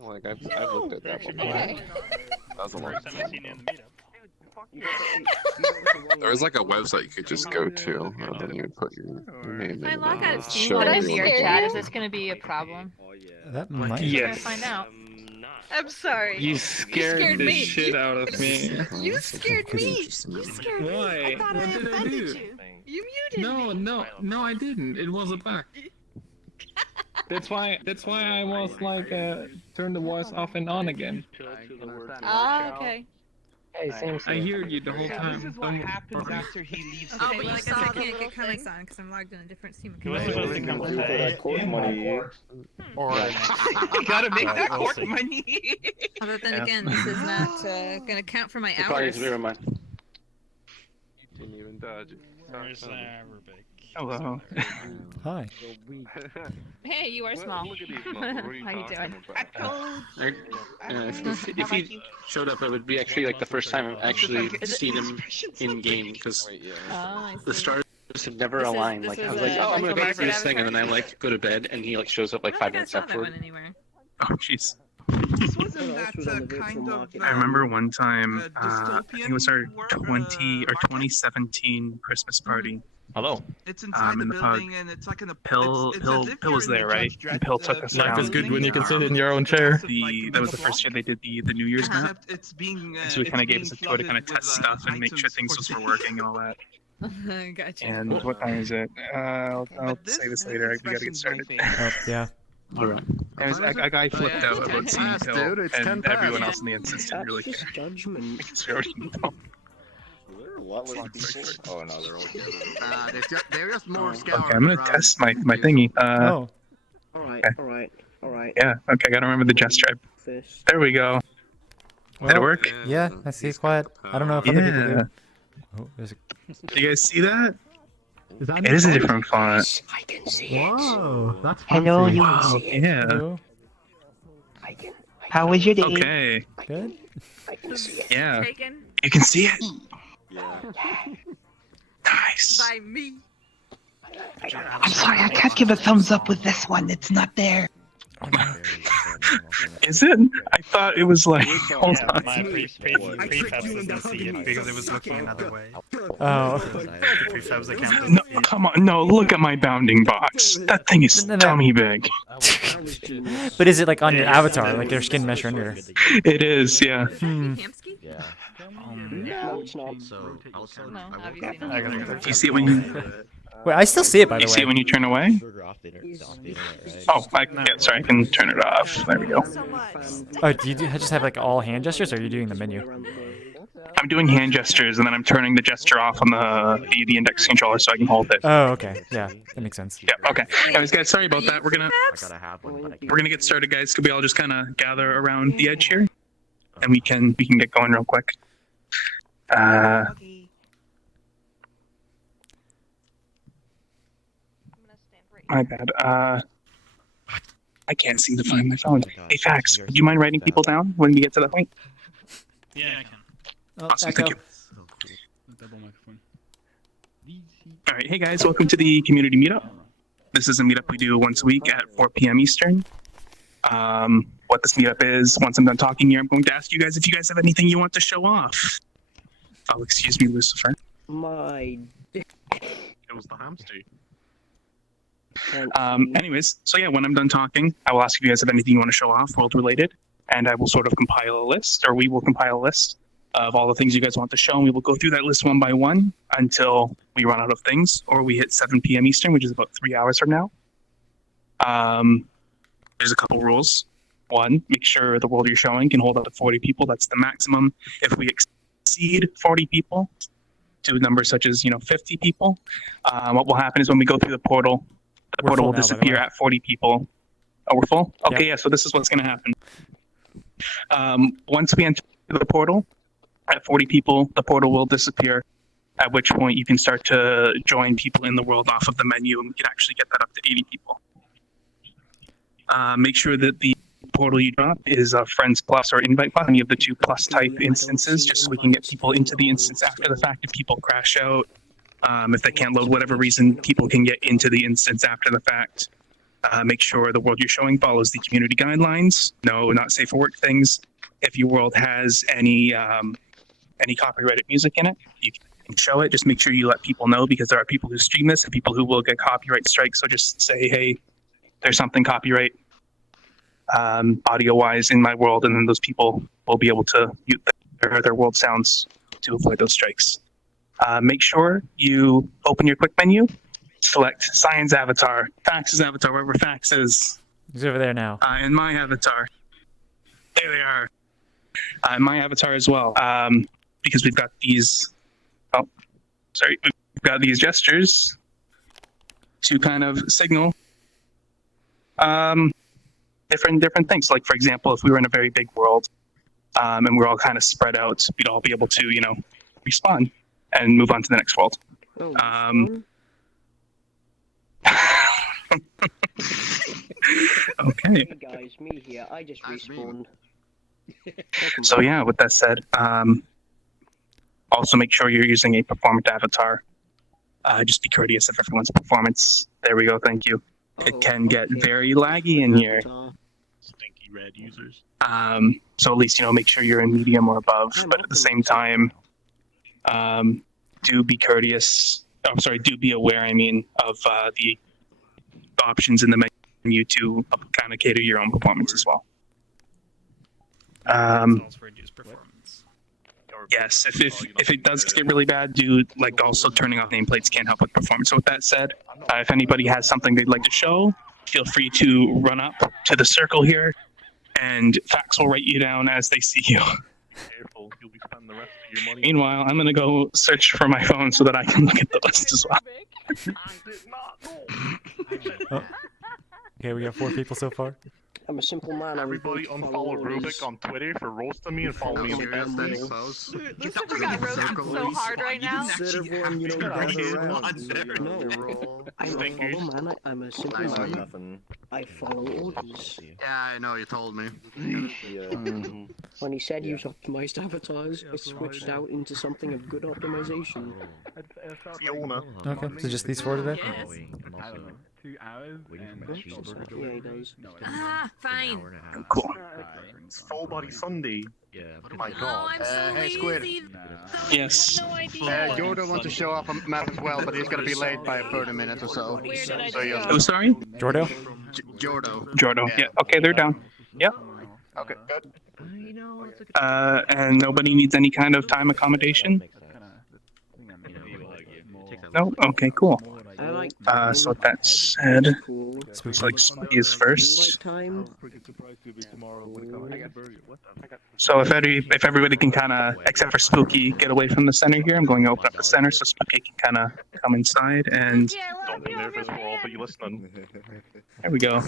Like I've looked at that before. Okay. That was a long First time I've time. seen you in the meetup. There was like a website you could just go to, and then you would put your name If I in. log out of Show the everyone. VRChat, is this going to be a problem? That might. We're gonna Yes. find out. I'm sorry. You scared the me. shit out of me. You scared me. You scared me. Why? I thought What I did I offended do? you. You muted me. No, I didn't. It was a bug. That's why I was like, turn the voice off and on again. Ah, okay. Hey, same. I hear you the whole So time. this is what happens after he leaves. Okay, but well, you I guess saw I the can't little get comics thing. on because I'm logged in a different Steam He was account. supposed to come today. Or you gotta make that we'll court see. money. But then Yeah. again, this is not going to count for my Probably hours. needs to be reminded. You didn't even dodge it. Where's Rubik? Hello. Hi. Hey, you are small. Look at these motherfuckers. What are How you doing? If he showed up, it would be actually like the first time I've actually seen him in game because Wait, yeah. Oh, I the see. stars have never This is- aligned. this Like is I was like, a oh, I'm gonna go Michael do this thing, and Myers then I like go to bed, and he like shows up like I 5 don't minutes think I saw that afterward. one anywhere. Oh jeez. This wasn't that kind of. I remember one time, I think it was our dystopian 20 or market? 2017 Christmas party. Hello. It's inside in the the pub. building, and it's like in a. Pill was there, right? And Pill took us Life around. is good when you can sit in your own chair. That was the first year they did the New Year's map. Except it's being. So he kind of gave us a tour to kind of test stuff and make sure things were working and all that. Gotcha. And what time is it? I'll But say this later. We gotta get started. Oh, yeah. Alright. There was a guy flipped out about seeing Fast, Pill, dude, it's 10 and everyone past. else in the instance didn't really care. judgment. Because we already know. What was people? Oh no, they're all They're just more scouring. Okay, I'm gonna test my thingy. Oh. Alright. Yeah. Okay, I gotta remember the jest tribe. Fish. There we go. Did it Well, work? Yeah, I see it's quiet. I don't know if other people Yeah. do. Oh, there's a... Do you guys see that? It is a different font. I can see Whoa, that's Hello, fancy. you Wow. can see it. Yeah. Hello? How was your day? Okay. Good? I can see it. Yeah. Taken You can see it. Yeah. Nice. by me. I'm sorry, I can't give a thumbs up with this one. It's not there. Is it? I thought it was like. Hold Yeah, on. my prefab doesn't see it because it was looking another way. Oh. The prefab's account No, doesn't see it. come on. No, look at my bounding box. That thing is No. dummy big. But is it like on your avatar, like their skin mesh under? It is, yeah. Hmm. Hamsky? Yeah. No, it's not. So also, No, I will obviously go- not. I gotta go. Do you see it when you? Wait, I still see it by You the see it way. when you turn away? Off the internet, right? Oh, yeah. Sorry, I can turn it off. There we go. So much. Oh, do you just have like all hand gestures, or are you doing the menu? I'm doing hand gestures, and then I'm turning the gesture off on the index controller so I can hold it. Oh, okay. Yeah, that makes sense. Yeah. Okay. Anyways, guys, sorry about that. I gotta have one, but I can't. We're gonna get started, guys. Could we all just kind of gather around the edge here, and we can get going real quick. Okay. I'm gonna stand right My bad. I can't seem to find my phone. Hey, Fax, do you mind writing people down when we get to that point? Yeah, I can. Oh, Awesome, echo. thank you. So cool. Double microphone. All right, hey guys, welcome to the community meetup. This is a meetup we do once a week at 4 p.m. Eastern. What this meetup is, once I'm done talking here, I'm going to ask you guys if you guys have anything you want to show off. Oh, excuse me, Lucifer. My. It was the hamster. Anyways, so yeah, when I'm done talking, I will ask if you guys have anything you want to show off, world related, and I will sort of compile a list, or we will compile a list of all the things you guys want to show, and we will go through that list one by one until we run out of things, or we hit 7 p.m. Eastern, which is about 3 hours from now. There's a couple rules. One, make sure the world you're showing can hold up to 40 people. That's the maximum. If we exceed 40 people to numbers such as 50 people, what will happen is when we go through the portal We're will full now, by the disappear way. at 40 people. Oh, we're full? Okay, Yep. yeah, so this is what's going to happen. Once we enter the portal, at 40 people, the portal will disappear, at which point you can start to join people in the world off of the menu, and we can actually get that up to 80 people. Make sure that the portal you drop is a Friends Plus or Invite Plus, any of the 2 plus type instances, just so we can get people into the instance after the fact if people crash out. If they can't load whatever reason, people can get into the instance after the fact. Make sure the world you're showing follows the community guidelines. No, not safe for work things. If your world has any copyrighted music in it, you can show it. Just make sure you let people know, because there are people who stream this and people who will get copyright strikes. So just say, hey, there's something copyright audio-wise in my world, and then those people will be able to use their world sounds to avoid those strikes. Make sure you open your quick menu, select Cyan's avatar, Fax's avatar, wherever Fax is. He's over there now. And my avatar. There they are. My avatar as well. Because we've got these. Oh, sorry. We've got these gestures to kind of signal different things. Like, for example, if we were in a very big world and we're all kind of spread out, we'd all be able to, respawn and move on to the next world. Okay. Hey guys, me here. I just respawned. So yeah, with that said, also make sure you're using a performant avatar. Just be courteous of everyone's performance. There we go, thank you. It can get very laggy in here. Stinky red users. So at least, make sure you're in medium or above, but at the same time, do be courteous. I'm sorry, do be aware, of the options in the menu to kind of cater your own performance as well. Yes, if it does get really bad, also turning off nameplates can help with performance. So with that said, if anybody has something they'd like to show, feel free to run up to the circle here, and Fax will write you down as they see you. Careful, you'll be spending the rest of your money. Meanwhile, I'm gonna go search for my phone so that I can look at the list as well. Oh. Okay, we got 4 people so far. I'm a simple man. Everybody unfollow Rubik on Twitter for roasting me and follow me on Facebook. Lucifer got roasted so hard right now. Everyone, gather around. No, I'm a follow man. I'm a simple man. I follow orders. Yeah, I know, you told me. When he said use optimized avatars, I switched out into something of good optimization. Fiona. Okay, so just these 4 today? 2 hours. Yeah, he does. Fine. Cool. It's Full Body Sunday. Yeah. Oh my Oh, god. I'm so Hey, Squid. lazy. Yes. No idea. Jordan wants to show off a map as well, but he's gonna be late by 30 minutes or so. Where did I So just yeah. Oh, sorry? Jordo? Jordo. Jordo. Yeah, okay, they're down. Yep. Okay, good. And nobody needs any kind of time accommodation? No? Okay, cool. So with that said, looks like Spooky is first. So if everybody can kind of, except for Spooky, get away from the center here, I'm going to open up the center so Spooky can kind of come inside, and Don't be nervous, we're all but you listening. there we go.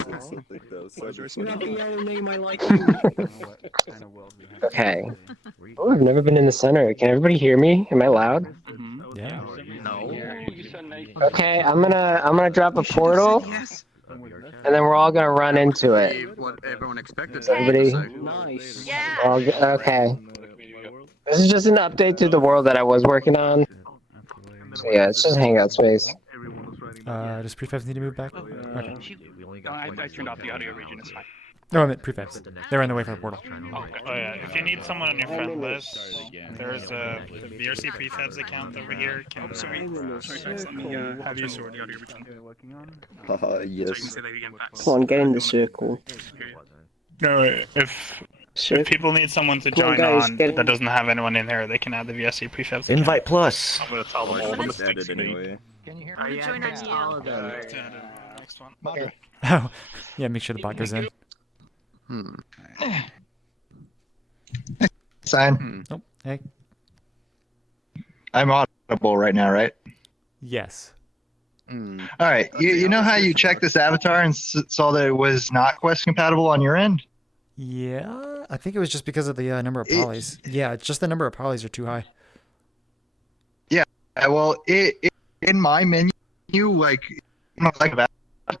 Okay. Oh, I've never been in the center. Can everybody hear me? Am I loud? Yeah. Okay, I'm gonna drop a portal, and then we're all gonna run into it. What everyone expected. Everybody. Nice. Yeah. Okay. This is just an update to the world that I was working on. So yeah, it's just hangout space. Does prefabs need to move back? Okay. No, I turned off the audio region, it's fine. No, I meant prefabs. They're on the way for the portal. Oh yeah, if you need someone on your friend list, there's a VRC prefabs account over here. Can Sorry, let me have you sort the audio region. Yes. Come on, get in the circle. No, if people need someone to Come on, join guys, on get that doesn't have anyone in there, they can add the VRC prefabs account. Invite plus. I'm gonna tell them all the mistakes Anyway. I'm gonna join on Yale. Next one. Oh, yeah, make sure the bot goes in. Sign. Oh, hey. I'm audible right now, right? Yes. All right. You know how you checked this avatar and saw that it was not Quest compatible on your end? Yeah, I think it was just because of the number of polys. Yeah, it's just the number of polys are too high. Yeah. Well, it in my menu,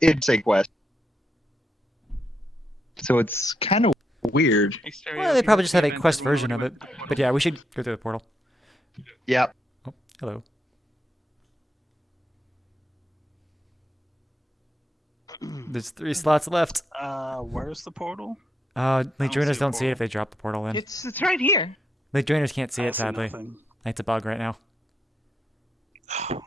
it'd say Quest. So it's kind of weird. Well, they probably just had a Quest version of it. But yeah, we should go through the portal. Yep. Oh, hello. There's 3 slots left. Where's the portal? League joiners don't see it if they drop the portal in. It's right here. League joiners can't see I it, see sadly. nothing. It's a bug right now.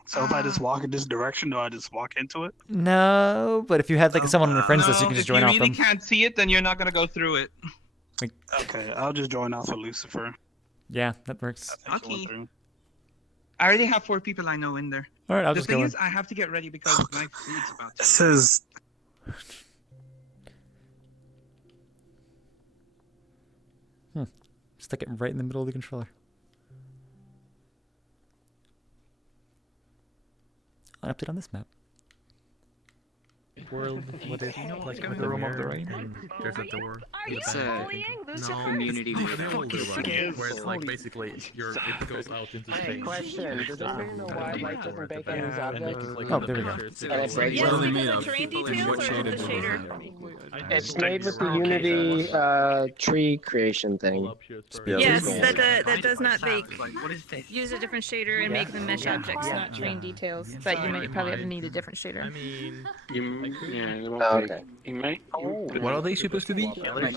So if I just walk in this direction, do I just walk into it? No, but if you had like someone on your friends list, you can just join off If you really them. can't see it, then you're not gonna go through it. Okay, I'll just join off of Lucifer. Yeah, that works. Okay. I already have 4 people I know in there. All right, I'll The just thing go is, in. I have to get ready because my food's about to. This is. Stick it right in the middle of the controller. An update on this map. World, what is like going the room on of the there? rain? There's a door. It's a community no, where it's like basically it goes out into space. Question: does anybody know why light doesn't bake on these objects? Oh, there we go. Yes, because of terrain details or the shader? It's made with the Unity tree creation thing. Yes, that does not bake. Use a different shader and make them mesh objects, not terrain details. But you might probably need a different shader. I mean, Okay. You might. what are they supposed to be? Bushes.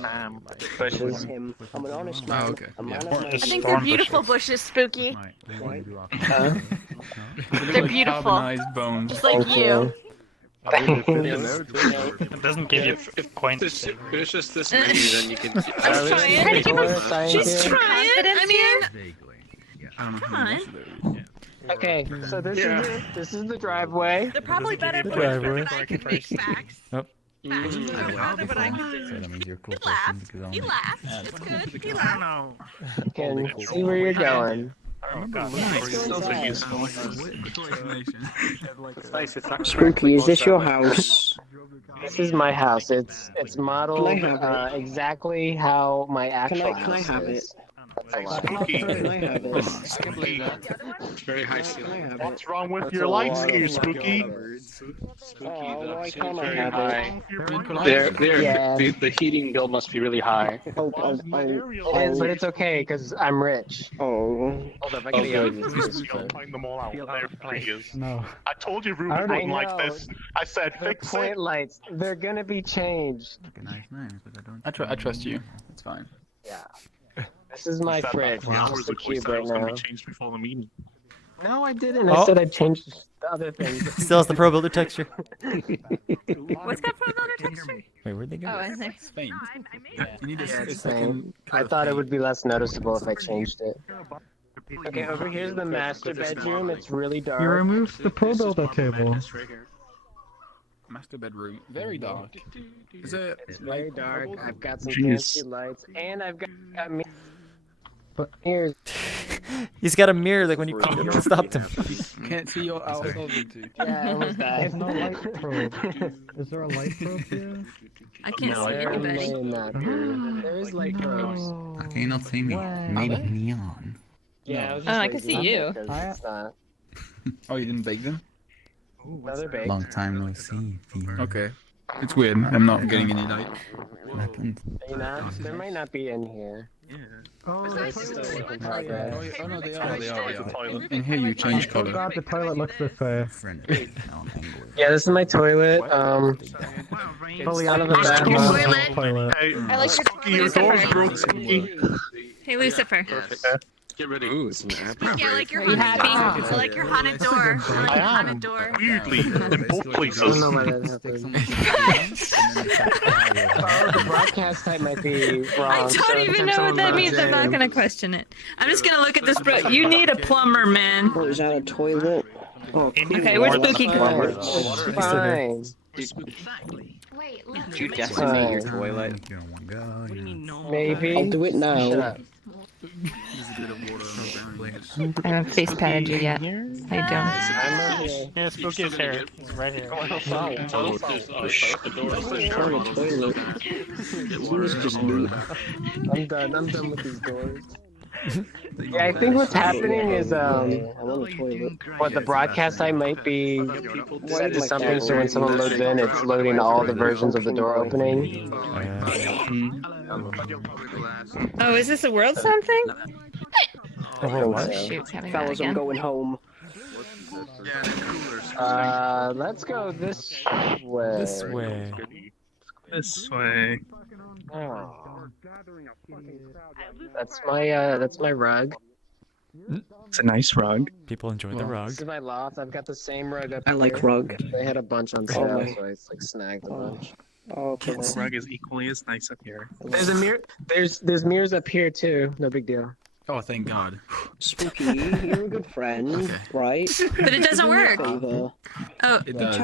I'm an honest man. Oh, okay. A man of Or my is I think storm they're beautiful bushes, Spooky. Huh? They're beautiful. Carbonized bones. Just like you. It doesn't give you points. If it's just this many, then you can. I'm trying. She's trying. I mean, come on. Okay, so this is the driveway. They're probably better for driveway. but I can make facts. Yep. Facts are better, but I can do. He laughed. He laughed. It's good. He laughed. You can see where you're going. Spooky, is this your house? This is my house. It's modeled exactly how my actual house is. have it? That's a lot. Spooky. Very high ceiling. What's wrong with your lights here, Spooky? Why can't I Very have high. it? Yeah. The heating bill must be really high. It is, but it's okay because I'm rich. Hold up, I gotta find them all out. There, please. No. I told you Ruby wouldn't like this. I said The fix point it. lights, they're gonna be changed. I trust you. It's fine. Yeah. This is my fridge. It's just a cube right now. Changed before the meeting. No, I didn't. I said I changed the other things. Still has the Pro Builder texture. What's got Pro Builder texture? Wait, where'd they go? Oh, I think. Spain. I made it. You need a It's second. same. I thought it would be less noticeable if I changed it. Okay, over here's the master bedroom. It's really dark. You removed the Pro Builder table. Master bedroom. Very dark. Is it? It's very dark. I've got some Jeez. fancy lights, and I've got me. But here's He's got a mirror like when you stopped him. Can't see your outside. yeah, I almost died. There's no light probe. Is there a light probe here? I can't see There may anybody. not be. There is light probes. No. Can you not see me? Made of neon. Yeah, I was Oh, just I can see lazy you. because it's not. Oh, you didn't bake them? Another bake. Long time no see. Okay. It's weird. I'm not getting any light. What happened? Are you not? There might not be in here. Oh, This is still work in progress. Oh no, they are. In here you change oh color. god, the toilet looks this way. Yeah, this is my toilet. Fully out of the I like your bathroom. toilet. Hey, I like Spooky, your your door's Lucifer. broke, Spooky. Hey, Lucifer. Get ready. Ooh, it's an app. Yeah, I like your haunted door. I like your haunted door. I like your haunted door. Weirdly, in both I don't places. know why that happened. Oh, the broadcast type might be wrong. I don't even know what that means. I'm not gonna question it. I'm just gonna look at this. You need a plumber, man. Oh, is that a toilet? Oh, Okay, where's Spooky? it's fine. Wait, you decimate your toilet? Maybe. I'll do it now. I haven't face patted you yet. I don't. Yeah, Spooky is here. It's right here. I'm done. I'm done with these doors. Yeah, I think what's happening is what the broadcast site might be set to something so when someone loads in, it's loading all the versions of the door opening. Oh, is this a world sound thing? Oh, Shoot, having that fellas, I'm again. going home. Let's go this way. This way. This way. Oh. That's my rug. It's a nice rug. People enjoy the rug. This is my loft. I've got the same rug up I here. like rug. They had a bunch on sale, so I like snagged a bunch. Oh, This rug is equally as nice up here. There's a mirror. There's mirrors up here too. No big deal. Oh, thank God. Spooky, you're a good friend, right? But it doesn't work. Oh, It does.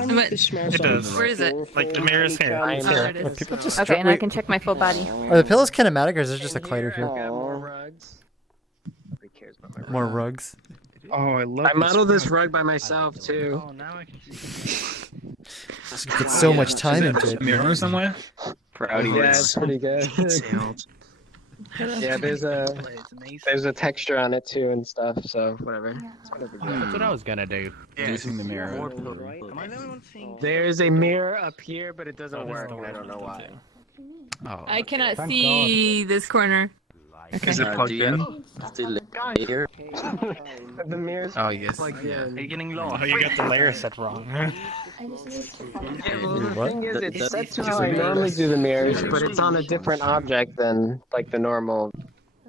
It does. Where is it? Like the mirror is here. I'm Oh, it here. is. People just Okay, try- and I wait, can check my full body. Are the pillows kinematic or is there just a collider here? Got more rugs. Nobody cares about my rug. More rugs. Oh, I love I modeled this rug by myself too. Oh, now I can see. You put so much time into it. mirror somewhere. Yeah, it's pretty good. Detailed. Yeah, there's a texture on it too and stuff. So whatever. It's whatever. That's what I was gonna do. Using the mirror. There's a mirror up here, but it doesn't work, and I don't know why. Oh. I cannot see this corner. Okay. Is it plugged in? Here. The mirror's Oh, yes. plugged Yeah. in. Are you getting low? Oh, you got the layer set wrong. Yeah, well, the What? thing is, it's set to how I normally do the mirrors, but it's on a different object than like the normal.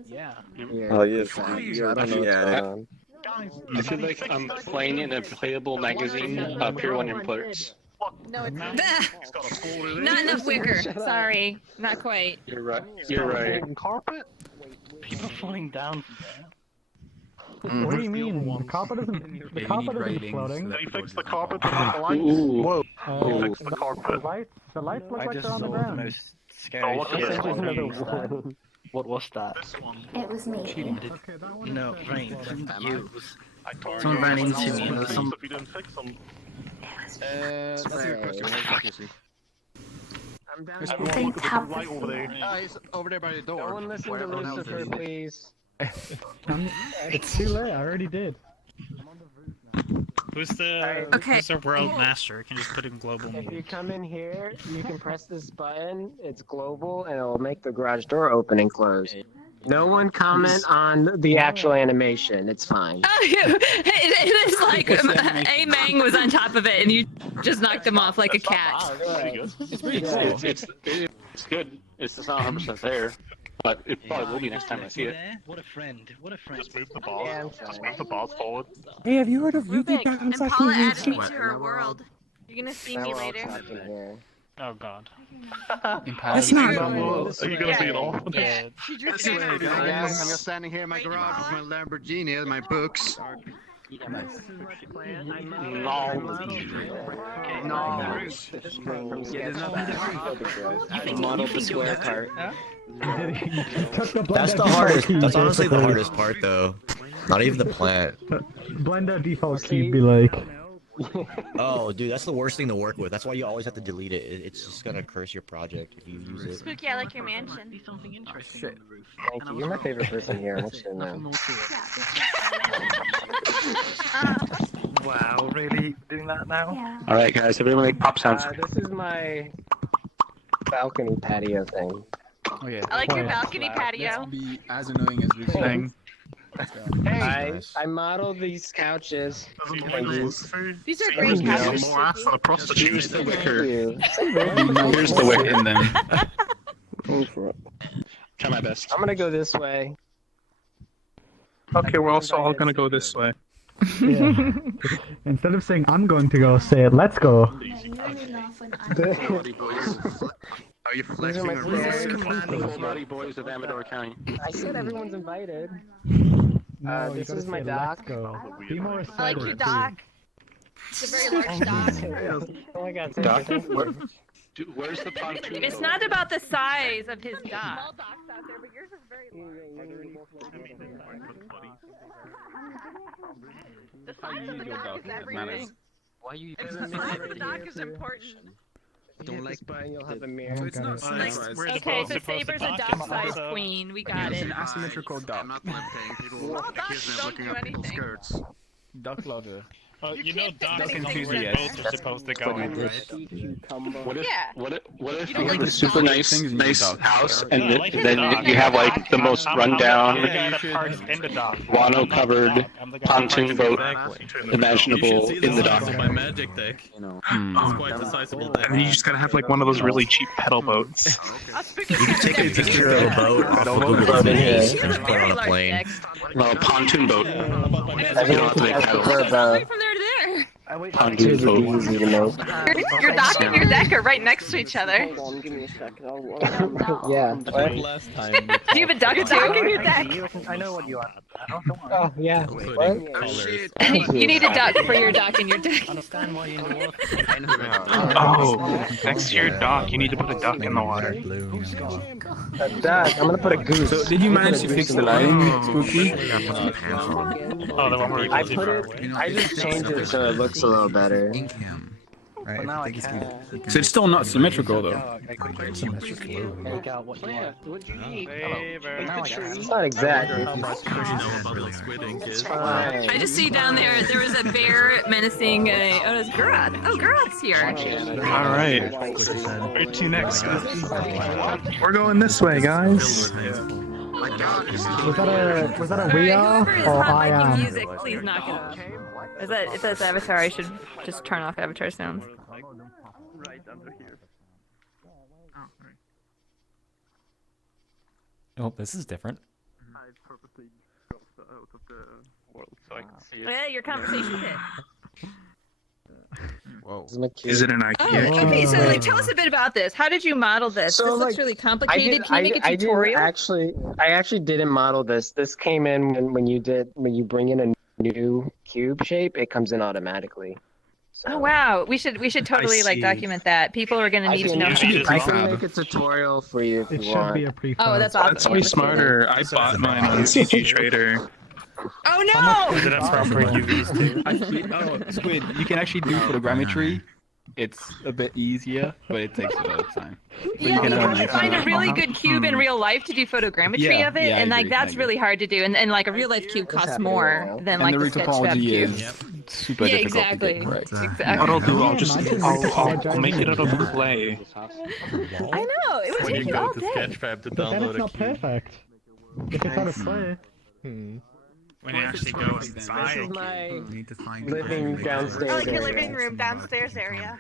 Yeah. Mirror. Oh, yes. So I don't know what's going on. I feel like I'm playing in a playable magazine, Pier 1 Imports. No, it's not enough wicker. Sorry, not quite. You're right. You're right. Carpet? People falling down from there. What do you mean? The carpet isn't. The carpet isn't floating. He fixed the carpet and not the lights. Ooh. Whoa. He fixed the carpet. The lights look I like just they're on the saw the ground. most Oh, scary look at shit. this There's one. another one. What was that? This one. It was me. Okay, that one. No, Rain, you. I told Someone you. ran into me and If some. you didn't fix them. That's your question. I'm down. Everyone look at the light over there. He's over there by the door. No one listen to Lucifer, please. It's too late. I already did. Who's the Okay. who's the world master? You can just put in global If you mode. come in here, you can press this button. It's global, and it'll make the garage door open and close. No one comment on the actual animation. It's fine. Oh, it is like A Mang was on top of it, and you just knocked him off like a cat. Pretty good. It's pretty cool. It's good. It's not 100% there, but it probably will be next time I see it. What a friend. What a friend. Just move the bars. Just move the bars forward. Hey, have you heard of Rubik, and Paula added me to her world. You're gonna see me later. Oh god. That's not Are you gonna be an orphan? Yeah. I'm just standing here in my garage with my Lamborghini and my books. Model the square part. That's the hardest. That's honestly the hardest part, though. Not even the plant. Blender default key be like. Oh, dude, that's the worst thing to work with. That's why you always have to delete it. It's just gonna curse your project if you use it. Spooky, I like your mansion. Something interesting on the roof. Thank you. You're my favorite person here. I want you to know. Wow, really doing that now? All right, guys, everyone make pop sounds. This is my balcony patio thing. Oh, yeah. I like your balcony patio. Be as annoying as we can. I modeled these couches. These are great couches. More ass than a prostitute. Use the wicker. Here's the wick in them. Try my best. I'm gonna go this way. Okay, we're also all gonna go this way. Yeah. Instead of saying I'm going to go, say it. Let's go. Are you These are my stairs. Naughty boys of Amador County. I said everyone's invited. No, you this gotta is my say, dock. Let's go. Be more I like excited. your dock. It's a very large dock. Oh my god, Doc, where's the pontoon? It's not about the size of his dock. The size of the dock is everything. Why you The dock is important. don't like button, you'll have a mirror. It's not Like, size. we're Okay, supposed so to post Saber's the a dock dock size so- queen. We got It's it. an asymmetrical duck. I'm not limping. People, Well, the kids ducks are don't looking do at people's anything. skirts. Duck lover. You know, Doc is only where boats are supposed to go in, right? What if Yeah. what if You you don't have like a super nice dock. house Yeah, I and like then the dock. you have like the most I'm the rundown guy that parks in the dock. guano covered I'm the guy that parks pontoon in the boat dock. imaginable in the dock? Of my magic deck. It's quite a sizable deck. And you just gotta have like one of those really cheap pedal boats. You can take a picture of a boat off of Google Images and just put it on a plane. Well, a pontoon boat. I You think don't have to make that's pedals. for the From there to there. Pontoon boat. easy to make. Your dock and your deck are right next to each other. Yeah. Last time. Do you have a duck too in your deck? I know what you want. Oh yeah. Including colors. You need a duck for your dock and your deck. Oh, next to your dock, you need to put a duck in the water. A duck. I'm gonna put a goose. So did you manage to fix the line, Spooky? Oh, the one where you I can put it. I just changed it so it looks a little better. So it's still not symmetrical though. It's not exactly. It's fine. I just see down there was a bear menacing a. Oh, it's Gurad. Oh, Gurad's here. All right. Where to next? We're going this way, guys. Was that a we are or I am? Music, please knock it off. If that's Avatar, I should just turn off Avatar sounds. Oh, this is different. Yeah, your conversation pit. Whoa. Is it an Oh, IKEA? okay, so like, tell us a bit about this. How did you model this? So, This looks like, really complicated. Can you make a tutorial? I actually didn't model this. This came in when you bring in a new cube shape, it comes in automatically. Oh wow, we should totally like document that. People are gonna need to know. I can make a tutorial for you if you want. Oh, that's awesome. That's way smarter. I bought mine on CG Trader. Oh no! Is it a proper UVs too? Oh, Squid, you can actually do photogrammetry. It's a bit easier, but it takes a lot of time. But Yeah, you have to have find a really good cube in real life to do photogrammetry Yeah, of it, yeah, I and like agree, I that's really hard to do. And like a real life cube costs more than like and the the sketch fab retopology cube. is super Yeah, difficult exactly. to get correct. Exactly. What I'll do, I'll make it out of clay. I know it would When take you you all go to day. Sketchfab to download a cube. Perfect. If it's out of play. When you actually go and buy This is a my living downstairs I like your area. living room downstairs area.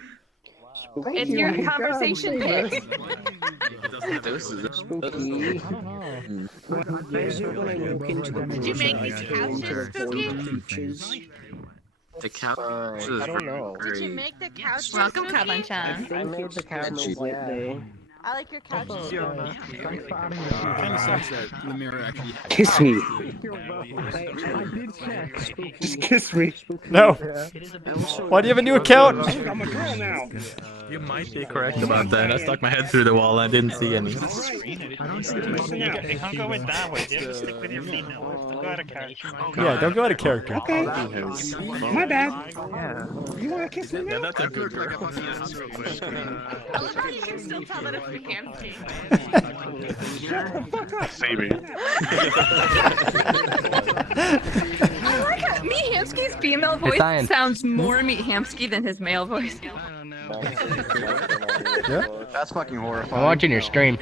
It's your conversation pit. Spooky. Did you make these couches, Spooky? The couch. I don't know. Did you make the couches? Welcome, Kaban-chan. I made the couches lately. I like your couches. It kind of sucks that the mirror actually has Kiss me. Just kiss me. No. Why do you have a new account? I'm a girl now. You might be correct about that. I stuck my head through the wall and I didn't see any. You can't go with that way. You have to stick with your female. Don't go out of character. Yeah, don't go out of character. Okay. My bad. Yeah. You want to kiss me now? Yeah, that's a good girl. I love how you can still tell that it's Hamsky. Maybe. I like how Meet Hamsky's female voice sounds more Meet Hamsky than his male voice. Yeah. That's fucking horrifying. I'm watching your stream.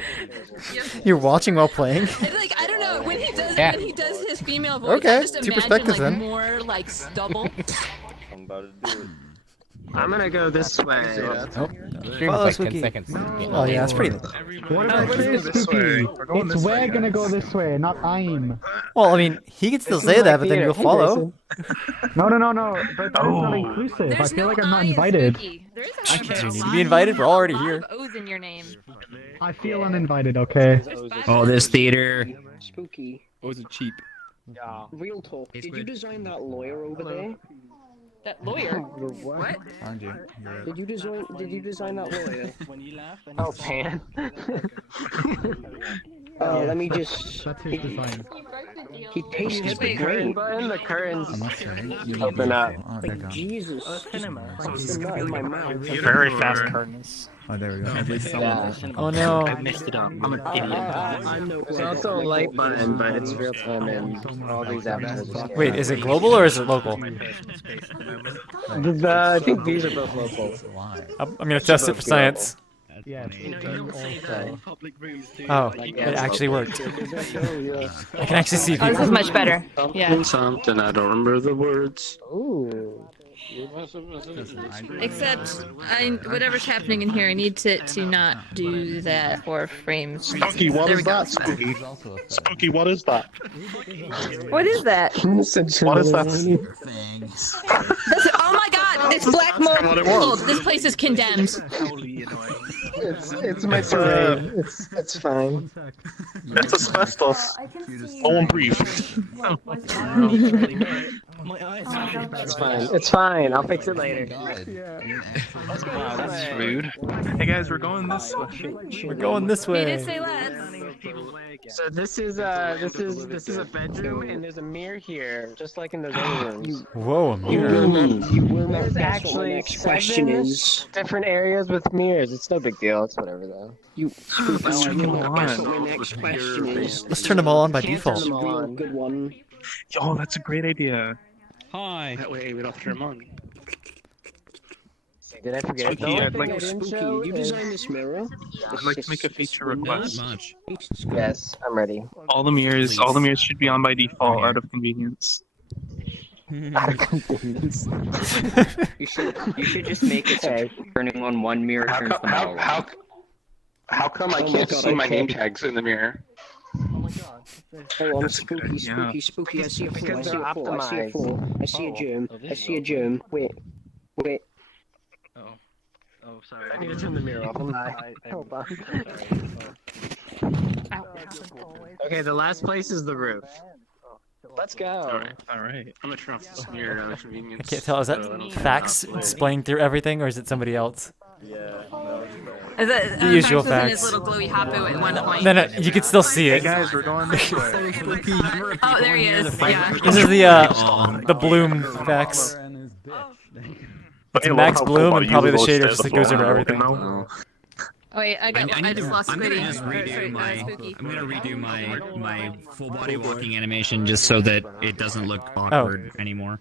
You're watching while playing? It's like I don't know when he does when he does his female voice. Okay, I just two imagine perspectives like then. more like stubble. I'm gonna go this way. Follow Spooky. Oh yeah, that's pretty. What about Spooky? It's we're gonna go this way, not I'm. Well, I mean, he can still say that, but then you'll follow. No. But that is not inclusive. I feel like I'm not invited. There is I can't. You need to be invited. We're already here. O's in your name. I feel uninvited. Okay. Oh, this theater. Spooky. Oh, is it cheap? Yeah. Real talk. Did you design that lawyer over there? That lawyer. What? Did you design that lawyer? Oh, Pan. Let me just. That's his design. He tastes Wait, great. Button, the curtains open up. Oh, they're gone. Jesus. Very fast curtains. Oh, there we go. At least some Yeah. of them. Oh no. I messed it up. I'm an idiot. There's also a light button, but it's real time and all these avatars. are Wait, is it global or is it local? I think these are both local. I'm gonna test it for science. Yeah, Oh, it actually worked. I can actually see Oh, this people. is much better. Yeah. Something, I don't remember the words. Ooh. Except, whatever's happening in here, I need to not do that for frames. Spooky, what There is we go. that, Spooky? Spooky, what is that? What is that? What is that? Oh my god! It's black mold! This place is condemned. It's my terrain. It's fine. It's asbestos. Go and breathe. It's fine. It's fine. I'll fix it later. Wow, that's rude. Hey guys, we're going this way. We're going this He did way. say let's. So this is a bedroom, and there's a mirror here, just like in those other rooms. Whoa, a mirror. There's actually seven different areas with mirrors. It's no big deal. It's whatever though. Let's turn them all on. Let's turn them all on by default. Good one. Yo, that's a great idea. Hi. That way we don't turn them on. Did I forget? Spooky, I'd like You designed this mirror? I'd like to make a feature request. Yes, I'm ready. All the mirrors should be on by default out of convenience. You should just make it so turning on one mirror turns them all on. How come I can't see my name tags in the mirror? Oh, I'm spooky. I see a four. I see a four. I see a germ. I see a germ. Wait. Oh, sorry. I need to turn the mirror off. Hold on. Okay, the last place is the roof. Let's go. All right. I'm gonna turn off this mirror out of I convenience. can't tell. Is that Fax displaying through everything, or is it somebody else? Yeah. The usual Fax. Fax. His little glowy hoppo at one point. No, you can still see Hey it. guys, we're going this way. Oh, there he is. Yeah. This is the Bloom Fax. It's Max Bloom and probably the shader just that goes over everything. Oh wait, I just lost I'm gonna Squiddy. just redo my. Spooky. I'm gonna redo my full body walking animation just so that it doesn't look awkward anymore.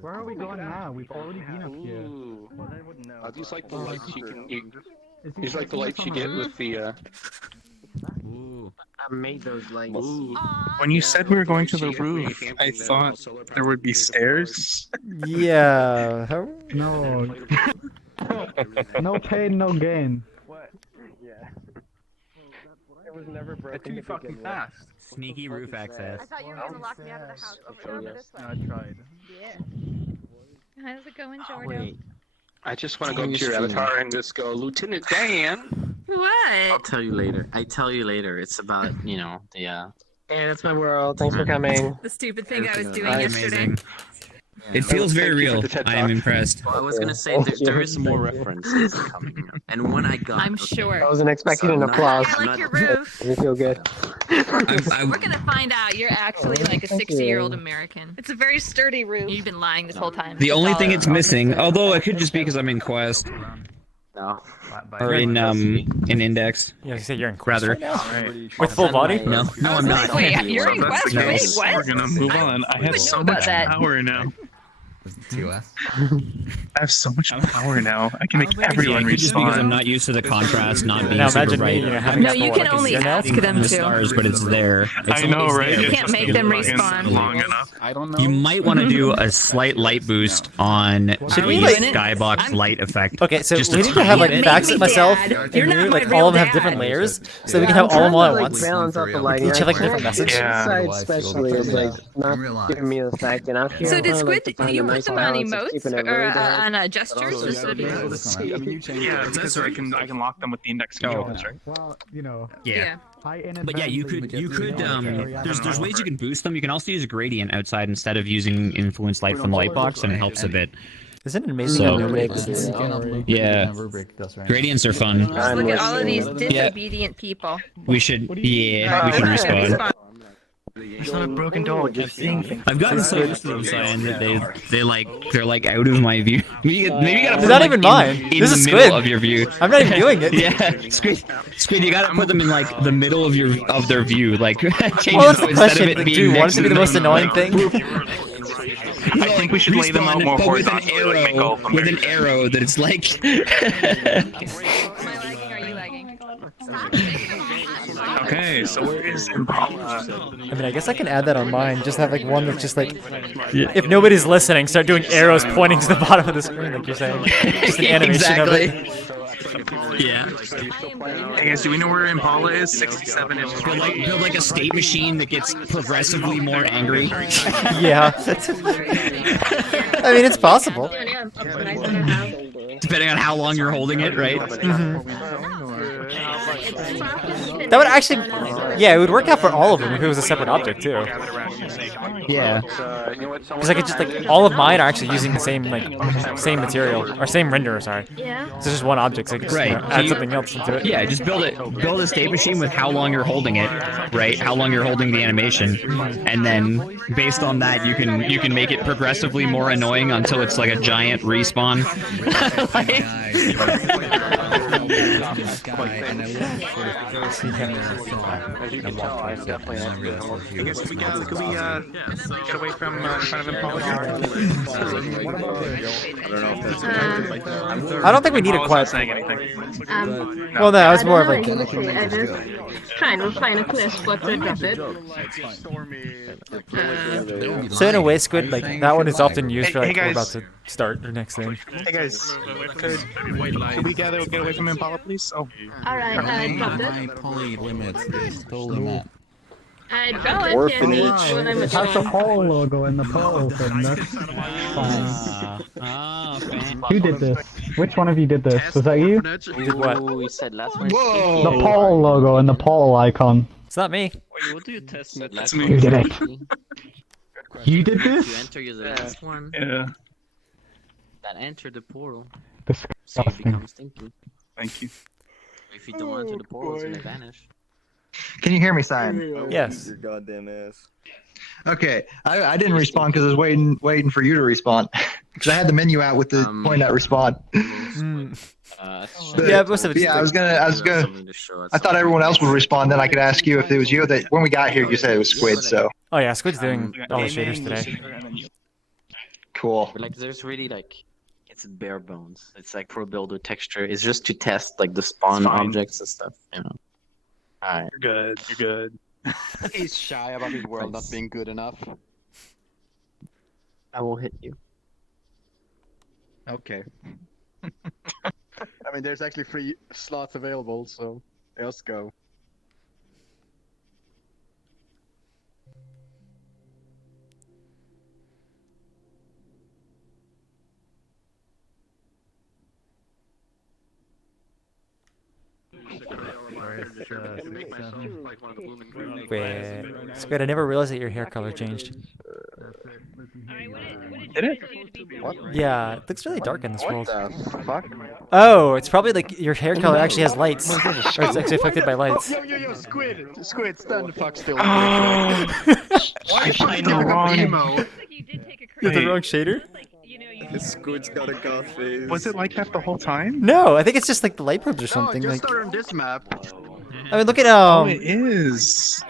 Where are we going now? We've already been up here. I just like the lights you can. These like the lights you get with the. I made those lights. When you said we were going to the roof, I thought there would be stairs. Yeah. No. No pain, no gain. It was never broken. Too fucking fast. Sneaky roof access. I thought you were gonna lock me out of the house over this way. I tried. Yeah. How's it going, Jordan? I just want to go to your avatar and just go, Lieutenant Dan. What? I'll tell you later. It's about, the, Hey, that's my world. Thanks for coming. The stupid thing I was doing yesterday. It feels very real. I am impressed. Well, I was gonna say there is more references coming, and one I got. I'm sure. I wasn't expecting an applause. I like your roof. You feel good. We're gonna find out you're actually like a 60-year-old American. It's a very sturdy roof. You've been lying this whole time. The only thing it's missing, although it could just be because I'm in Quest. No. Or in Index. Yeah, you say you're in Quest rather. With full body? No, I'm not. Wait, you're in Quest? No. Wait, what? We're gonna move on. I have so much power now. I have so much power now. I can make everyone just because I'm respawn. not used to the contrast, not being Now super imagine bright. me, having No, you can only ask them the to. stars, but it's there. I know, right? You can't make them respawn. Long enough. I don't know. You might want to do a slight light boost on Should we, the like- skybox light effect. Okay, so Just a we need to have like tiny bit. Fax it myself, You're and not you, my like real all of them have dad. different layers, so we can have all of them all at once. Balance out the lighting. Each have like a different message. Yeah. Side especially is like not giving me the fact, and out here. So I did kinda like to Squid, find you a put nice them on balance of emotes keeping it or really down. on gestures? Or so be able to see. Yeah, because I can lock them with the index controls, right? Well, you know. Yeah. I But yeah, you could there's ways you can boost them. You can also use a gradient outside instead of using influence light from the light box, and it helps a bit. Isn't it amazing how nobody exists? Yeah. Gradients are fun. Just look at all of these disobedient people. We should. Yeah, we should respawn. There's not a broken door. Just seeing things. I've gotten so used to them, Cyan, that they're like out of my view. Maybe you gotta put Not them, even like, mine. in This the is middle Squid. of your view. I'm not even doing it. Yeah, Squid, you gotta put them in like the middle of their view, like change Well, that's the instead question. of it Like, being do you want next it to be the them. most annoying thing? I think we should lay them out more but with an horizontally. Like make all arrow, of them with very an arrow that it's like. Okay, so where is Impala? I mean, I guess I can add that on mine. Just have like one that's just like, if nobody's listening, start doing arrows pointing to the bottom of the screen, like you're saying. Just an animation of it. Yeah. Hey guys, do we know where Impala is? 67 inches. Build like a state machine that gets progressively more angry. Yeah. I mean, it's possible. Depending on how long you're holding it, right? That would actually, yeah, it would work out for all of them if it was a separate object too. Yeah. Because I could just like all of mine are actually using the same same material or same renderer. Sorry. Yeah. So it's just one object, so I could just add something else into it. Yeah, just build a state machine with how long you're holding it, right? How long you're holding the animation, and then based on that, you can make it progressively more annoying until it's like a giant respawn. As you can tell, I'm definitely not good. I guess we get away from in front of Impala here? I don't think we need a quiet. Saying anything. Well, no, it's more of like. I just trying to find a clear spot to drop it. So in a way, Squid, like that one is often used for like Hey, we're about guys. to start the next thing. Hey guys, could we get away from Impala, please? Oh. Alright, I dropped it. Poly limits is totally not. I dropped it. Orphanage. It has the pole logo in the pole thing. That's fine. Who did this? Which one of you did this? Was that you? Did what? We said last one. The pole logo and the pole icon. It's not me. Wait, what do you test? That's Who me. did it? You did You this? enter your last one. Yeah. That enter the portal. So you Disgusting. become stinky. Thank you. If you don't enter the portal, it's gonna vanish. Can you hear me, Cyan? Yes. Your goddamn ass. Okay, I didn't respond because I was waiting for you to respond. Because I had the menu out with the point at respawn. Yeah, most of it's. Yeah, I was gonna. I thought everyone else would respond. Then I could ask you if it was you. That when we got here, you said it was Squid. So. Oh yeah, Squid's doing all the shaders today. Cool. But, like, there's really like, it's bare bones. It's like pro builder texture. It's just to test like the spawn objects and stuff. You know. Alright. You're good. You're good. He's shy about his world not being good enough. I will hit you. Okay. I mean, there's actually 3 slots available, so let's go. Wait, Squid, I never realized that your hair color changed. Did it? What? Yeah, it looks really dark in this world. What the fuck? Oh, it's probably like your hair color actually has lights, or it's actually affected by lights. Yo, Squid! Squid, stand the fuck still. Oh. Why find the wrong emo? You have the wrong shader? Squid's got a goth face. Was it like that the whole time? No, I think it's just like the light probes or something. No, Like, just on this map. I mean, look at Oh, it is.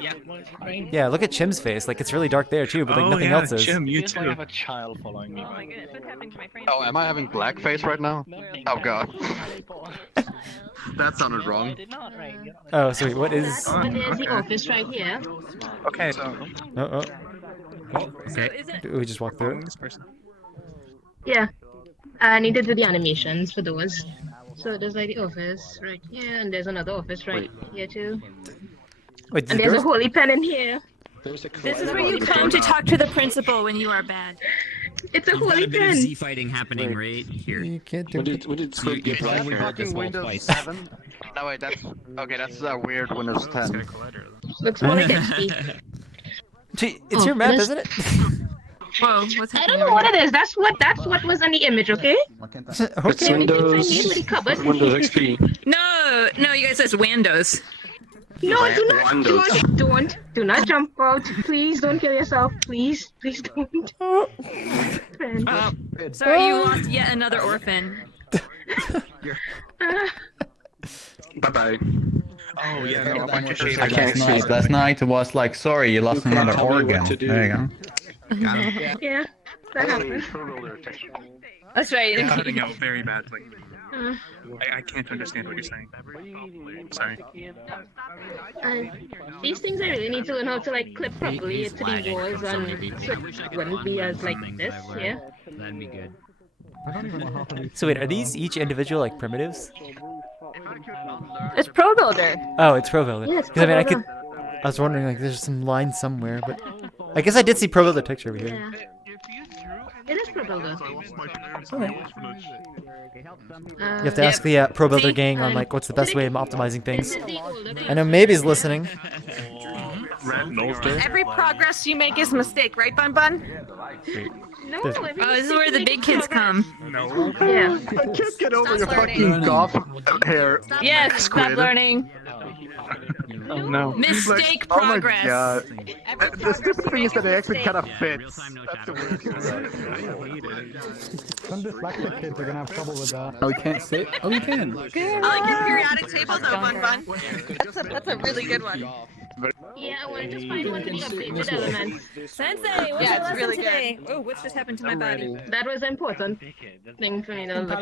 yeah, look at Chim's face. Like it's really dark there too, but like Oh nothing yeah, else is. Jim, you too. a child following me. Oh, am I having blackface right now? Oh god. That sounded wrong. Oh, so wait, what is? There's the office right here. Okay, so. Oh. Okay. We just walked through it. This person. Yeah. I need to do the animations for those. So there's like the office right here, and there's another office right here too. Wait, And there's a holy pen in here. This is where you come to talk to the principal when you are bad. It's a You've got holy a bit of pen. Z fighting happening right here. You can't do it. What did So you get black probably hair? heard this wall Windows twice. 7? No wait, that's okay. That's weird Windows 10. Looks more like XP. Gee, it's Oh, your map, this- isn't it? Whoa, what's I happening? don't know what it is. That's what was on the image, okay? It's Windows XP. No, you guys, it's Windows. No, do not jump out. Please don't kill yourself. Please don't. Sorry, you lost yet another orphan. Bye bye. Oh yeah, no, a bunch of shit. I can't see. Last night it was like, sorry, you lost another tell me organ. what to do. There you go. Yeah, that happened. That's right. You're cutting out very badly. I can't understand what you're saying. Sorry. These things I really need to learn how to like clip properly to the walls and so it wouldn't be as like this, yeah. That'd be good. So wait, are these each individual like primitives? It's Pro Builder. Oh, it's Pro Builder. Yeah, it's Because I mean, Pro I was wondering like there's some line somewhere, but I guess I did see Pro Builder texture over here. Yeah. It is Pro Builder. You have to ask the Pro Builder gang on like what's the best way of optimizing things. I know maybe's listening. Every progress you make is a mistake, right, Bun Bun? No, Oh, this is where the big kids come. No. Yeah. I can't get over your learning. fucking golf hair. Yes, stop Squid. learning. Oh no. Mistake Oh my progress. god. The stupid thing is that it actually kind of fits. That's the weird thing. Some dyslexic kids are gonna have trouble with that. Oh, we can't sit? Oh, we can. I like your periodic table though, Bun Bun. That's a really good one. Yeah, I wanted to find one to the updated elements. Sensei, what's your lesson today? Oh, what's just happened to my body? That was an important thing for me to look for.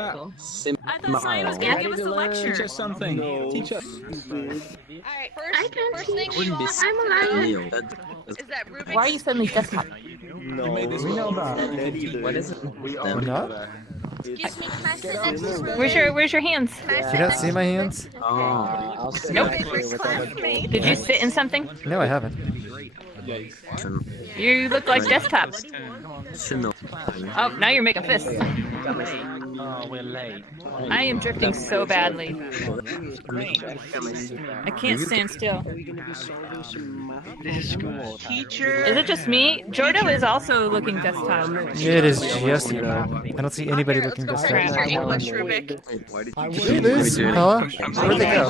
I thought Science was gonna give us a lecture. Teach us something. Teach us. Alright, I can't first see thing you. you lost I'm alive. is that Rubik's. Why are you suddenly desktop? No, We know that. what is it? We're not? Excuse me, can I sit next to Rubik? Where's your hands? You don't see my hands? Nope. Did you sit in something? No, I haven't. You look like desktop. Oh, now you're making fists. Oh, we're late. I am drifting so badly. I can't stand still. Teacher. Is it just me? Jordo is also looking desktop. It is just you know. I don't see anybody looking just Crap, like English Rubik. Did we lose Paula? Where'd they go?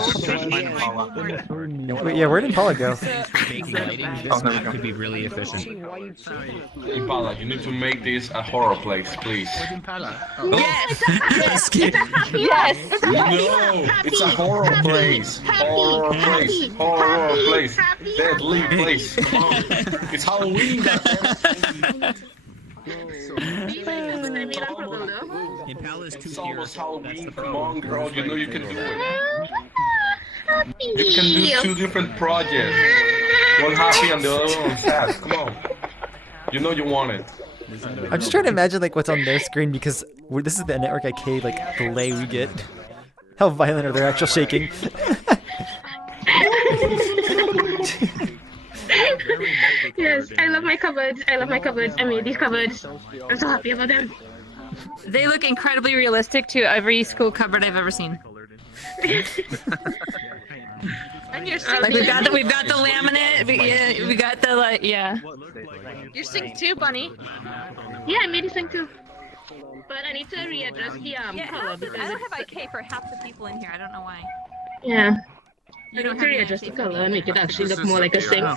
Wait, yeah, where did Paula go? That could be really efficient. Hey, Paula, you need to make this a horror place, please. Yes! Yes! No, it's a horror place. Horror place. Horror place. Deadly place. Come on. It's Halloween. It's almost Halloween. Come on, girl. You know you can do it. You can do 2 different projects. One happy and the other one sad. Come on. You know you want it. I'm just trying to imagine like what's on their screen because this is the network IK like delay we get. How violent are their actual shaking? Yes, I love my cupboards. I love my cupboards. I made these cupboards. I'm so happy about them. They look incredibly realistic to every school cupboard I've ever seen. And your Like we've got the laminate. We got the like yeah. Your sink too, Bunny. Yeah, I made a sink too. But I need to readjust the color because I don't have IK for half the people in here. I don't know why. yeah. You I don't need to have readjust the color and make it actually look more like a sink. Yeah.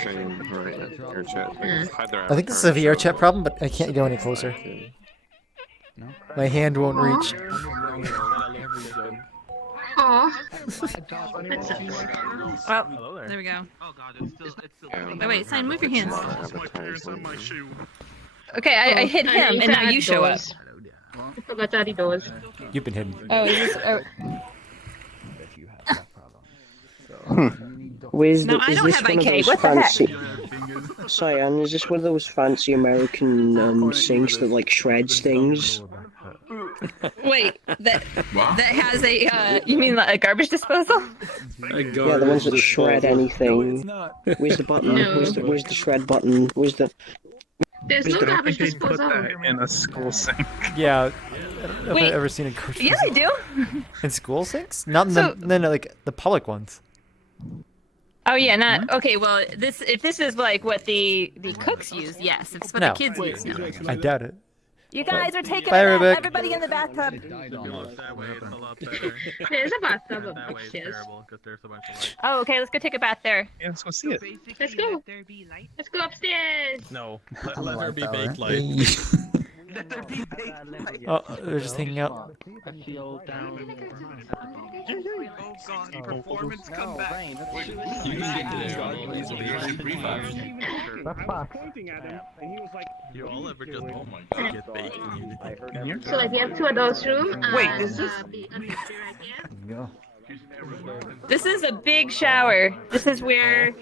I think this is a VRChat problem, but I can't go any closer. My hand won't reach. Aw. That sucks. Well, there we go. Oh wait, Sign, move your hands. Okay, I hit him, and now you show up. I forgot to add the doors. You've been hidden. Oh, is this? Where's No, the, I is don't this have one of IK. those What the heck? fancy? Cyan, is this one of those fancy American sinks that like shreds things? Wait, that has a you mean like a garbage disposal? Yeah, the ones that shred anything. Where's the button? No. Where's the shred button? Where's the? There's no garbage disposal. In a school sink. Yeah. Have I Wait. ever seen a garbage Yeah, I do. in school sinks? Not in the no, like the public ones. Oh yeah, not okay. Well, if this is like what the cooks use, yes. If it's what No. the kids use, no. I doubt it. You guys are taking Bye, a nap. Rebecca. Everybody in the bathtub. There's a bathtub upstairs. Oh, okay. Let's go take a bath there. Yeah, let's go see it. Let's go. Let's go upstairs. No, let there be baked light. Oh, they're just hanging out. Performance comeback. You can get to all easily. Pointing at him, and he was like, You all ever just, oh my god, get baked in here. So like we have 2 adults room. Wait, and, is this? go. This is a big shower. This is where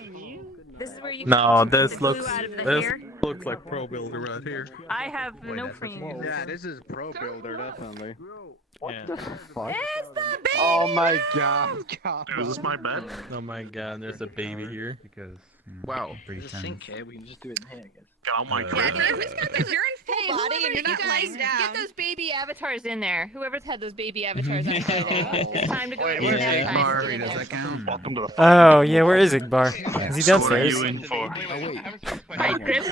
you. No, can this the glue looks out of the this hair. looks like Pro Builder right here. I have no frame. Yeah, this is Pro Builder, definitely. Yeah. It's the baby. Oh my god. Is this my bed? Oh my god, there's a baby here. Because Wow. There's a sink here. We can just do it in here, I guess. Oh my Yeah, god. if you're in full body and you're not lying down, get those baby avatars in there. Whoever's had those baby avatars out there, it's time to go. Wait, in where's there. Igbar? Does that count? Welcome to the Oh yeah, where is Igbar? Is he downstairs? What are you in for? My crib.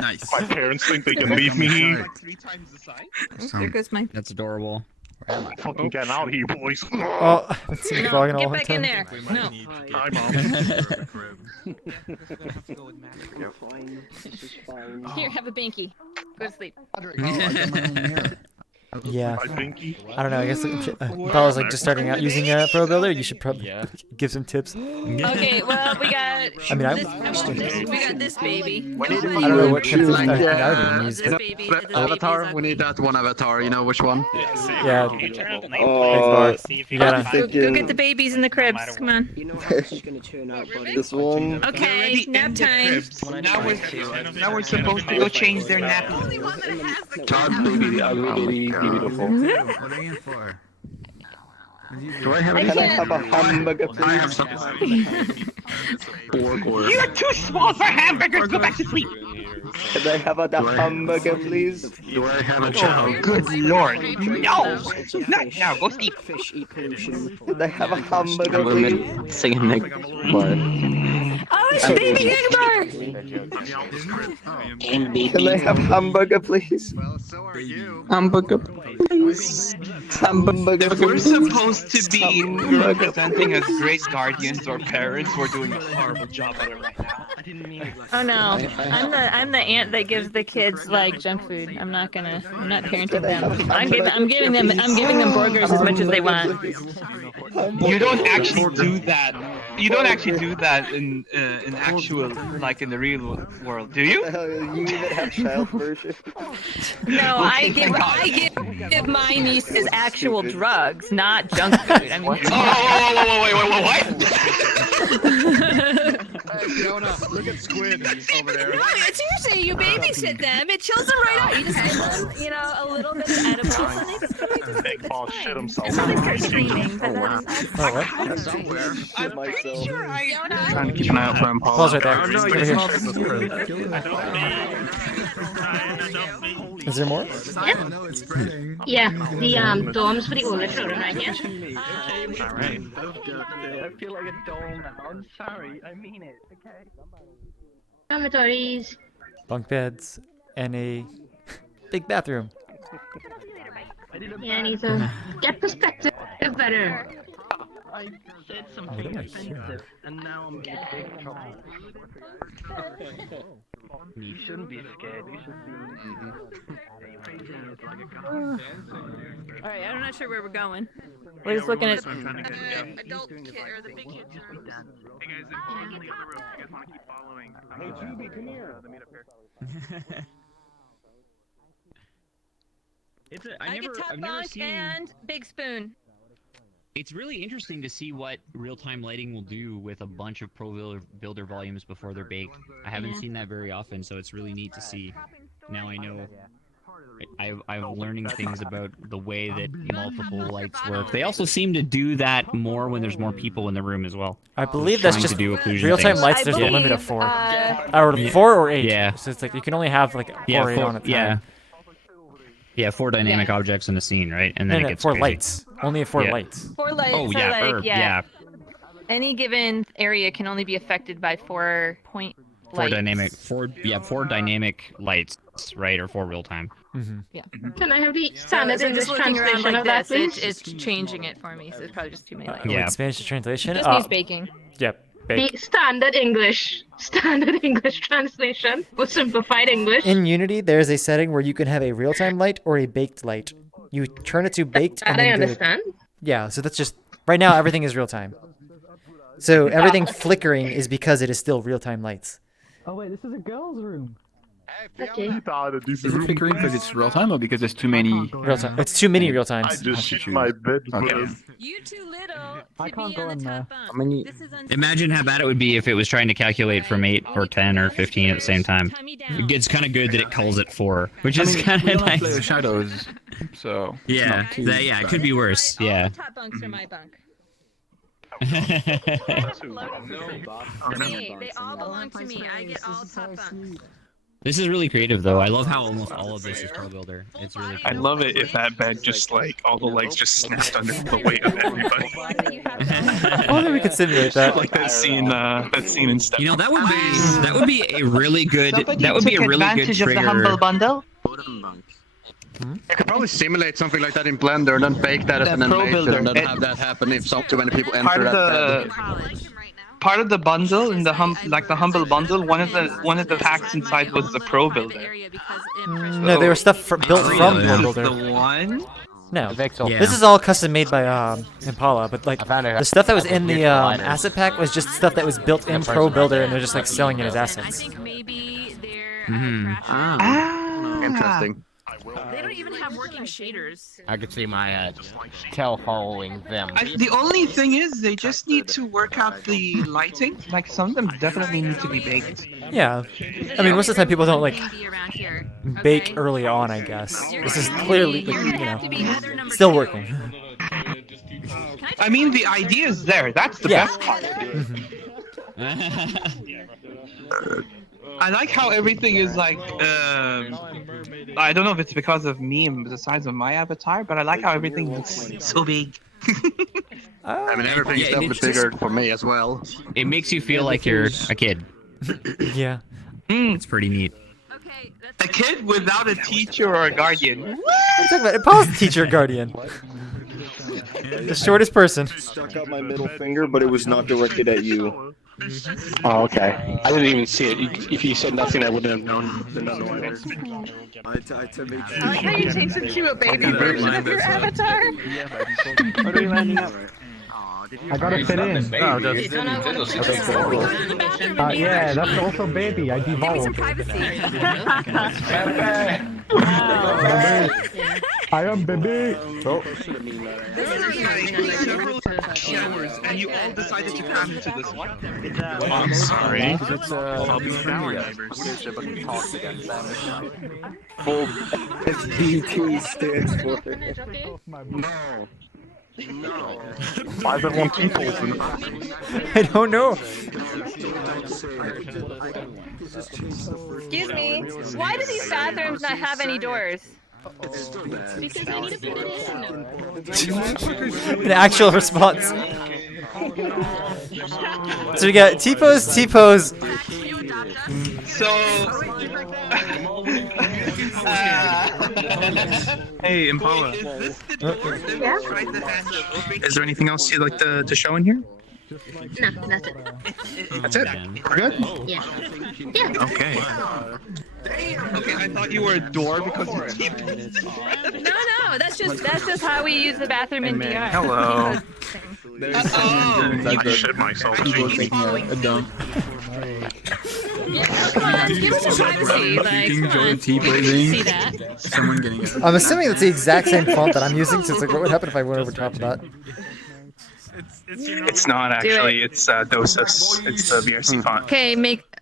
Nice. My parents think they can leave me here. There goes my. That's adorable. I'm fucking getting out of here, boys. Oh, it's No, fogging all get the back in time. there. No. Hi, Mom. You're fine. This is fine. Here, have a binky. Go to sleep. Yeah. Hi, Pinky. I don't know. I guess Paula's like just starting out using Pro Builder. You should probably give some tips. Okay, well we got. I mean, we got this baby. I don't know what tips I Yeah. use. Avatar. We need that one avatar. You know which one? Yeah. Oh, You gotta. Go get the babies in the cribs. Come on. You know how this is gonna turn out, buddy. this one. Okay, nap time. Now we're supposed to go change their nappies. Todd, Beautiful. what are you in for? Do I have Can I have a hamburger, please? I have some. You're too small for hamburgers. Go back to sleep. Can I have a hamburger, please? Do I have a child? Good lord. No. Not now. Go sleep. Fish eat pollution. Can I have a hamburger, I'm please? gonna sing him next. Oh, it's baby Igbar. Can I have hamburger, please? Hamburger, please. Hamburger, We're please. supposed to be representing as great guardians or parents. We're doing a horrible job at it right now. Oh no, I'm the aunt that gives the kids like junk food. I'm not parenting them. I'm giving them burgers as much as they want. You don't actually do that. You don't actually do that in actual, like in the real world, do you? You even have child version. No, I give my nieces actual drugs, not junk food. I mean, Wait. Fiona, look at Squid over there. No, seriously, you babysit them. It chills them right out. You just give them, a little bit of edibles, and they just go right to sleep. Big Paul shit himself. Until they start screaming. But Somewhere. I'm pretty sure trying to keep an eye out for him, Paul. Paul's right there. Oh, no, Over you here. Is there more? Yeah, the dorms for the older children right here. I feel like a doll now. I'm sorry. I mean it. Okay. Dormitories. Bunk beds and a big bathroom. Yeah, I need to get perspective better. I said something offensive, and now I'm in big trouble. You shouldn't be scared. You should be. Alright, I'm not sure where we're going. We're just looking at adult kid or the big kid. Hey guys, in the other room, you guys want to keep following? Hey, Juby, come here. The meetup here. I get top bunk and big spoon. It's really interesting to see what real-time lighting will do with a bunch of Pro Builder volumes before they're baked. I haven't seen that very often, so it's really neat to see. Now I know. I'm learning things about the way that multiple lights work. They also seem to do that more when there's more people in the room as well. I believe that's just real-time lights. There's a limit of 4, or 4 or 8. Yeah. So it's like you can only have like 4 or 8 on a time. Yeah, 4 dynamic objects in a scene, right? And then it gets 4 crazy. lights. Only 4 lights. 4 lights. Oh so yeah, like, yeah. Any given area can only be affected by 4 point lights. Four dynamic lights, right, or 4 real time. Yeah. Can I have the So standard just English looking around translation like of that, this, please? it's changing it for me, so it's probably just too many lights. Wait, Spanish translation? Just needs baking. Yep. Bake. The standard English translation or simplified English. In Unity, there's a setting where you can have a real-time light or a baked light. You turn it to baked and That I then go to- understand. Yeah, so that's just... Right now, everything is real-time. So everything flickering is because it is still real-time lights. Oh wait, this is a girls' room. Okay. Is it flickering because it's real time or because there's too many? Real time. It's too many real times. I just shit my bed. Okay. I can't go in there. Imagine how bad it would be if it was trying to calculate from 8 or 10 or 15 at the same time. It's kind of good that it calls it 4, which is kind of nice. Play with shadows, so Yeah, it could be worse. Yeah. Top bunks are my bunk. Me, they all belong to me. I get all top bunks. This is really creative, though. I love how almost all of this is Pro Builder. It's really cool. I love it if that bed just like all the legs just snapped under the weight of everybody. I wonder if we could simulate that. Like that scene in Step. You know, that would be a really good trigger. bundle? You could probably simulate something like that in Blender and then bake that and then later and then have that happen if too many people enter that bed. Part of the bundle in the humble bundle, one of the packs inside was the Pro Builder. No, they were stuff built from Pro Builder. The one? No, Yeah. this is all custom made by Impala, but like the stuff that was in the asset pack was just stuff that was built in Pro Builder, and they're just like selling it as assets. Interesting. They don't even have working shaders. I could see my tail following them. The only thing is, they just need to work out the lighting. Like, some of them definitely need to be baked. Yeah, I mean most of the time people don't like bake early on. I guess this is clearly still working. I mean, the idea is there. That's the best part. I like how everything is like, I don't know if it's because of me and the size of my avatar, but I like how everything looks so big. I mean, everything's definitely bigger for me as well. It makes you feel like you're a kid. Yeah. It's pretty neat. A kid without a teacher or a guardian. I'm talking about Impala's teacher guardian. The shortest person. Stuck out my middle finger, but it was not directed at you. Oh, okay. I didn't even see it. If you said nothing, I wouldn't have known. I like how you changed it to a baby version of your avatar. What are you landing up? I gotta fit in. Yeah, that's also baby. I devolved. I am baby. Several showers, and you all decided to come into this one. I'm sorry. I'll be friendly. Full SDT stands for. No. Why is everyone people? I don't know. Excuse me. Why do these bathrooms not have any doors? Because I need to put it in. An actual response. So we got T-pose, T-pose. So, hey, Impala. Is there anything else you'd like to show in here? No, that's it. That's it? We're good? Yeah. Okay. Okay, I thought you were a door because you keep. No, that's just how we use the bathroom in VR. Hello. Oh, I shit myself. a dump. Yeah, come on, give us some privacy. Like, come on. See that? Someone getting it. I'm assuming that's the exact same font that I'm using, so it's like, what would happen if I went over top of that? It's not actually. It's Dosis. It's the VRC font. Okay,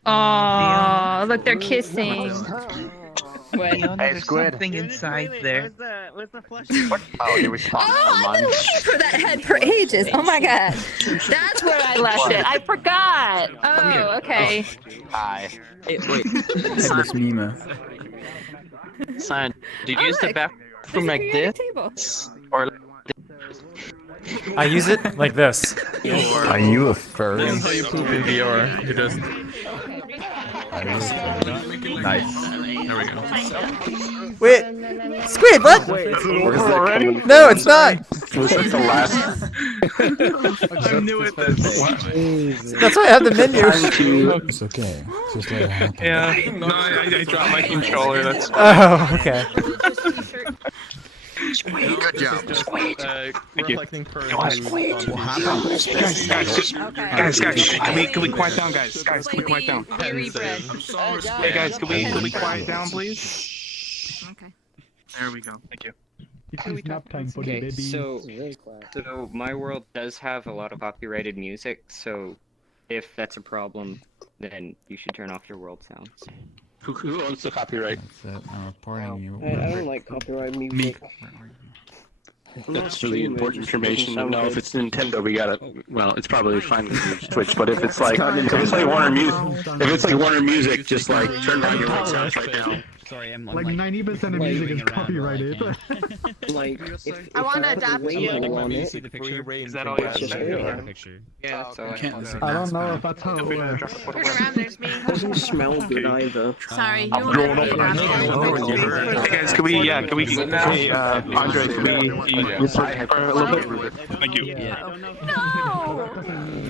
oh, look, they're kissing. Hey, Squid. Something inside there. Oh, here we go. Oh, I've been looking for that head for ages. Oh my god. That's where I left it. I forgot. Oh, okay. Hi. Hey, wait. Headless Mima. Cyan, did you use the bathroom like this? Or like I use it like this. Are you a furry? That's how you poop in VR. You just. Nice. There we go. Wait, Squid, what? Is it over already? No, it's not. Was that the last? I knew it. That's why I have the menu. It's okay. Just let it happen. Yeah, no, I dropped my controller. That's fine. Oh, okay. Good job. Thank you. Guys, can we quiet down, guys? Guys, can we quiet down? Hey guys, can we quiet down, please? Okay. There we go. Thank you. It's nap time for the Okay, babies. so my world does have a lot of copyrighted music, so if that's a problem, then you should turn off your world sounds. Who owns the copyright? Reporting you. I don't like copyright music. That's really important information to know. If it's Nintendo, we gotta. Well, it's probably fine with Twitch, but if it's like Warner Music, just like turn down your sounds right now. Sorry, I'm Like 90% of music is copyrighted. Like, I want to adapt You see the picture? Is that all you have to say? Yeah, or- the picture. Yeah, that's all I have. I don't know if that's how it works. Turn around, there's me. doesn't smell good either. Sorry, you I'm want growing to up. Hey guys, can we? Hey, Andre, can we for a little bit? Thank you. Yeah. No!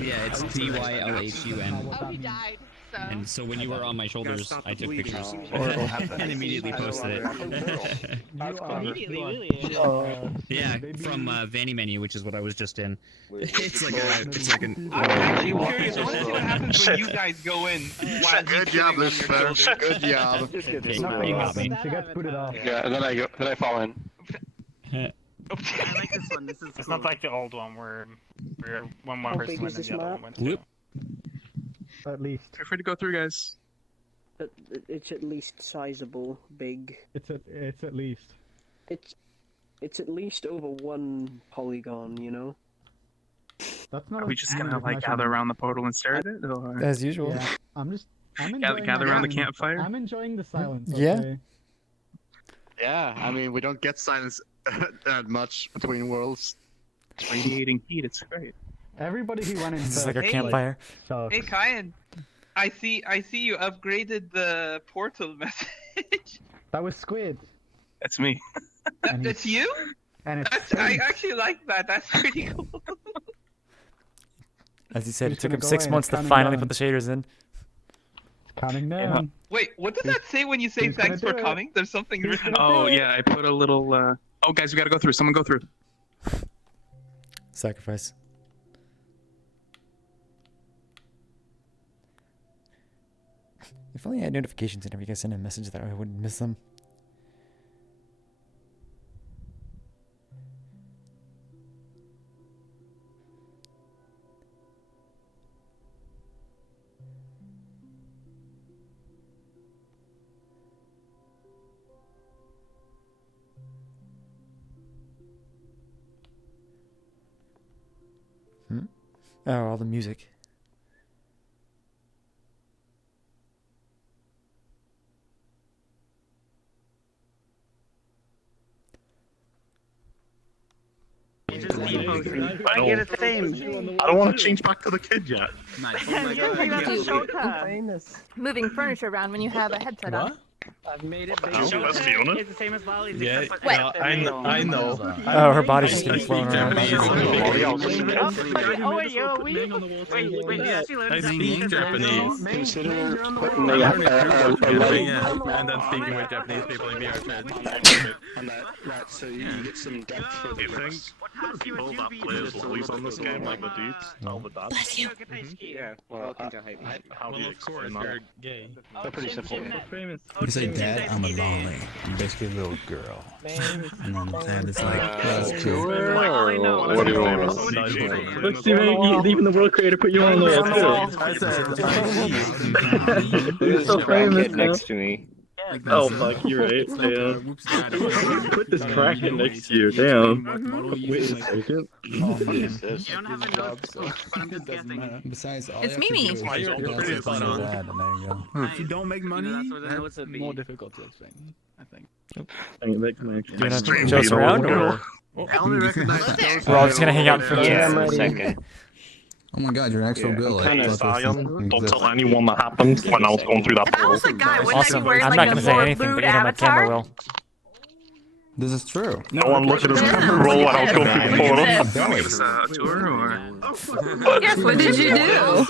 Yeah, it's DYLHUN. Oh, he died. So. And so when you were on my shoulders, I took pictures and immediately posted it. Yeah, from Vanny Menu, which is what I was just in. It's like an. I'm actually curious. I want to see what happens when you guys go in. Good job, Lucifer. Good job. Okay, you got me. She got put it off. Yeah, and then I fall in. I like this one. This is it's not like the old one where one person went and the other one went to. At least. Feel free to go through, guys. It's at least sizable, big. It's at least. It's at least over 1 polygon, you know. That's not. Are we just gonna like gather around the portal and stare at it? Or... As usual. Yeah, I'm enjoying gather around the campfire. I'm enjoying the silence. Yeah. Okay? Yeah, I mean, we don't get silence that much between worlds. It's radiating heat. It's great. Everybody who went into This is like a campfire. Hey, Kyan, I see you upgraded the portal message. That was Squid. That's me. That's you? And it's I actually like that. That's pretty cool. As he said, Who's it took gonna him go 6 in? months It's to counting finally down. put the shaders in. Counting down. Wait, what does that say when you say Who's gonna thanks for do it? coming? There's something written. Oh yeah, I put a little. Oh guys, we gotta go through. Someone go through. Sacrifice. If only I had notifications whenever you guys send a message that I wouldn't miss them. Oh, all the music. I don't want to change back to the kid yet. Moving furniture around when you have a headset on. I've made it. That's Fiona. It's the same as Lolly's. Yeah, What? I know. Oh, her body's just getting flown around. Oh, wait, yo, wait, I speak Japanese. Consider putting Yeah, and then speaking with Japanese people in VRChat. and that so you get some depth for the looks. People that play as lollies on this game, like the dudes, all the dads. Bless you. Yeah, well, how do you explain that? Gay. They're pretty simple. You say, Dad, I'm a lolly. I'm basically a little girl. And then Dad is like, that's cool. What do you want? Look, Steven, even the world creator put you on the wall, too. You're so famous next to me. Oh, fuck, you're right. Yeah. Put this Kraken next to you. Damn. Wait a second. Besides, all It's you have to Mimi. do is You're just pretty tell spot your on. dad, and there you go. If you don't make money, then that's more difficult to explain, I think. Do you not show us around, or? I only recognize those. We're all just gonna hang out for Yeah, a second. Oh my god, you're actual Bill. Don't tell anyone that happened when I was going through that If I was a guy, wouldn't I be wearing I'm like not a gonna say more anything, lewd but you know my camera avatar? will. This is true. No one looked at his camera roll when I was going through the portal. Yes, what did you do?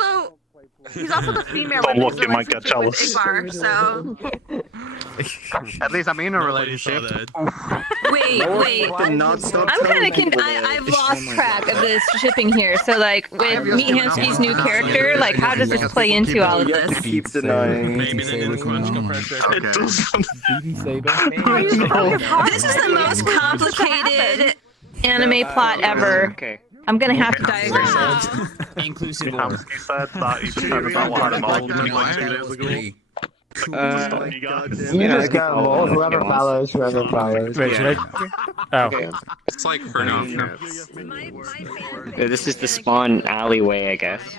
He's also the female. Don't in look, his you might get relationship with jealous. Igbar, so. At least I'm in a relationship. Wait. I'm kind of I've lost track of this shipping here. So like with Meehamski's new character, like how does this play into all of this? Keep denying. Maybe they didn't crunch compressor. This is the most complicated anime plot ever. Okay. I'm gonna have to diagram. Inclusive. He said that each time about what You just got more. Whoever follows. Wait, should I? Oh. Okay. It's like for now. This is the spawn alleyway, I guess.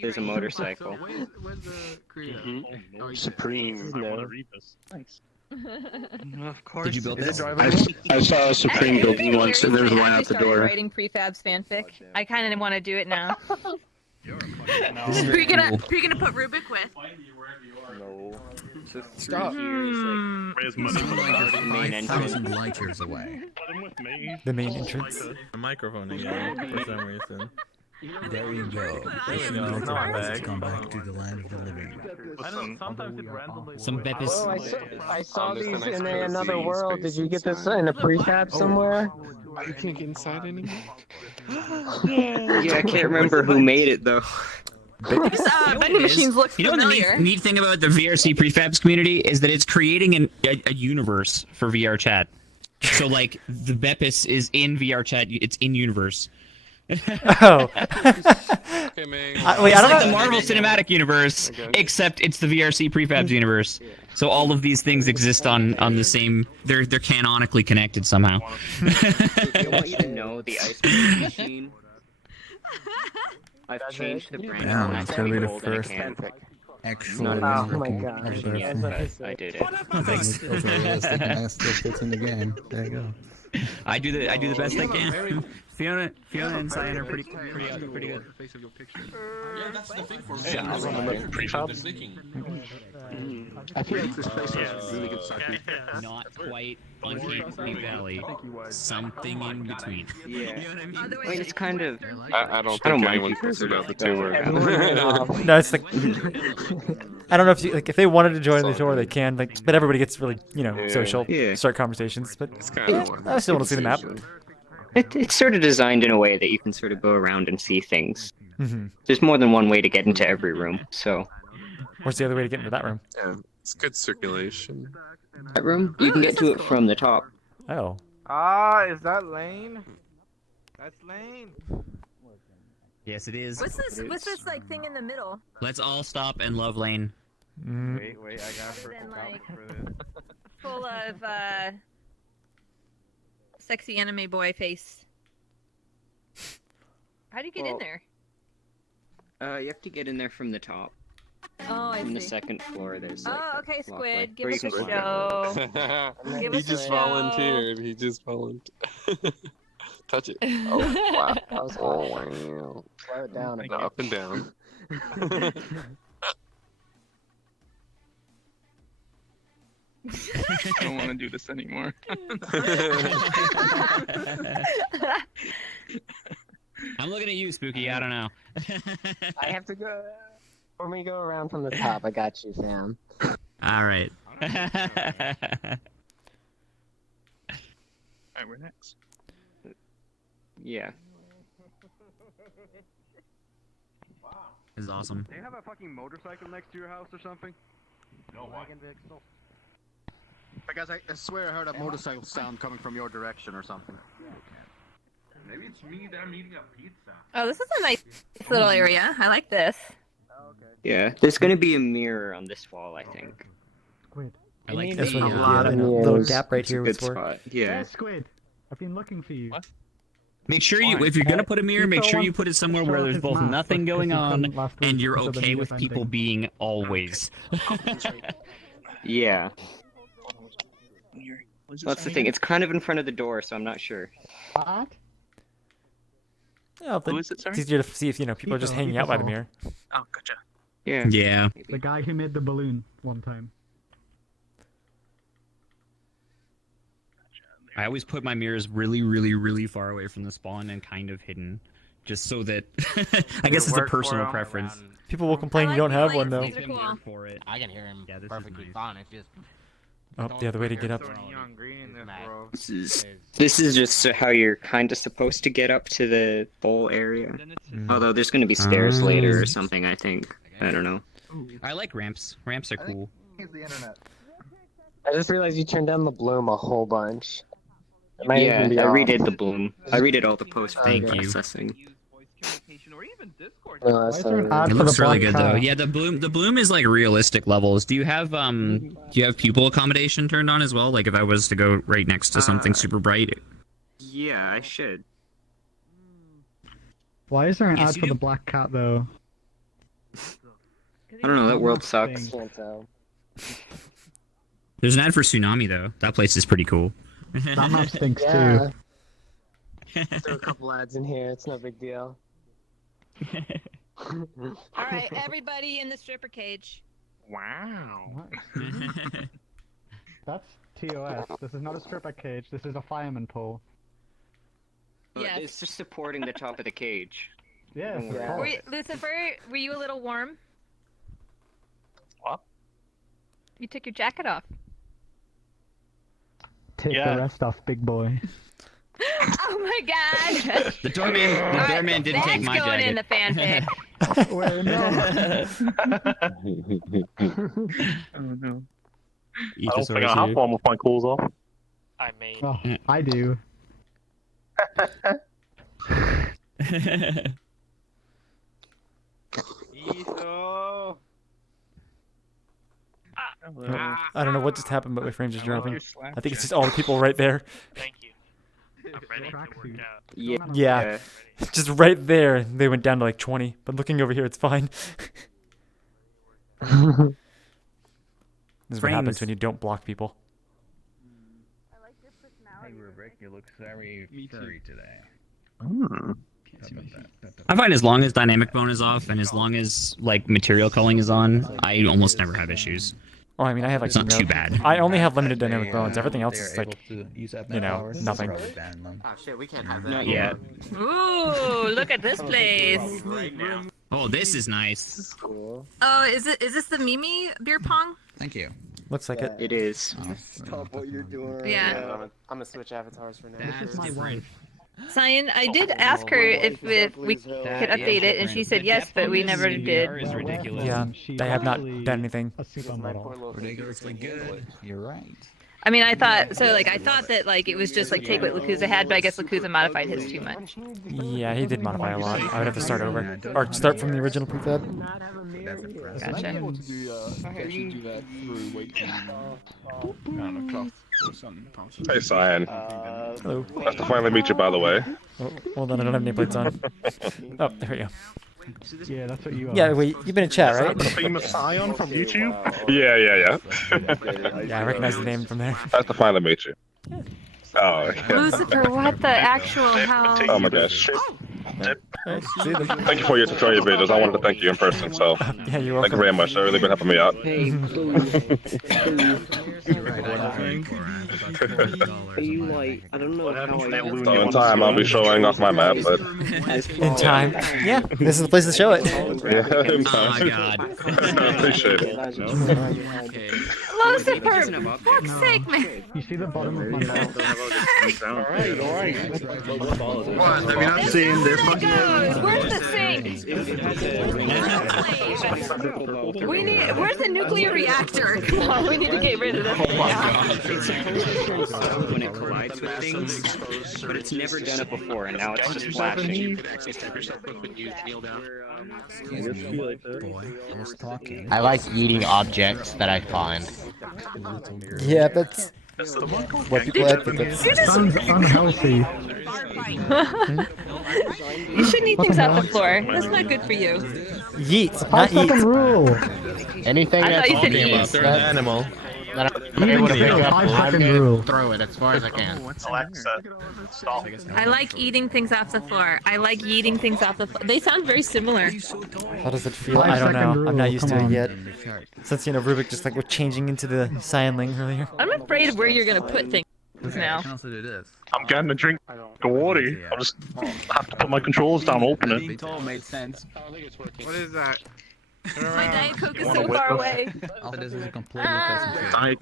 There's a motorcycle. Supreme. Of course. Did you build this? I saw a Supreme building once, and there was one out the door. Writing prefabs fanfic. I kind of want to do it now. Who are you gonna put Rubik with? No. So Stop. Here's like the main entrance. 1,000 light years away. The main entrance. The microphone again for some reason. There you go. Come back to the land of the living. Some Beppis. Oh, I saw these in another world. Did you get this in a prefab somewhere? You can't get inside anymore. Yeah, I can't remember who made it though. Vending machines look You know what the familiar. neat thing about the VRC prefabs community is that it's creating a universe for VRChat. So like the Beppis is in VRChat, it's in universe. Oh. Okay, man. Wait, I don't like know. the Marvel Cinematic Universe, except it's the VRC prefabs universe. So all of these things exist on the same. They're canonically connected somehow. I want you to know the ice cream machine. I've changed the brand Yeah, on that it's to gonna be the gold and a first can. actual Not Oh realistic my god. comparison. Yes, but I did it. It's realistic and that still fits in the game. There you go. I do the best I can. Fiona and Cyan are pretty good. Yeah, that's the thing for me. I feel like this place has really good sucking. Not quite Uncanny Valley. Something in between. Yeah. You know what I mean? I mean, it's kind of. I don't I think don't mind anyone cares about the two words. No, it's like I don't know if if they wanted to join the tour, they can. Like, but everybody gets really social, start conversations. But I still want to see the map. It's sort of designed in a way that you can sort of go around and see things. Mm-hmm. There's more than one way to get into every room, so. What's the other way to get into that room? Yeah, it's good circulation. That room? You can get to it from the top. Oh. Ah, is that Lane? That's Lane. Yes, it is. What's this like thing in the middle? Let's all stop and love Lane. Wait, I got for this. Full of sexy anime boy face. How do you get in there? You have to get in there from the top. Oh, I From see. the second floor, there's like Oh, okay, a walkway Squid, give where us you a can show. Give He us a just show. volunteered. He just volunteered. Touch it. Oh, wow. Oh, wow. Slow it down. Up and down. I don't want to do this anymore. I'm looking at you, Spooky. I don't know. I have to go. When we go around from the top, I got you, Sam. All right. Alright, we're next. Yeah. This is awesome. Do you have a fucking motorcycle next to your house or something? No, Because I swear I heard a motorcycle sound coming from your direction or something. Maybe it's me that I'm eating a pizza. Oh, this is a nice little area. I like this. Yeah, there's gonna be a mirror on this wall, I think. I like This the, one, yeah, a little gap right here Good was for. spot. Yeah. Squid. I've been looking for you. What? Make sure if you're gonna put a mirror, make sure you put it somewhere where there's both nothing going on and you're okay with people being always. Yeah. That's the thing. It's kind of in front of the door, so I'm not sure. What? Yeah, Who is it, sorry? it's easier to see if people are just hanging out by the mirror. Oh, gotcha. Yeah. Yeah. The guy who made the balloon one time. I always put my mirrors really, really, really far away from the spawn and kind of hidden, just so that I guess it's a personal preference. People will complain you don't have one though. Make them work for it. I can hear him Yeah, this is perfectly nice. fine. It's just. Oh, the other way to get up. This is just how you're kind of supposed to get up to the bowl area. Although there's going to be stairs later or something, I think. I don't know. I like ramps. Ramps are cool. I just realized you turned down the bloom a whole bunch. It might Yeah, even be I off. redid the bloom. I redid all the post Thank you. processing. No, that's an not ad It for looks the really black good though. car? Yeah, the bloom is like realistic levels. Do you have pupil accommodation turned on as well? Like if I was to go right next to something super bright. Yeah, I should. Why is there an Yes, ad you for the do. black cat though? I don't know, that world sucks. Can't tell. There's an ad for Tsunami though. That place is pretty cool. That map stinks Yeah. too. Throw a couple ads in here. It's no big deal. All right, everybody in the stripper cage. Wow. That's TOS. This is not a stripper cage. This is a fireman pole. Yes. It's just supporting the top of the cage. Yes, of Yeah. Were you, Lucifer, were you a little warm? What? You took your jacket off. Take Yeah. the rest off, big boy. Oh my god! The doorman didn't take my That's going in jacket. the fanfic. Wait, no. Oh no. I don't think I have one with my calls off. I made. Oh, I do. Etho. I don't know what just happened, but my frame's just dropping. I think it's just all the people right there. Thank you. I'm ready to work out. Yeah, just right there. They went down to like 20, but looking over here, it's fine. This is what happens when you don't block people. Hey, Rick, you look very furry today. I find as long as dynamic bone is off and as long as like material culling is on, I almost never have issues. Oh, I mean, I have like It's not no- too bad. I only have limited dynamic bones. Everything else is like, nothing. Oh shit, we can't have that. Not yet. Ooh, look at this place. Oh, this is nice. This is cool. Oh, is this the Mimi beer pong? Thank you. Looks like it. It is. Stop what you're doing. Yeah. I'm gonna switch avatars for now. This is my wife. Cyan, I did ask her if we could update it, and she said yes, but we never did. Is ridiculous. Yeah, they have not done anything. A supermodel. Ridiculously good. You're right. I mean, I thought that like it was just like take what Lakuza had, but I guess Lakuza modified his too much. Yeah, he did modify a lot. I would have to start over. Or start from the original prefab. Hey, Cyan. Hello. Nice to finally meet you, by the way. Oh, hold on, I don't have nameplates on. Oh, there we go. Yeah, that's what you are. Yeah, wait, you've been in chat, right? The famous Cyan from YouTube? Yeah. Yeah, I recognize the name from there. Nice to finally meet you. Oh, yeah. Lucifer, what the actual hell? Oh my gosh. See them. Thank you for your tutorial videos. I wanted to thank you in person, so Yeah, you're thank welcome. you very much. They've really been helping me out. Are you like, I don't know how I So in time, I'll be showing off my map, but In time. Yeah, this is the place to show it. yeah, in time. Oh god. I appreciate it. Lucifer, for fuck's sake, man. You see the bottom of my mouth? Alright. What? Have you not seen this? Where's the sink? Where's the nuclear reactor? Come on, we need to get rid of this. It's supposed to turn slow when it collides with things, but it's never done it before, and now it's just flashing. I like eating objects that I find. Yeah, that's what people advocate. Sounds unhealthy. You shouldn't eat things off the floor. That's not good for you. Yeet, Our not eat. second rule. Anything I that's thought you said talking eat. about They're an that, animal. That I'm able to pick up, I'm gonna throw it as far as I can. Alexa, stop. I like eating things off the floor. I like yeeting things off the floor. They sound very similar. How does it feel? I don't know. I'm not used to it yet. Since, Rubik just like was changing into the CyanLaser earlier. I'm afraid of where you're gonna put things now. I'm getting a drink of water. I'll just have to put my controls down, open it. Made sense. What is that? My Diet Coke is so far away.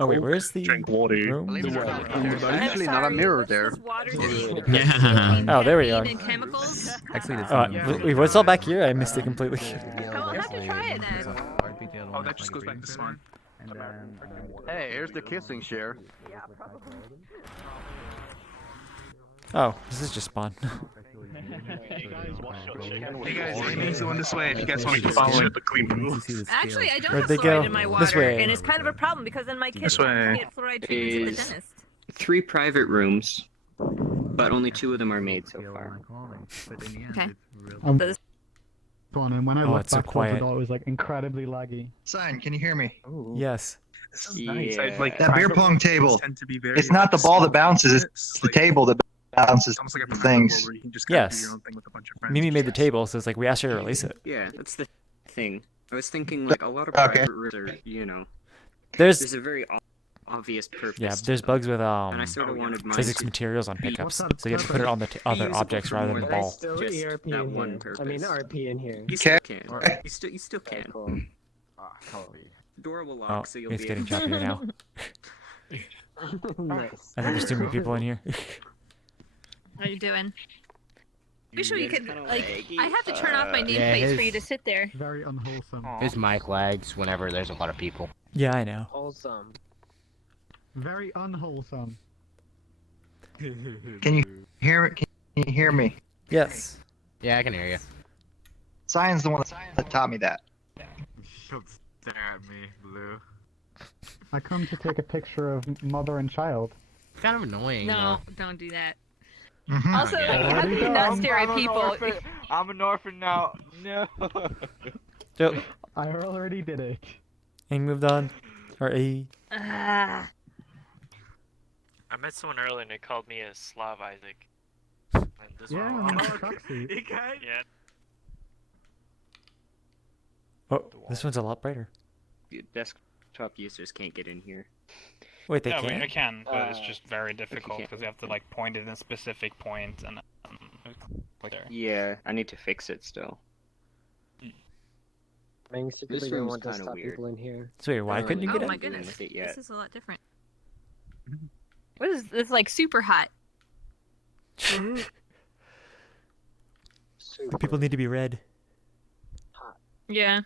Oh wait, where's the drink water room? Usually not a mirror there. Yeah. Oh, there we are. Actually, wait, what's all back here? I missed it completely. I'll have to try it then. Oh, that just goes back to spawn. Hey, here's the kissing share. Oh, this is just spawn. Hey guys, Amy's going this way if you guys want me to follow it. Actually, I don't Where'd have they fluoride go? in my This water, way. and it's kind of a problem because then my kids This way. have to get fluoride treatments at the dentist. 3 private rooms, but only 2 of them are made so far. Okay. And when I Oh, looked it's so back towards quiet. the door, it was like incredibly laggy. Sign, can you hear me? Yes. This is nice. I'd like That beer pong table. tend to be very, It's not the ball that bounces, it's the table that bounces almost like a things. where you can just kind of do Yes. your own thing with a bunch of friends. Mimi made the table, so it's like we asked her to release it. Yeah, that's the thing. I was thinking like a lot of Okay. private rooms are, There's there's a very obvious purpose. yeah, to there's them. bugs with And I sort of wanted mine physics to materials on be pickups, so you have to put it on the other reusable objects for rather more than the than ball. just ERP that in one here. purpose. I mean, RP in here. You still can. You still can. Cool. Door will Oh, lock, so you'll it's be getting able choppier now. Nice. I think there's too many people in here. How you doing? Wish we It's could kinda like. laggy. I have to turn off my Yeah, nameplate for his- you to sit there. Very unwholesome. His mic lags whenever there's a lot of people. Yeah, I know. Wholesome. Very unwholesome. Can you hear me? Yes. Yeah, I can hear you. Cyan's the one that taught me that. Don't stare at me, Blue. I come to take a picture of mother and child. It's kind of annoying. No, don't do that. Mhm. Also, how can you not stare at people? I'm an orphan now. No. So, I already did it. Ing moved on. Or A. Ah. I met someone earlier and they called me a Slav Isaac. Yeah, I'm not a tracksuit. Yeah. Oh, this one's a lot brighter. Desktop users can't get in here. Wait, they yeah, can't? I can, but it's just very difficult can't. because you have to like point it in a specific point and click there. Yeah, I need to fix it still. I mean, This secretly don't room's want to kinda stop weird. people in here. So wait, why couldn't you Oh get my in? goodness, with it yet. this is a lot different. What is this? Like super hot. The people need to be red. Yeah,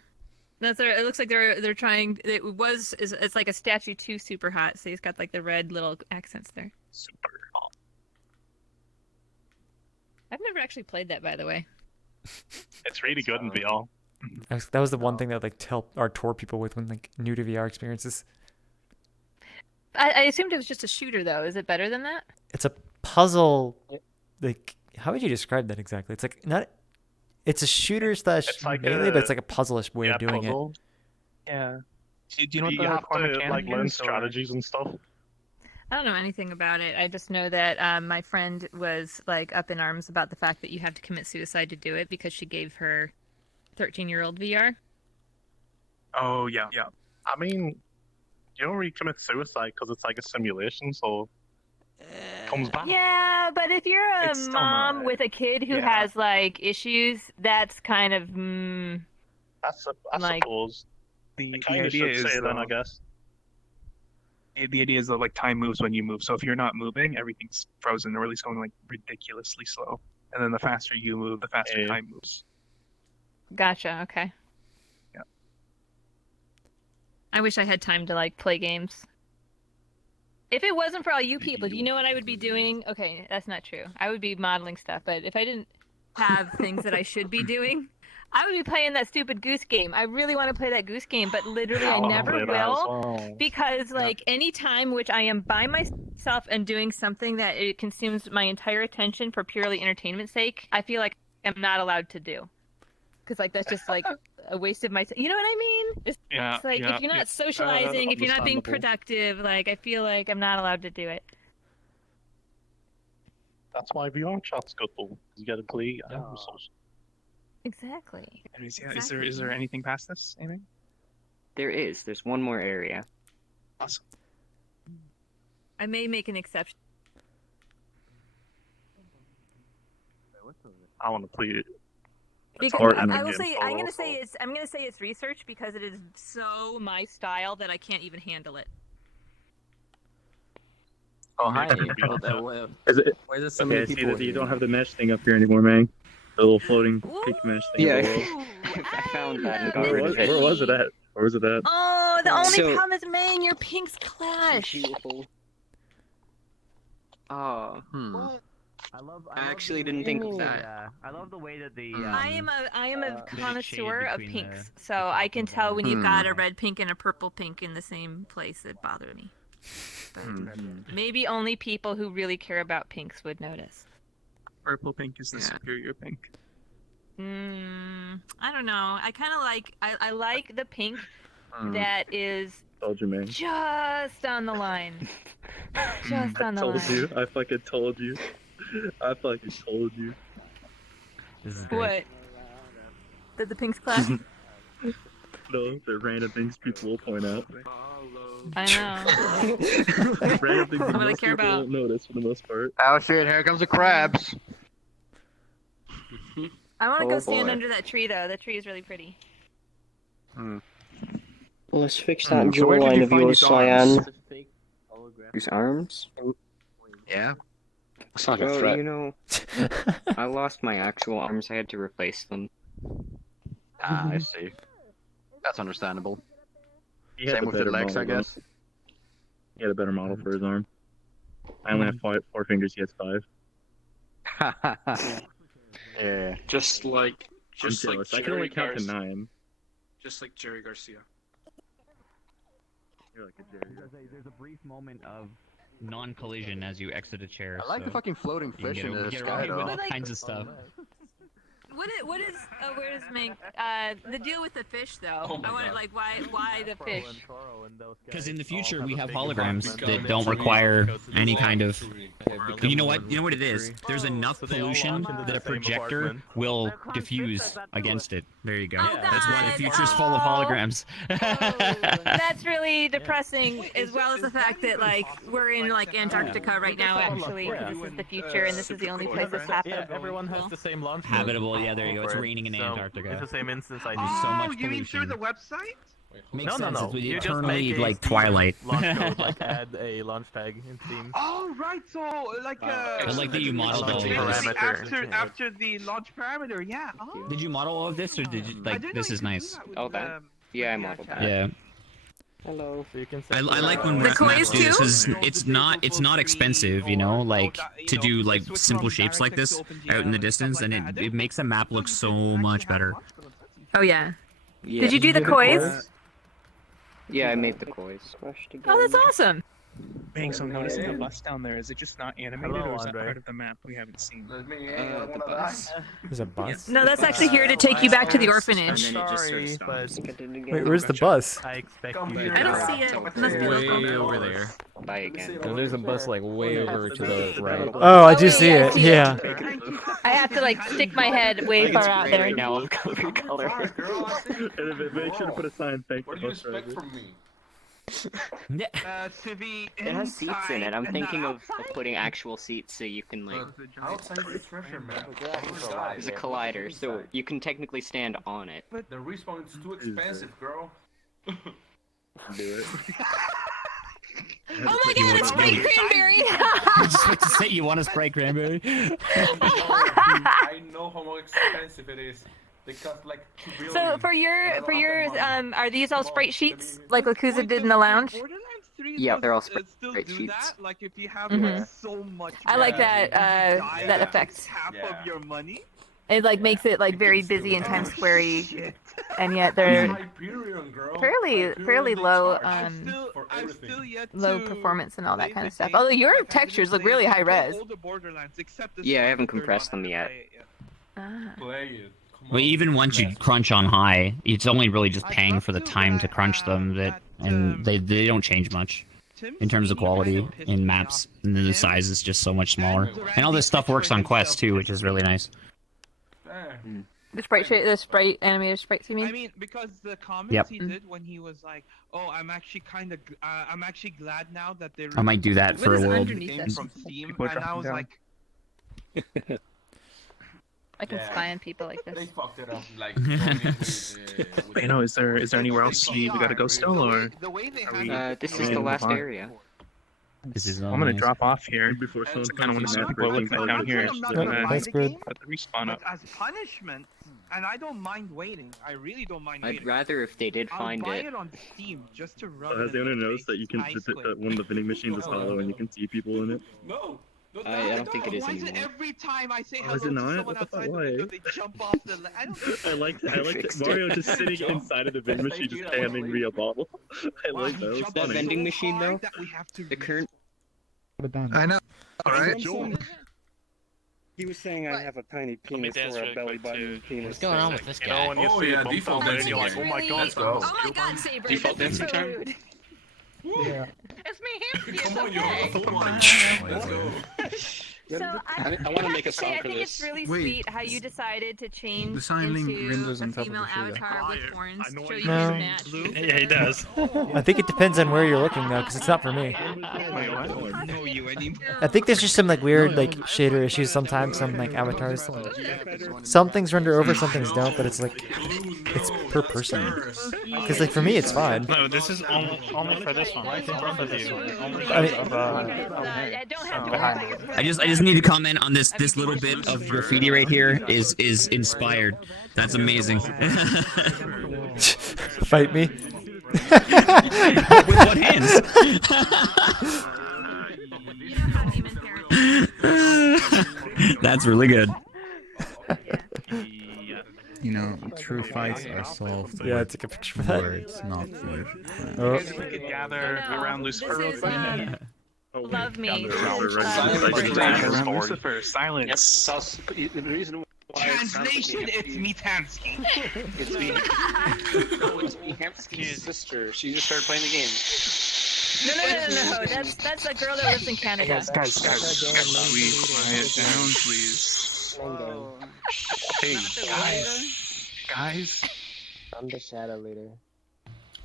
that's their. It looks like they're trying. It's like a statue 2 super hot. So he's got like the red little accents there. Super hot. I've never actually played that, by the way. It's really good in VR. That was the one thing that like tore people with when like new to VR experiences. I assumed it was just a shooter though. Is it better than that? It's a puzzle. Like, how would you describe that exactly? It's like not. It's a shooter slash It's like melee, but it's like a puzzle-ish way of doing puzzle. Yeah. Do you know what You the have core to mechanic like learn is, or- strategies and stuff. I don't know anything about it. I just know that my friend was like up in arms about the fact that you have to commit suicide to do it because she gave her 13-year-old VR. Oh yeah, yeah. I mean, you don't really commit suicide because it's like a simulation, so it comes back. Yeah, but if you're a It's still mom not- with a kid who yeah. has like issues, that's kind of I like- suppose. The Kind of idea should is say then, though, I guess. the idea is that like time moves when you move. So if you're not moving, everything's frozen, or at least going like ridiculously slow. And then the faster you move, the faster Yeah. time moves. gotcha. Okay. Yeah. I wish I had time to like play games. If it wasn't for all you people, do you know what I would be doing? Okay, that's not true. I would be modeling stuff, but if I didn't have things that I should be doing, I would be playing that stupid Goose game. I really want to play that Goose game, but literally I wanna never play that as will well. because like any time which I am by myself and doing something that it consumes my entire attention for purely entertainment sake, I feel like I'm not allowed to do. Because like that's just like a waste of my time. You know what I mean? It's like if you're not socializing, if you're not being productive, like I feel like I'm not allowed to do it. That's why VRChat's good though. You gotta play social. Exactly. Is there anything past this? Anything? There is. There's one more area. Awesome. I may make an exception. I want to play it. Because I will say, I'm gonna say it's research because it is so my style that I can't even handle it. Oh, hi. Why is it so many people? You don't have the mesh thing up here anymore, man. The little floating pink mesh thing. Yeah, I found that and got rid of it. Where was it at? Where was it at? Oh, the only problem is, man, your pinks clash. Oh. I actually didn't think of that. I love the way that the. I am a connoisseur of pinks, so I can tell when you've got a red pink and a purple pink in the same place that bother me. But maybe only people who really care about pinks would notice. Purple pink is the superior pink. I don't know. I kind of like. I like the pink that is Told you, man. just on the line. Just on the line. Told you. I fucking told you. I fucking told you. This is What? Did the pinks clash? No, they're random things people will point out. I know. Random things that What I most care people about. won't notice for the most part. Oh shit, here comes the crabs. I want to go stand boy. under that tree though. That tree is really pretty. Hmm. Well, let's fix So that where did jawline you of find yours, these arms? Cyan. Whose arms? Yeah. It's not a threat. You know, I lost my actual arms. I had to replace them. Ah, I see. That's understandable. He had Same a with the better legs, I model, guess. though. He had a better model for his arm. I only have four fingers, he has 5. Yeah. Just like I'm jealous. I can only count to Garcia. 9. Just like Jerry Garcia. You're like a Jerry. There's a brief moment of non-collision as you exit a chair. I like the fucking floating you can fish get in away- the get sky, away with though. all kinds of stuff. What is where is the deal with the fish though? I wanted like why the fish? Because in the future we have holograms that don't require any kind of. You know what? You know what it is. There's enough pollution that a projector will diffuse against it. There you go. That's why the future's full of holograms. That's really depressing, as well as the fact that like we're in like Antarctica right now. Actually, this is the future, and this is the only place that's habitable. Everyone has the same launch. Habitable. Yeah, there you go. It's raining in So, Antarctica. It's the same instance I There's do. so much You mean through pollution. the website? Makes No. sense. It's You just eternally make a like Steam Twilight. launch code, like add a launch tag in Steam. Oh right, so like I like that you modeled all basically of this. after the launch parameter, yeah. Oh. Did you model all of this, or did you like this is nice? Oh, that. Yeah, I modeled that. Yeah. Hello. So you can I like when The maps coins do this. too? Is it's not expensive, you know, like to do like simple shapes like this out in the distance, and it makes a map look so much better. Oh yeah. Yeah. Did you do the kois? Yeah, I made the kois. Oh, that's awesome. Bang, so I'm noticing the bus down there. Is it just not animated, Hello, or is that Andre. part of the map we haven't seen? The bus. There's a bus. No, that's actually here to take you back to the orphanage. Sorry, but Wait, where's the bus? I expect you I don't see it. It must be local. Way over there. Bye again. And there's a bus like way over to the right. Oh, I do see it. see Yeah. I have to like stick my head way far out there. Now I'm color color. And make sure to put a sign, thank What the do you bus expect driver. from me? To be It has seats in it. I'm inside thinking and of putting actual seats so you can like. Outside the treasure map. There's a collider, so you can technically stand on it. The respawn is too expensive, girl. Do it. Oh my god, it's Spray Cranberry! I just want to say you want to spray cranberry. I know how expensive it is. They cost like 2 billion. So for yours, are these all Sprite sheets like Lakuza did in the lounge? Borderlands 3 Yeah, does, they're all still sprite do sheets. that. Like if you have Mhm. like, so much. I like money, that you die that at effect. half of your money. It like makes it like very busy in Times Square-y, and yet they're Hyperion, girl. fairly Hyperion, low I'm still yet low to performance and all that play kind the of stuff. game. Although your Like, I textures look didn't really play high res. all the Borderlands except the Yeah, I second haven't and third compressed one. them I yet. haven't played it yet. Ah. Play it. Well, even once you crunch on high, it's only really just paying for the time to crunch them. And they don't change much in terms of quality in maps, and then the size is just so much smaller. And all this stuff works on Quest too, which is really nice. The sprite animated sprites, you mean? I mean, because the comments he did when he was like, "Oh, I'm actually glad now that they." I might do that for a world. From Steam, and I was like, I can spy on people like this. They fucked it up like. You know, is there anywhere else we gotta go still, or? This is the last area. I'm gonna drop off here. Before I kind of want to see people look back down here. That's good. Put the respawn up. as punishment, and I don't mind waiting. I really don't mind waiting. I'd rather if they did I'll find buy it. it on Steam just to rub Has it in anyone their noticed that you can face. that one of the vending machines is hollow and you can see people in it? No. I don't think it is Why is it anymore. every time I say Oh, hello is it to not? someone What the outside fuck? the Why? window, they jump off the I don't I liked Mario just sitting inside of the vending machine, just handing me a bottle. I like that. It was That funny. vending machine though, the current. I know. All right. He was saying I have a tiny penis or a belly button penis. What's going on with this You guy? know, when you see a default dancing, you're like, oh my god, go. Oh my god, Saber, Default this is dancing so term? rude. Yeah. It's me, Hamsky, Come on, it's you're okay. Let's go. So I want to make a song I for think it's this. really Wait. sweet how you decided to change The sign link into renders a on top of female the tree, avatar with horns to show you No. can match. Yeah, he does. I think it depends on where you're looking though, because it's not for me. Wait, what? know you anymore. I think there's just some like weird like shader issues sometimes. Some like avatars. Some things render over, some things don't. But it's like it's per person. Because like for me, it's fine. No, this is only for this one. For this one. Only I mean- I don't have to worry about your I just need to comment on this little bit of graffiti right here is inspired. That's amazing. Fight me. With what hands? That's really good. You know, true fights are solved. Yeah, with take a picture for that. words, not with. Oh. We could gather around Lucifer real quick. love me. Lucifer, silence. Yes. The reason why Translation, it's Mitansky. It's me. No, it's me, Hamsky's sister. She just started playing the game. No. That's the girl that lives in Canada. Guys, please quiet down, please. Hey, guys. I'm the shadow leader.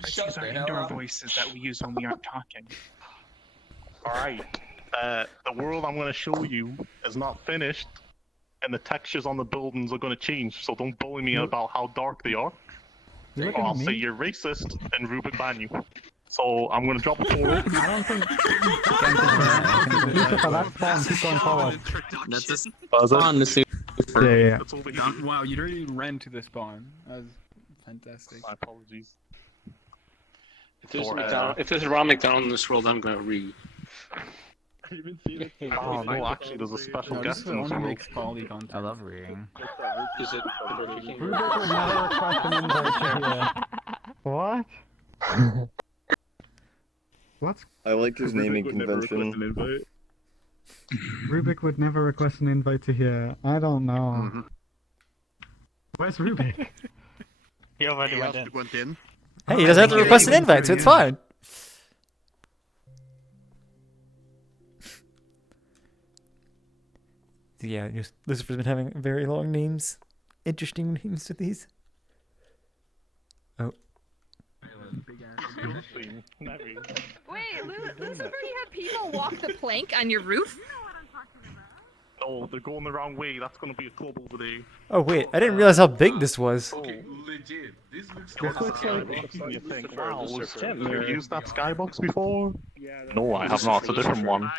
These are indoor voices that we use when we aren't talking. Alright, the world I'm going to show you is not finished, and the textures on the buildings are going to change, so don't bully me about how dark they are. You're Or looking I'll at me? say you're racist, and Rubik ban you. So I'm going to drop a portal. I don't think. Lucifer, that's fine. Keep going forward. That's a spawn, Yeah. Wow, you really ran to the spawn. That was fantastic. My apologies. If there's a Ron McDonald in this world, I'm going to read. Oh, no, actually, there's a special No, guest this in this only world. makes quality content. I love reading. Is it Rubik would never request an invite to here. What? What's I like his naming convention. Rubik would never request an invite to here? I don't know. Mm-hmm. Where's Rubik? He already went in. Hey, he doesn't have to request an invite, so it's fine. Yeah, Lucifer's been having very long names. Interesting names with these. Oh. Wait, Lucifer, you have people walk the plank on your roof? No, they're going the wrong way. That's going to be a club over there. Oh wait, I didn't realize how big this was. Okay, legit. This looks You think, wow, have you used that skybox before? No, I have not. It's a different one.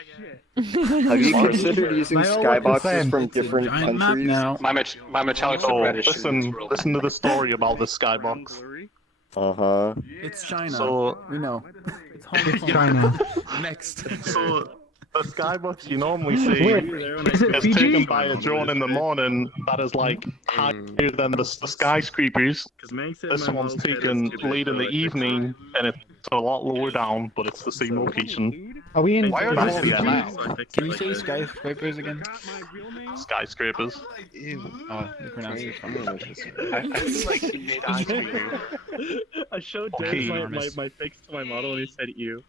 Have you considered using skyboxes from different countries? My metallic So, red is listen to the story about this skybox. Uh-huh. It's China. So, we know. It's China. Next. So, the skybox you normally see Wait, is it is Fiji? taken by a drone in the morning that is like higher than the skyscrapers. This one's taken late in the evening and it's a lot lower down, but it's the same location. Are we in? Why are is the this walls PG? allowed? Can you say skyscrapers again? Skyscrapers. Oh, you pronounced it fine. I feel like you made ice cream. I showed Okay. Dave my fix to my model and he said ew.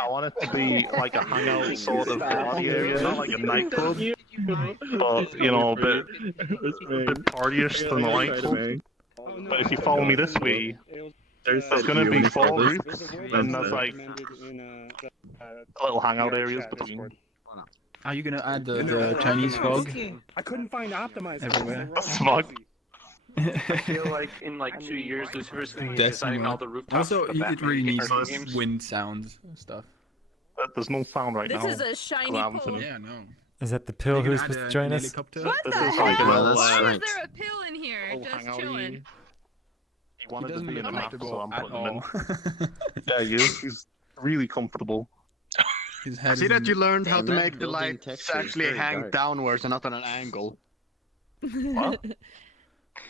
I want it to be like a hangout sort of party area, not like a nightclub, but you know, a bit partyish than the nightclub. But if you follow me this way, there's gonna be 4 roofs, and there's like little hangout areas between. Are you gonna add the Chinese fog I couldn't find optimizer. everywhere? Smog. I feel like in like 2 years, Lucifer's going to be designing all the rooftops. Also, for it Batman really needs games. wind sounds and stuff. There's no sound right This now. is a shiny Around pool. for Yeah, no. Is that the pill who's supposed to join us? What This the is hell? like a little, Why is there a pill in here? little Just hangout-y. chilling. He wanted to doesn't be in look the map, so comfortable I'm at putting him in. all. Yeah, he is. He's really comfortable. His I head see is that in- you learned how to Damn, make the building lights texture is actually very hang dark. downwards and not on an angle. What?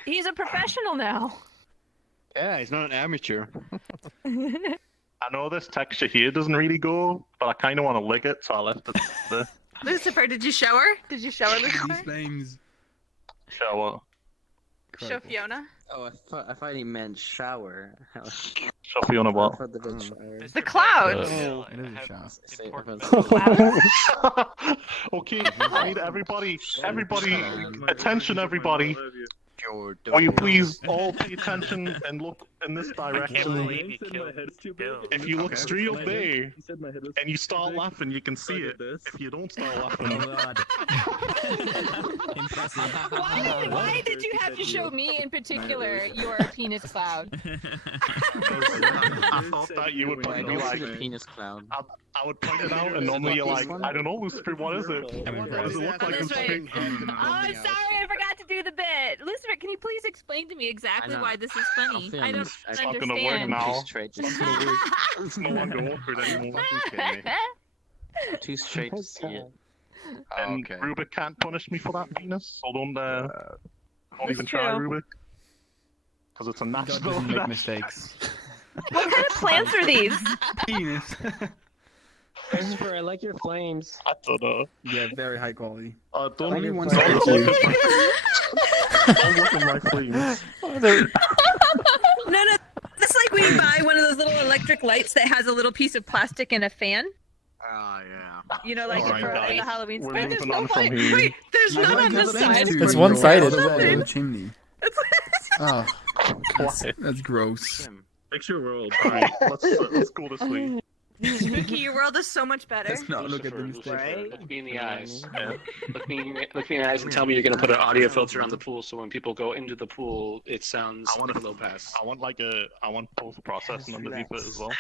He's a professional now. Yeah, he's not an amateur. I know this texture here doesn't really go, but I kind of want to lick it, so I left it there. Lucifer, did you show her? Did you show her, Lucifer? flames. Shower. Show Fiona? Oh, I thought he meant shower. Show Fiona what? The clouds! Okay, I need everybody, attention everybody. Will you please all pay attention and look in this direction? If you look straight up there and you start laughing, you can see it. If you don't start laughing, Why did you have to show me in particular your penis cloud? I thought that you would probably be like, penis cloud. I would point it out, and normally you're like, I don't know, Lucifer, what is it? What does it look like? That's right. Oh, I'm sorry, I forgot to do the bit. Lucifer, can you please explain to me exactly why this is funny? I don't It's not gonna work understand. now. It's no longer awkward anymore. Too straight to see it. And Rubik can't punish me for that penis, so don't even try, true. Rubik. Because it's a God national. doesn't make mistakes. What kind of plants are these? Penis. Christopher, I like your flames. I don't know. Yeah, very high quality. Don't Only one don't side look to don't look at my flames. No, that's like when you buy one of those little electric lights that has a little piece of plastic and a fan. Oh, yeah. You know, like Alright, for guys, the Halloween we're spirit. There's moving no on from light. here. Wait, there's none on this side. It's one-sided. The chimney. Oh, that's gross. Picture world. Alright, let's go this way. Spooky, your world is so much better. Let's not look at the mistakes. Right? Look me in the eyes. Look me in the eyes and tell me you're going to put an audio filter on the pool, so when people go into the pool, it sounds like a low pass. I want post processing underneath it as well.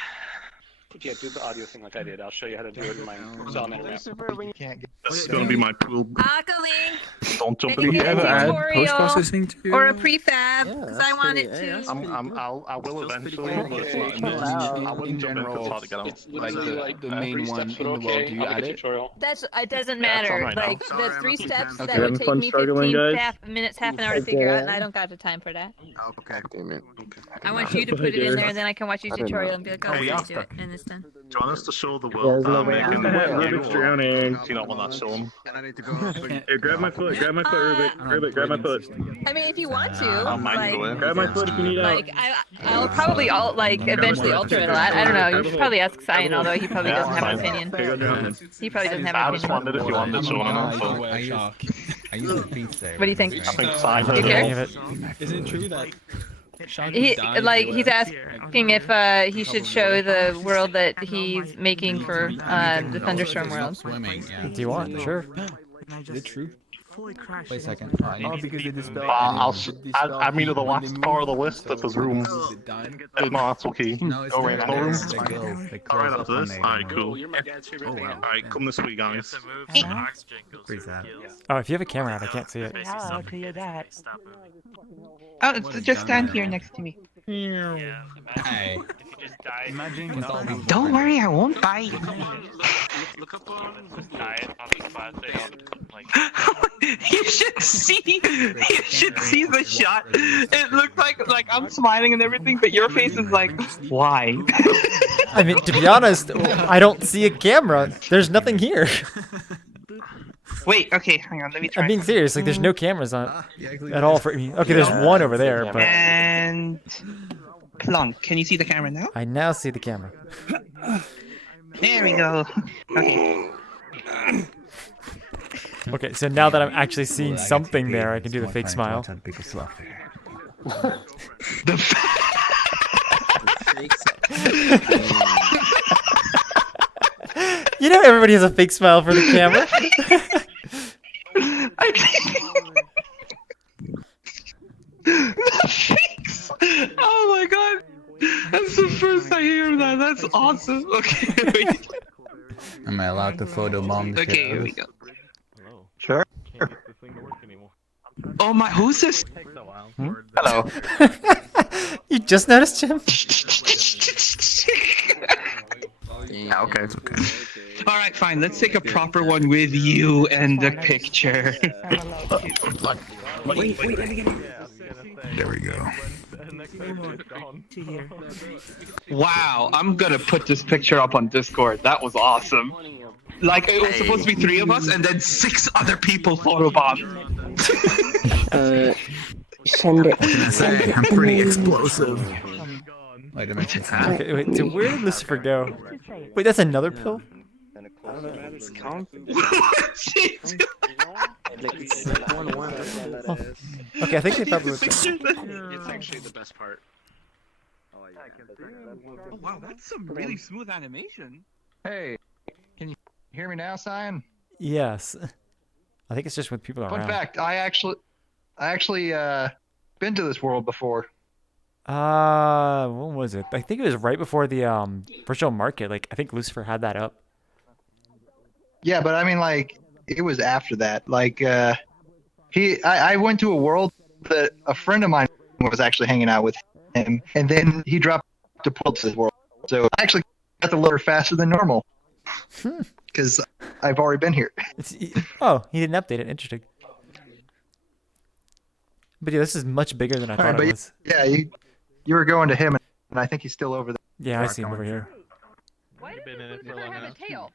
Yeah, do the audio thing like I did. I'll show you how to do it in my Salamander app. This is gonna be my pool. Aqualink, Don't jump maybe in get the a air. tutorial or a prefab, because I want it to. I will eventually, but it's not. I wouldn't jump in because it's hard to get out. Like the main one in the world, do you add it? It doesn't Yeah, it's on matter. right now. Like the 3 steps that Okay. would take me 15 guys? minutes, half an hour to figure out, and I don't got the time for that. Okay. Damn it. I want you to put it in there, and then I can watch your tutorial and be like, oh, Hey, let's do it, and it's done. Do you want us to show the world? There's no way making Rubik's drowning. Do you not want that shown? And I need to go up. Hey, grab my foot, Rubik. Rubik, grab my foot. I mean, if you want to, I might like, go in. Grab my foot if you need out. like I'll probably eventually alter it a lot. I don't know. You should probably ask Cyan, although he probably doesn't have an opinion. Here, go down. He probably doesn't have I an just opinion. wondered if you wanted shown or not. So I use the feet there. What do you think? I think Simon. You care? Any of it. Isn't it true that He's asking if he should show the world that he's making for the Thunderstorm world. Swimming, yeah. Do you want? Sure. Is it true? Wait a second. Oh, because it is I mean, to the last part of the list, if there's room. If not, that's okay. No, it's Oh, wait, there. no room? They close Alright, up after when this? they- Alright, cool. You're my dad's favorite thing. Alright, come this way, guys. Pretty sad. Oh, if you have a camera out, I can't see it. I'll tell you that. Oh, just stand here next to me. Hey. Imagine Don't worry, I won't bite. Look up diet on the spot. They don't like. You should see. You should see the shot. It looked like I'm smiling and everything, but your face is like, why? I mean, to be honest, I don't see a camera. There's nothing here. Wait, okay, hang on, let me try. I'm being serious. Like, there's no cameras on at all for me. Okay, there's one over there, but And plunk. Can you see the camera now? I now see the camera. There we go. Okay. Okay, so now that I'm actually seeing something there, I can do the fake smile. You know, everybody has a fake smile for the camera. Oh my god! That's the first I hear that. That's awesome. Okay, wait. Am I allowed to photo bomb the Okay, here we go. Sure. Oh my, who's this? Hello. You just noticed, Jim? Yeah, okay. Alright, fine. Let's take a proper one with you and the picture. Wait, let me get it. There we go. Wow, I'm gonna put this picture up on Discord. That was awesome. Like, it was supposed to be 3 of us and then 6 other people photobombed. Send it. I'm pretty explosive. Wait, Okay, wait, so where did Lucifer go? Wait, that's another pill? Oh. Okay, I think they probably looked It's actually the best part. Oh wow, that's some really smooth animation. Hey, can you hear me now, Cyan? Yes. I think it's just when people are Fun around. fact, I actually been to this world before. When was it? I think it was right before the virtual market. Like, I think Lucifer had that up. Yeah, but I mean, like, it was after that. Like, I went to a world that a friend of mine was actually hanging out with him, and then he dropped to pull to this world. So I actually got the loader faster than normal because I've already been here. Oh, he didn't update it. Interesting. But yeah, this is much bigger than I thought it was. Yeah, you were going to him, and I think he's still over there. Yeah, I see him over here. Why does Lucifer have a tail?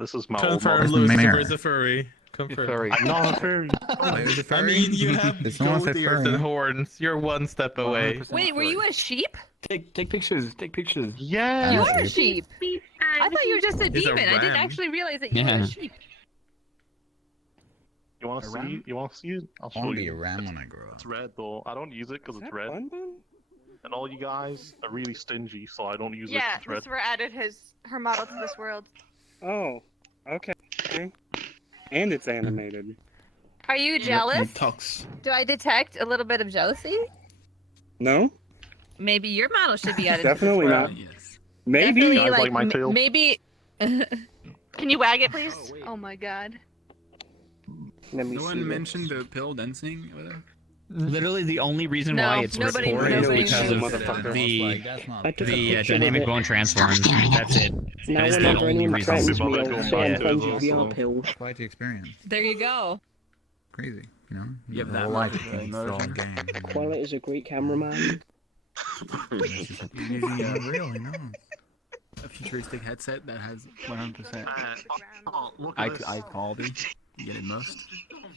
This is my Confirm old Lucifer's a furry. Confirm. I'm not a furry. I mean, you have gold ears and horns. You're one step away. Wait, were you a sheep? Take pictures. Take pictures. Yeah. You are a sheep. I thought you were just a He's a demon. I didn't ram. actually realize that you were a sheep. You want to see? You want to see it? I'll I want show to be you. a ram when I grow up. It's red though. I don't use it because it's red. And all you guys are really stingy, so I don't use it. Yeah, 'cause it's red. Lucifer added her model to this world. Oh, okay. And it's animated. Are you jealous? Talks. Do I detect a little bit of jealousy? No? Maybe your model should be added Definitely to not. this world. Maybe. Definitely, Guys like my tail. maybe. Can you wag it, please? Oh my god. Let me No one mentioned the pill dancing. Whatever. Literally, the only reason No, why it's nobody- recorded is nobody because knows. of the I took a picture dynamic with it. bone transforms. That's it. Now That is the whenever only anyone reason. threatens me, I'll People say don't I'm buy friends it, with VR also. pills. Quite the experience. There you go. Crazy, you know. You have that whole much life of can it. be still in game. Quality is a great cameraman. Using real, you know. A futuristic headset that has 100% eye quality. You get it most.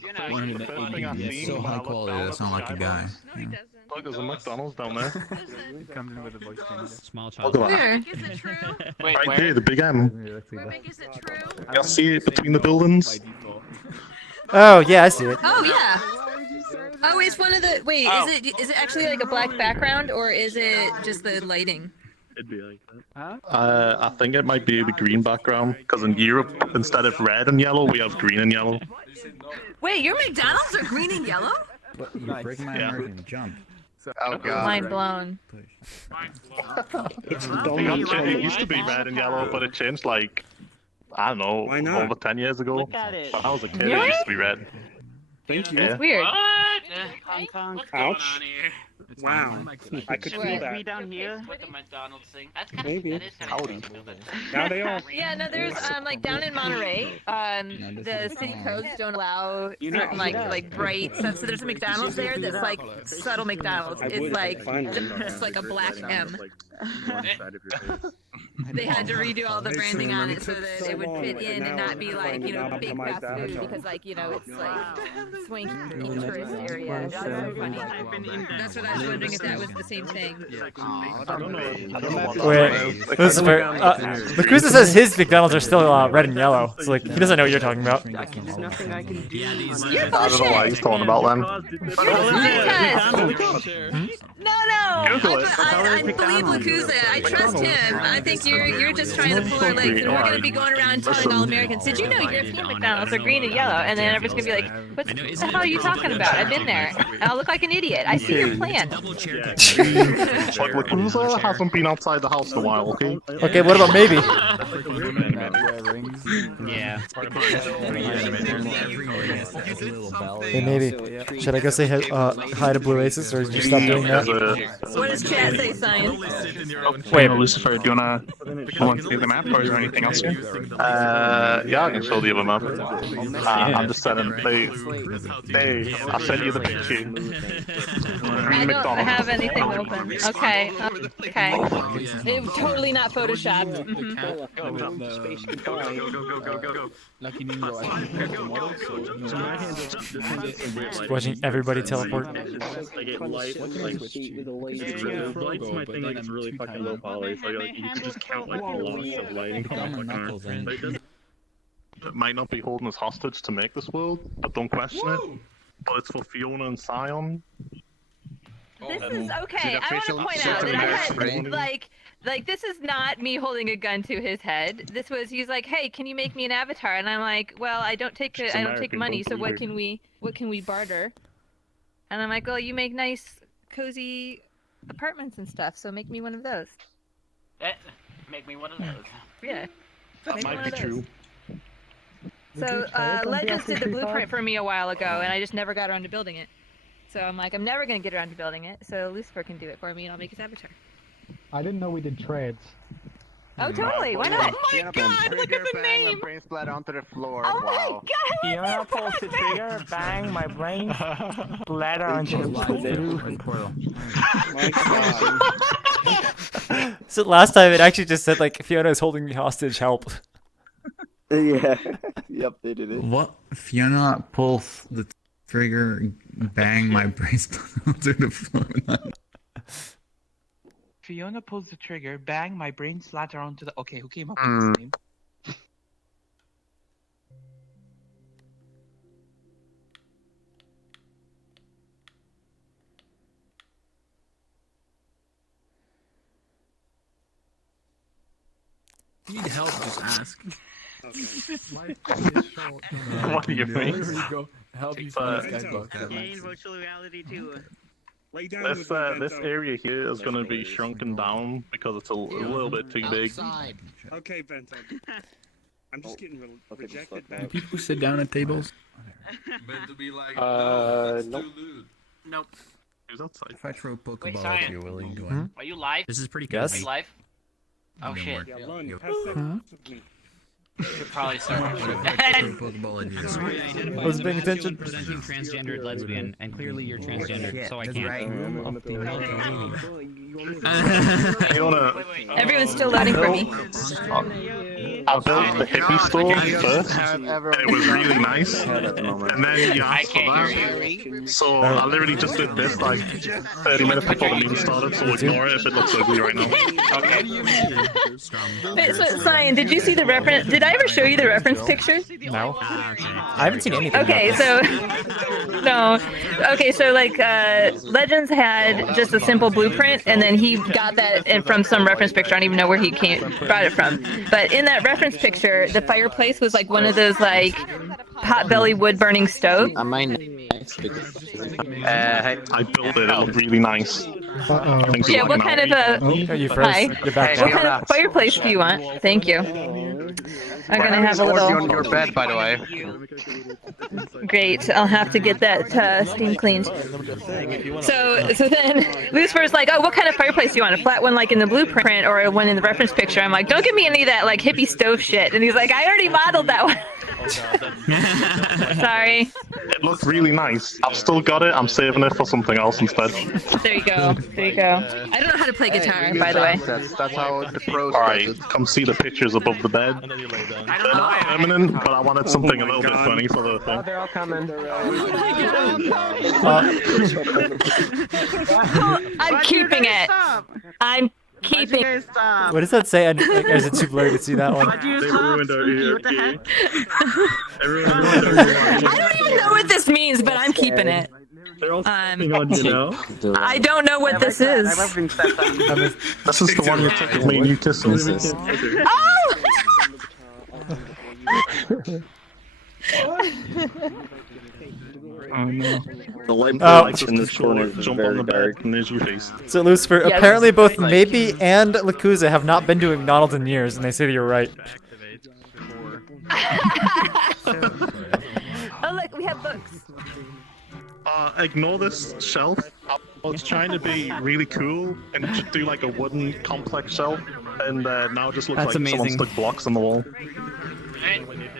The first thing I It's seen so when I high looked quality. down That's at not the like a skybox, guy. Yeah. Look, there's a McDonald's down there. It comes in with a voice changer. Small Look at that. Where? Is it true? Right there, the big M. Where big is it true? Y'all see it between the buildings? Oh, yeah, I see it. Oh yeah. Oh, it's one of the. Wait, is it actually like a black background or is it just the lighting? It'd be like that. I think it might be the green background because in Europe, instead of red and yellow, we have green and yellow. Wait, your McDonald's are green and yellow? But you break my American jump. Oh god. Mind blown. It's the It used to be red and yellow, but it changed like, I don't know, Why not? over 10 years ago. Look at it. When I was a kid, Really? it used to be red. Thank you. Yeah. That's weird. Ouch. Wow. I could feel Where? that. down here. With the McDonald's thing. That's kind Maybe. That is kind of Now they are. Yeah, no, there's like down in Monterey, the city codes don't allow certain like bright stuff. So there's a McDonald's there that's like subtle McDonald's. It's like just like a black M. They had to redo all the branding on it so that it would fit in and not be like, you know, big fast food because like, you know, it's like swanky tourist area. That's so funny. That's what I was wondering if that was the same thing. Wait, Lucifer, Lacusa says his McDonald's are still red and yellow. So like, he doesn't know what you're talking about. There's nothing I can do. You're I don't know why he's talking about them. No, I believe Lacusa. I trust him. I think you're just trying to pull our legs, and we're gonna be going around telling all Americans, did you know European McDonald's are green and yellow? And then everyone's gonna be like, what the hell are you talking about? I've been there. And I'll look like an idiot. I see your plan. Like, Lacusa hasn't been outside the house in a while, okay? Okay, what about maybe? Yeah. Hey, maybe. Should I go say hi to Blue Aces, or did you stop doing that? What does chat say, Cyan? Wait, Lucifer, do you want to see the map, or is there anything else here? Yeah, I can show the other map. I'm just saying, I sent you the picture. I don't have anything open. Okay. It's totally not photoshopped. Just watching everybody teleport. Light's my thing, like it's really fucking low poly, so like, you can just count like the loss of lighting from my car. It might not be holding us hostage to make this world, but don't question it. But it's for Fiona and Scion. This is okay. I want to point out that I had like this is not me holding a gun to his head. This was he's like, hey, can you make me an avatar? And I'm like, well, I don't take money, so what can we barter? And I'm like, well, you make nice, cozy apartments and stuff, so make me one of those. Make me one of those. Yeah. That might be true. So Legends did the blueprint for me a while ago, and I just never got around to building it. So I'm like, I'm never gonna get around to building it. So Lucifer can do it for me, and I'll make his avatar. I didn't know we did trades. Oh, totally. Why not? Oh my God! Look at the name. Brain splat onto the floor. Oh my God! Fiona pulls the trigger. Bang! My brain splatter onto the floor. So last time it actually just said like Fiona is holding me hostage. Help. Yeah. Yep, they did it. What? Fiona pulls the trigger, bang, my brain onto the floor. Fiona pulls the trigger, bang, my brain splatter onto the... Okay, who came up with this name? If you need help, just ask. What do you think? Help you Gain virtual reality too. This area here is going to be shrunken down because it's a little bit too big. Okay, Bento. I'm just getting rejected Do back. people sit down at tables? Nope. Nope. Who's outside? If I throw a Pokeball Wait, if Cyan. you're willing, go ahead. Are you live? This is pretty good. Yes. Are you live? Oh Don't shit. worry. Yeah, Lund, pass that to me. You should probably start. Throw a Pokeball at you. I wasn't paying attention. Presenting transgendered lesbian, and clearly you're transgendered, so I can't. Everyone's still loading for me. I built the hippie store first, and it was really nice. And then you asked for that. So I literally just did this like 30 minutes before the meeting started, so ignore it if it looks ugly right now. Wait, so, Cyan, did you see the reference? Did I ever show you the reference picture? No. I haven't seen anything. Okay, so no. Okay, so like Legends had just a simple blueprint, and then he got that from some reference picture. I don't even know where he brought it from. But in that reference picture, the fireplace was like one of those like potbelly wood burning stoves. I might I built it. It looked really nice. Thanks for Yeah, what looking kind of out. a You first. hi? You're back What now. kind of fireplace do you want? Thank you. I'm gonna have a on little. your bed, by the way. Great. I'll have to get that steam cleaned. So then Lucifer's like, oh, what kind of fireplace do you want? A flat one like in the blueprint or one in the reference picture? I'm like, don't give me any of that like hippie stove shit. And he's like, I already modeled that one. Sorry. It looked really nice. I've still got it. I'm saving it for something else instead. There you go. There you go. I don't know how to play guitar, by the way. That's how the pros. Alright, come see the pictures above the bed. They're not permanent, but I wanted something a little bit funny for the thing. They're all coming. I'm keeping it. I'm keeping. What does that say? Is it too blurry to see that one? They ruined our ERP. I don't even know what this means, but I'm keeping it. I don't know what this is. This is the one you took of me and you kissing. Oh! The light Oh. lights in this corner jump on the dark and there's your face. So Lucifer, Yes. apparently both Maybe and Lakuza have not been to McDonald's in years, and they say that you're right. Oh look, we have books. Ignore this shelf. I was trying to be really cool and just do like a wooden complex shelf, and now it just looks That's like someone amazing. stuck blocks on the wall.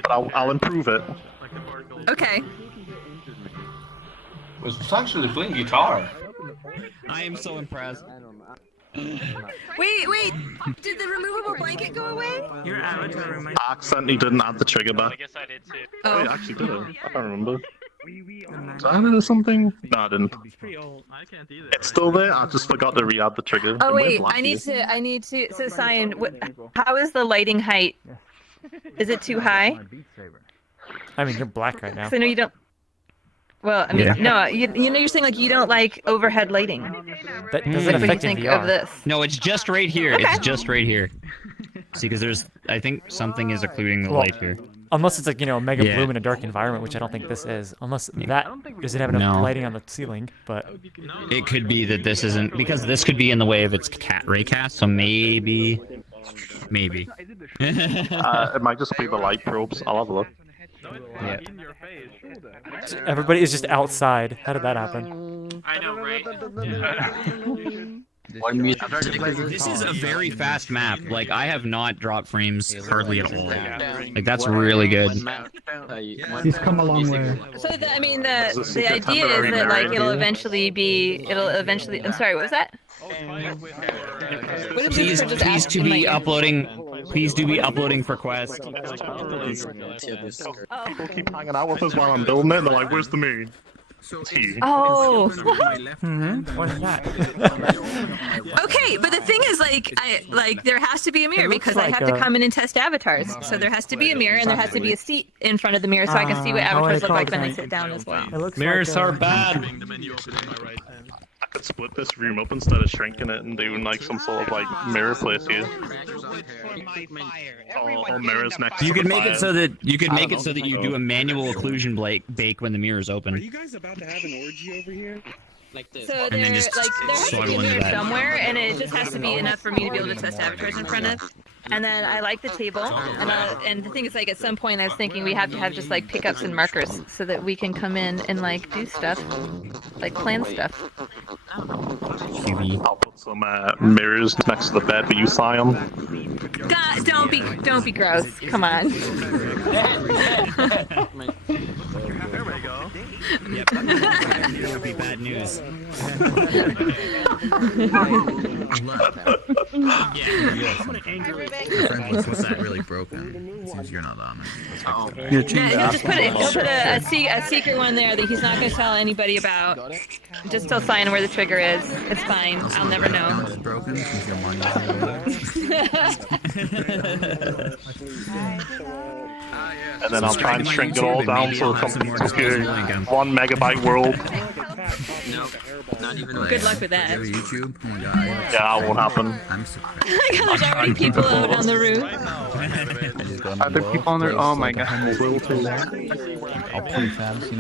But I'll improve it. Okay. Was actually playing guitar. I am so impressed. Wait. Did the removable blanket go away? Your avatar reminds I accidentally didn't add the trigger back. I guess I did too. Oh, I actually did it. I can't remember. Did I add it or something? No, I didn't. It's still there. I just forgot to re-add the trigger. Oh And where's wait, Lucky? I need to. So Cyan, how is the lighting height? Is it too high? I mean, you're black right now. 'Cause I know you don't. Well, I mean, Yeah. no, you know you're saying like you don't like overhead lighting. That Like, doesn't what do you affect think VR. of this? No, it's just right here. Okay. It's just right here. See, because there's, I think something is occluding the Well, light here. Unless it's like, a mega Yeah. bloom in a dark environment, which I don't think this is. Unless that doesn't have enough No. lighting on the ceiling, but... It could be that this isn't, because this could be in the way of its raycast, so maybe. It might just be the light probes. I'll have a look. Yeah. Everybody is just outside. How did that happen? I know, right? This is a very fast map. Like, I have not dropped frames hardly at all. Like, that's really good. He's come a long way. So the idea is that like it'll eventually. I'm sorry, what was that? What did Please, Lucifer just please ask to in be my ear? uploading. Please do be uploading for Quest. People keep hanging out with us while I'm building it, and they're like, "Where's the moon?" It's here. Oh. What is that? Okay, but the thing is, like there has to be a mirror It looks because I like have to a- come in and test avatars. So there has to be a mirror and there has to be a seat in front of the mirror so I can see what how are avatars they look like called? when I sit down as well. It looks Mirrors like are bad. I could split this room up instead of shrinking it and doing like some sort of like mirror place here. Or mirrors next You to could the make fire. it so that you do a manual occlusion bake when the mirror is open. Are you guys about to have an orgy over here? Like this. So And then there just has to be a slide mirror into that. somewhere, and it just has to be enough for me to be able to test avatars in front of. And then I like the table, and the thing is, like at some point I was thinking we have to have just like pickups and markers so that we can come in and like do stuff, like plan stuff. I'll put some mirrors next to the bed for you, Cyan. God, don't be gross. Come on. There we go. Yep. That would be bad news. What's that really broken? Seems you're not on it. Yeah, he'll just put a secret one there that he's not going to tell anybody about. Just tell Cyan where the trigger is. It's fine. I'll never know. It's broken since your money. And then I'll try and shrink it all down so it's something like a 1 megabyte world. Not even Good luck with that. YouTube. Oh my god. Yeah, that won't happen. I'm so There's already people out on the roof. Are there people on there? Oh my god. All prefabs,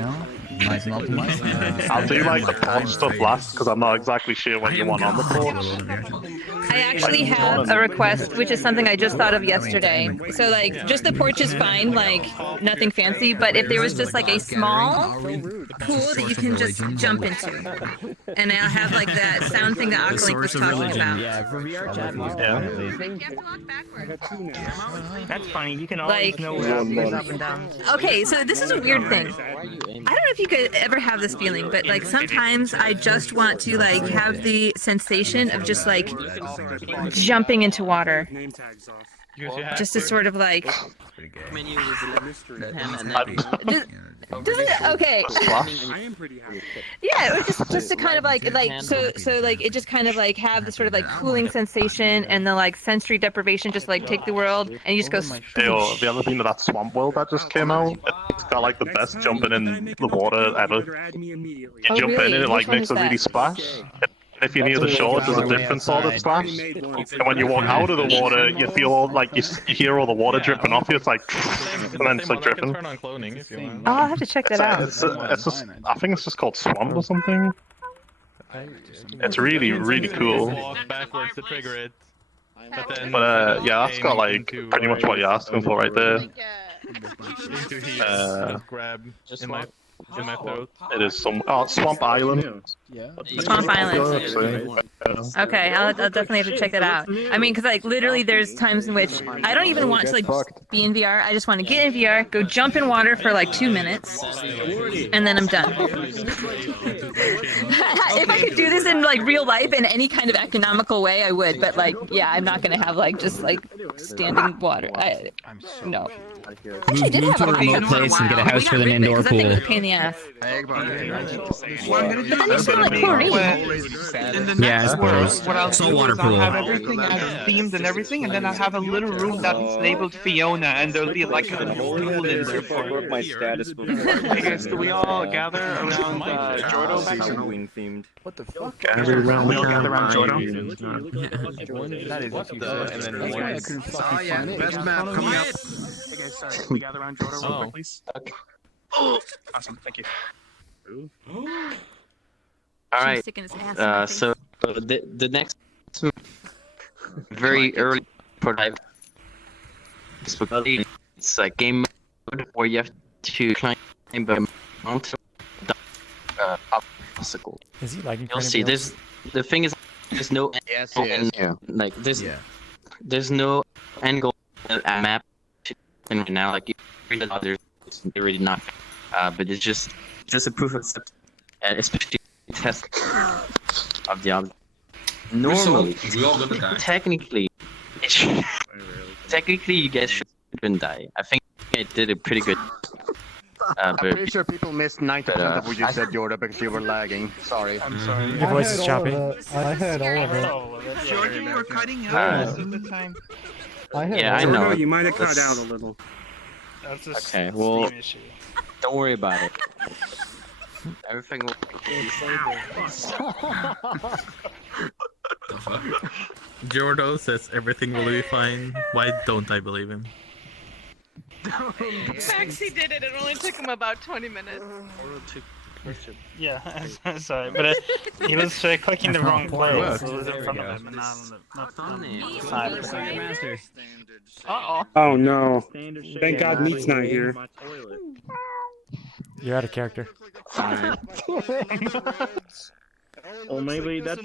Nice and optimized. I'll do like the pod stuff last because I'm not exactly sure what you want on the porch. I actually have a request, which is something I just thought of yesterday. So like, just the porch is fine, like nothing fancy. But if there was just like a small pool that you can just jump into, and I'll have like that sound thing that Octalink was talking about. Yeah, for VRChat. That's funny. You can always know where up and down. Okay, so this is a weird thing. I don't know if you could ever have this feeling, but like sometimes I just want to like have the sensation of just like jumping into water. Just to sort of like. Okay. Yeah, it was just to kind of like so like it just kind of like have the sort of like cooling sensation and the like sensory deprivation just like take the world and you just go. Yo, have you ever been to that swamp world that just came out? It's got like the best jumping in the water ever. You jump in and it like makes a really splash. If you're near the shore, there's a different sort of splash. And when you walk out of the water, you feel all, like you hear all the water dripping off you. It's like, and then it's like dripping. Oh, I'll have to check that out. It's just, I think it's just called Swamp or something. It's really, really cool. Walk backwards to trigger it. But yeah, that's got like pretty much what you're asking for right there. Grab in my throat. It is Swamp Island. Swamp Island. Okay, I'll definitely have to check that out. I mean, because like literally, there's times in which I don't even want to like be in VR. I just want to get in VR, go jump in water for like 2 minutes, and then I'm done. If I could do this in like real life in any kind of economical way, I would. But like, yeah, I'm not gonna have like just like standing water. No. Actually, I did have a remote place and get a house for an indoor pool. I think it's a pain in the ass. But then you smell like chlorine. Yeah, I suppose. Saltwater pool. I'll have everything as themed and everything, and then I'll have a little room that's labeled Fiona, and there'll be like a pool in there for my status. Hey guys, do we all gather around Jordo back there? What the fuck? Gather around Jordo? That is what the? And then Oh yeah, best map coming up. Hey guys, sorry, we gather around Jordo real quick, please. Oh, awesome, thank you. All right. So the next very early prototype. It's a game mode where you have to climb a mountain obstacle. Is he lagging? You'll see. The thing is, there's no end, like this. There's no end goal map right now. Like it's really not. But it's just a proof of concept, especially test of the object. Normally, technically, you guys shouldn't die. I think I did a pretty good. I'm pretty sure people missed 90% of what you said, Jordan, because you were lagging. Sorry. I'm sorry. Your voice is choppy. I heard all of it. Georgie, you were cutting out most of the time. Yeah, I know. You might have cut out a little. That's a Okay, well, Steam issue. don't worry about it. Everything will. Jordo says everything will be fine. Why don't I believe him? Maxie did it. It only took him about 20 minutes. Yeah, sorry, but he was clicking the wrong place. It was in front of him, and not on the side. Uh-oh. Oh no. Thank God Meat's not here. You're out of character. Oh, maybe that's.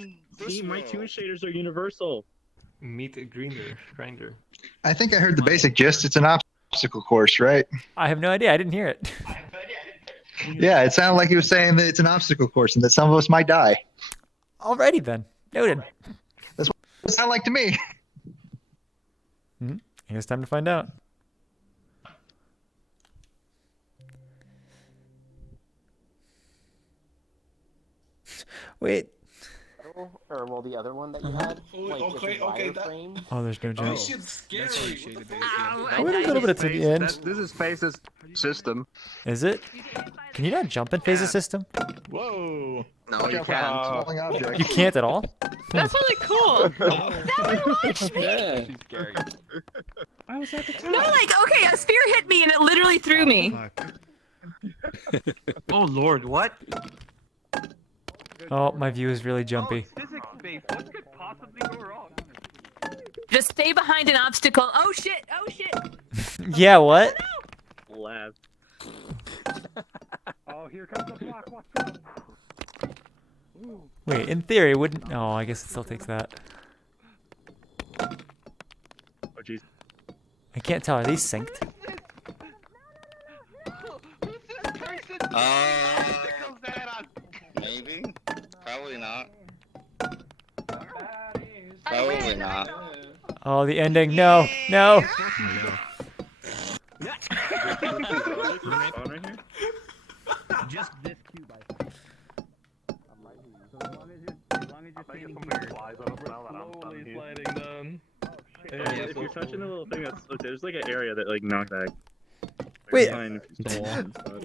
See, my two shaders are universal. Meet a grinder. I think I heard the basic gist. It's an obstacle course, right? I have no idea. I didn't hear it. Yeah, it sounded like he was saying that it's an obstacle course and that some of us might die. Alrighty then. Noted. That's what it sounded like to me. I guess time to find out. Wait. Or well, the other one that you had. Okay, Oh, there's no jump. This shit's scary. I went a little bit to the end. This is Phase's system. Is it? Can you not jump in Phase's system? Whoa. No, you can't. You can't at all? That's really cool. That would launch me. No, like, okay, a spear hit me and it literally threw me. Oh lord, what? Oh, my view is really jumpy. Physics-based. What could possibly go wrong? Just stay behind an obstacle. Oh shit! Oh shit! Yeah, what? Left. Oh, here comes the block. Watch out. Wait, in theory, it wouldn't. Oh, I guess it still takes that. Oh jeez. I can't tell. Are these synced? Maybe. Probably not. Probably not. Oh, the ending. No, no. Just this cube, I think. Sliding down. If you're touching the little thing, that's there's like an area that like knockback. Wait.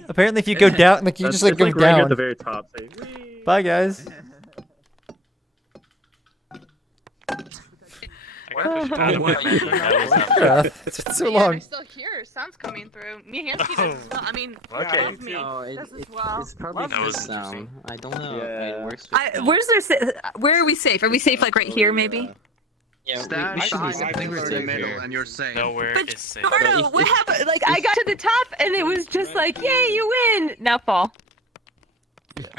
Apparently, if you go down, like you just like go right down. at the very top. Say, Bye, guys. It's so long. I'm still here. Sound's coming through. Mihansky does as well. I mean, Okay. me Oh, does as well. It's probably the sound. I don't know. It works. Where's there? Where are we safe? Are we safe like right here, maybe? Yeah, Stand behind the middle and you're safe. Nowhere But is safe. Gordo, what happened? Like I got to the top and it was just like, yay, you win! Now fall.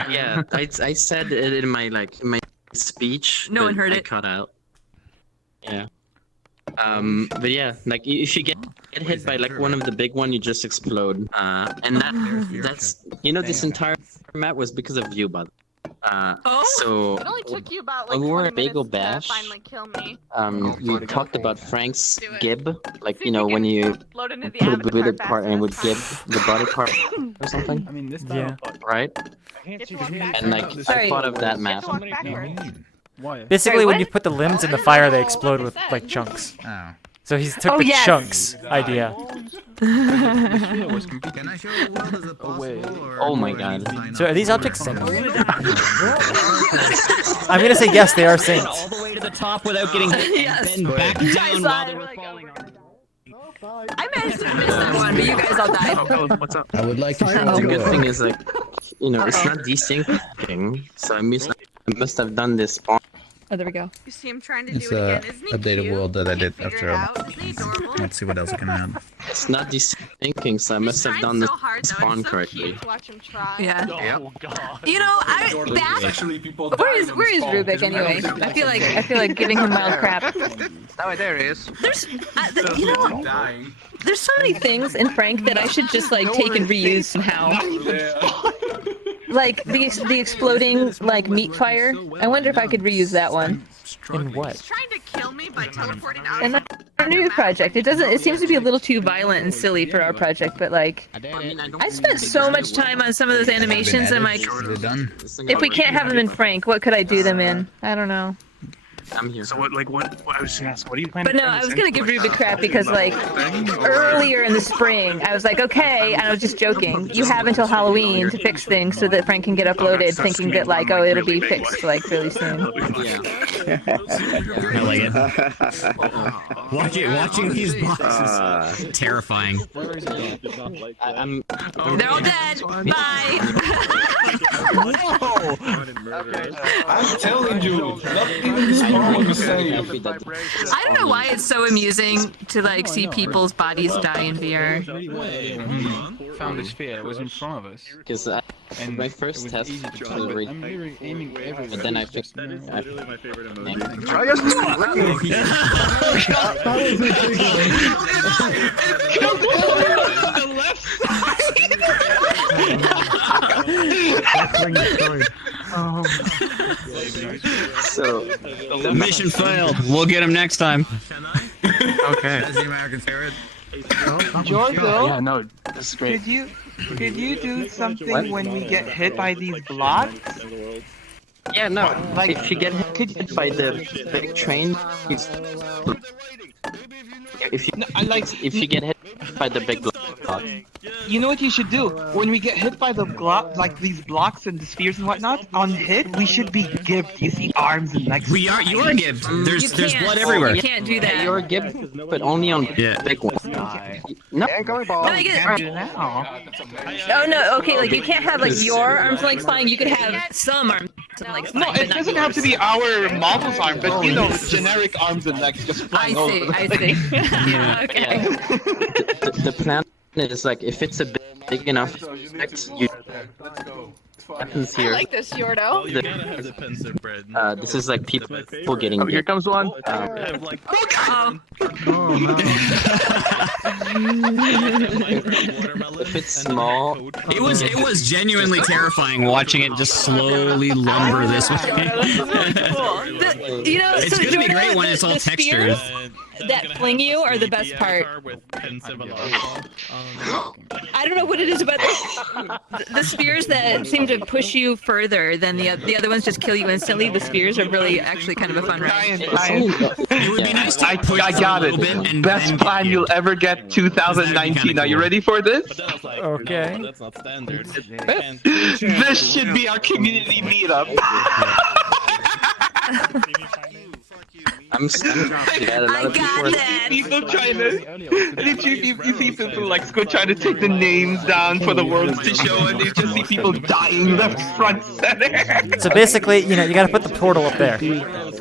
Yeah, I said it in my speech. No one heard I it. cut out. Yeah. But yeah, like if you get hit by like one of the big one, you just explode. And that's this entire map was because of you, but so It only took you about when like we were 20 at Bagel minutes Bash, to finally kill me. you talked about Frank's gib, like when you Load into the put a avatar bit part and would gib the body part or something. I mean, this Yeah. Right? And like I thought of that map. Why? Basically, when you put the limbs in the fire, they explode with like chunks. Oh. So he took the yes. chunks idea. Can I show the world as a possible? Oh my god. So are these objects synced? I'm gonna say yes, they are synced. All the way to the top without getting hit, Yes. and then back down while they were falling on. I managed to miss that one, but you guys all died. What's up? I would like to The good thing is like, it's not desyncing, so I must have done this spawn. Oh, there we go. You see him trying to It's do it a again. Isn't he updated cute? world that I did Figure after it a out. Isn't he adorable? Let's see what else I can add. It's not desyncing, so I must have done so the hard, though. spawn It's so correctly. cute to watch him try. Yeah. Oh god. You know, where is Rubik anyway? I feel like giving him mild crap. Oh, there he is. There's there's so many things in Frank that I should just like take and reuse somehow. Like the exploding like meat fire. I wonder if I could reuse that one. In what? He's trying to kill me by teleporting out. And our new project. It seems to be a little too violent and silly for our project, but like I spent so much time on some of those animations and I'm like, if we can't have them in Frank, what could I do them in? I don't know. I'm here. So what? I was just gonna ask, what do you plan? But no, I was gonna give Rubik crap because like earlier in the spring, I was like, okay, and I was just joking. You have until Halloween to fix things so that Frank can get uploaded, thinking that like, oh, it'll be fixed like really soon. I like it. Watching these boxes, terrifying. I'm. They're all dead. Bye. I'm telling you, not even this spawn was safe. I don't know why it's so amusing to like see people's bodies die in VR. Found the sphere. It was in front of us. Because my first test was really, I'm literally aiming everywhere. but then I fixed. That is literally my favorite emoji. So The mission failed. We'll get him next time. okay. That's the American spirit. Jordo, Yeah, no, that's great. could you do something when we get hit by these blocks? Yeah, no. Like if you get hit by the big train, if you get hit by the big block, You know what you should do? When we get hit by the like these blocks and the spheres and whatnot, on hit we should be gibbed. You see arms and legs. We are. You are gibbed. There's blood everywhere. You can't do that. You're gibbed, but only on big ones. No. Oh no, okay, like you can't have like your arms length flying, you could have some arms length flying. No, it doesn't have to be our model's arm, but you know, generic arms and legs just flying over. I see. Yeah, okay. The plan is like if it's a big enough effect, you happens here. I like this, Yordo. This is like people getting. Here comes one. If it's small, it was genuinely terrifying watching it just slowly lumber this way. You know, it's gonna be great when it's all textured. That fling you are the best part. I don't know what it is about the spheres that seem to push you further than the other ones just kill you instantly. The spheres are really actually kind of a fun ride. It would be nice to push I got it. Best plan you'll ever get 2019. Are you ready for this? Okay. This should be our community meetup. I'm glad a lot of people trying to. You see people like trying to take the names down for the worlds to show, and you just see people dying left, front, center. So basically, you know, you gotta put the portal up there.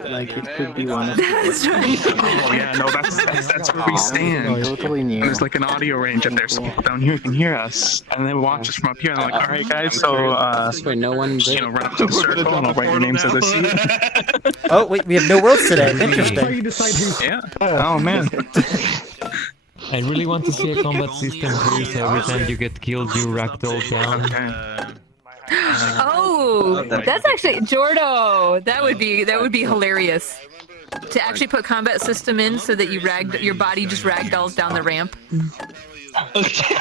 Like it could be one of That's right. Oh yeah, no, that's where we stand. Totally new. There's like an audio range up there, so people down here can hear us, and they watch us from up here. And they're like, all right, guys, so no one, you know, run up to the circle, and I'll write your names as I see it. Oh wait, we have no worlds today. Interesting. Yeah. Oh man. I really want to see a combat system here, so every time you get killed, you ragdoll down. Oh, that's actually Jordo. That would be hilarious. To actually put combat system in so that your body just ragdolls down the ramp. Okay,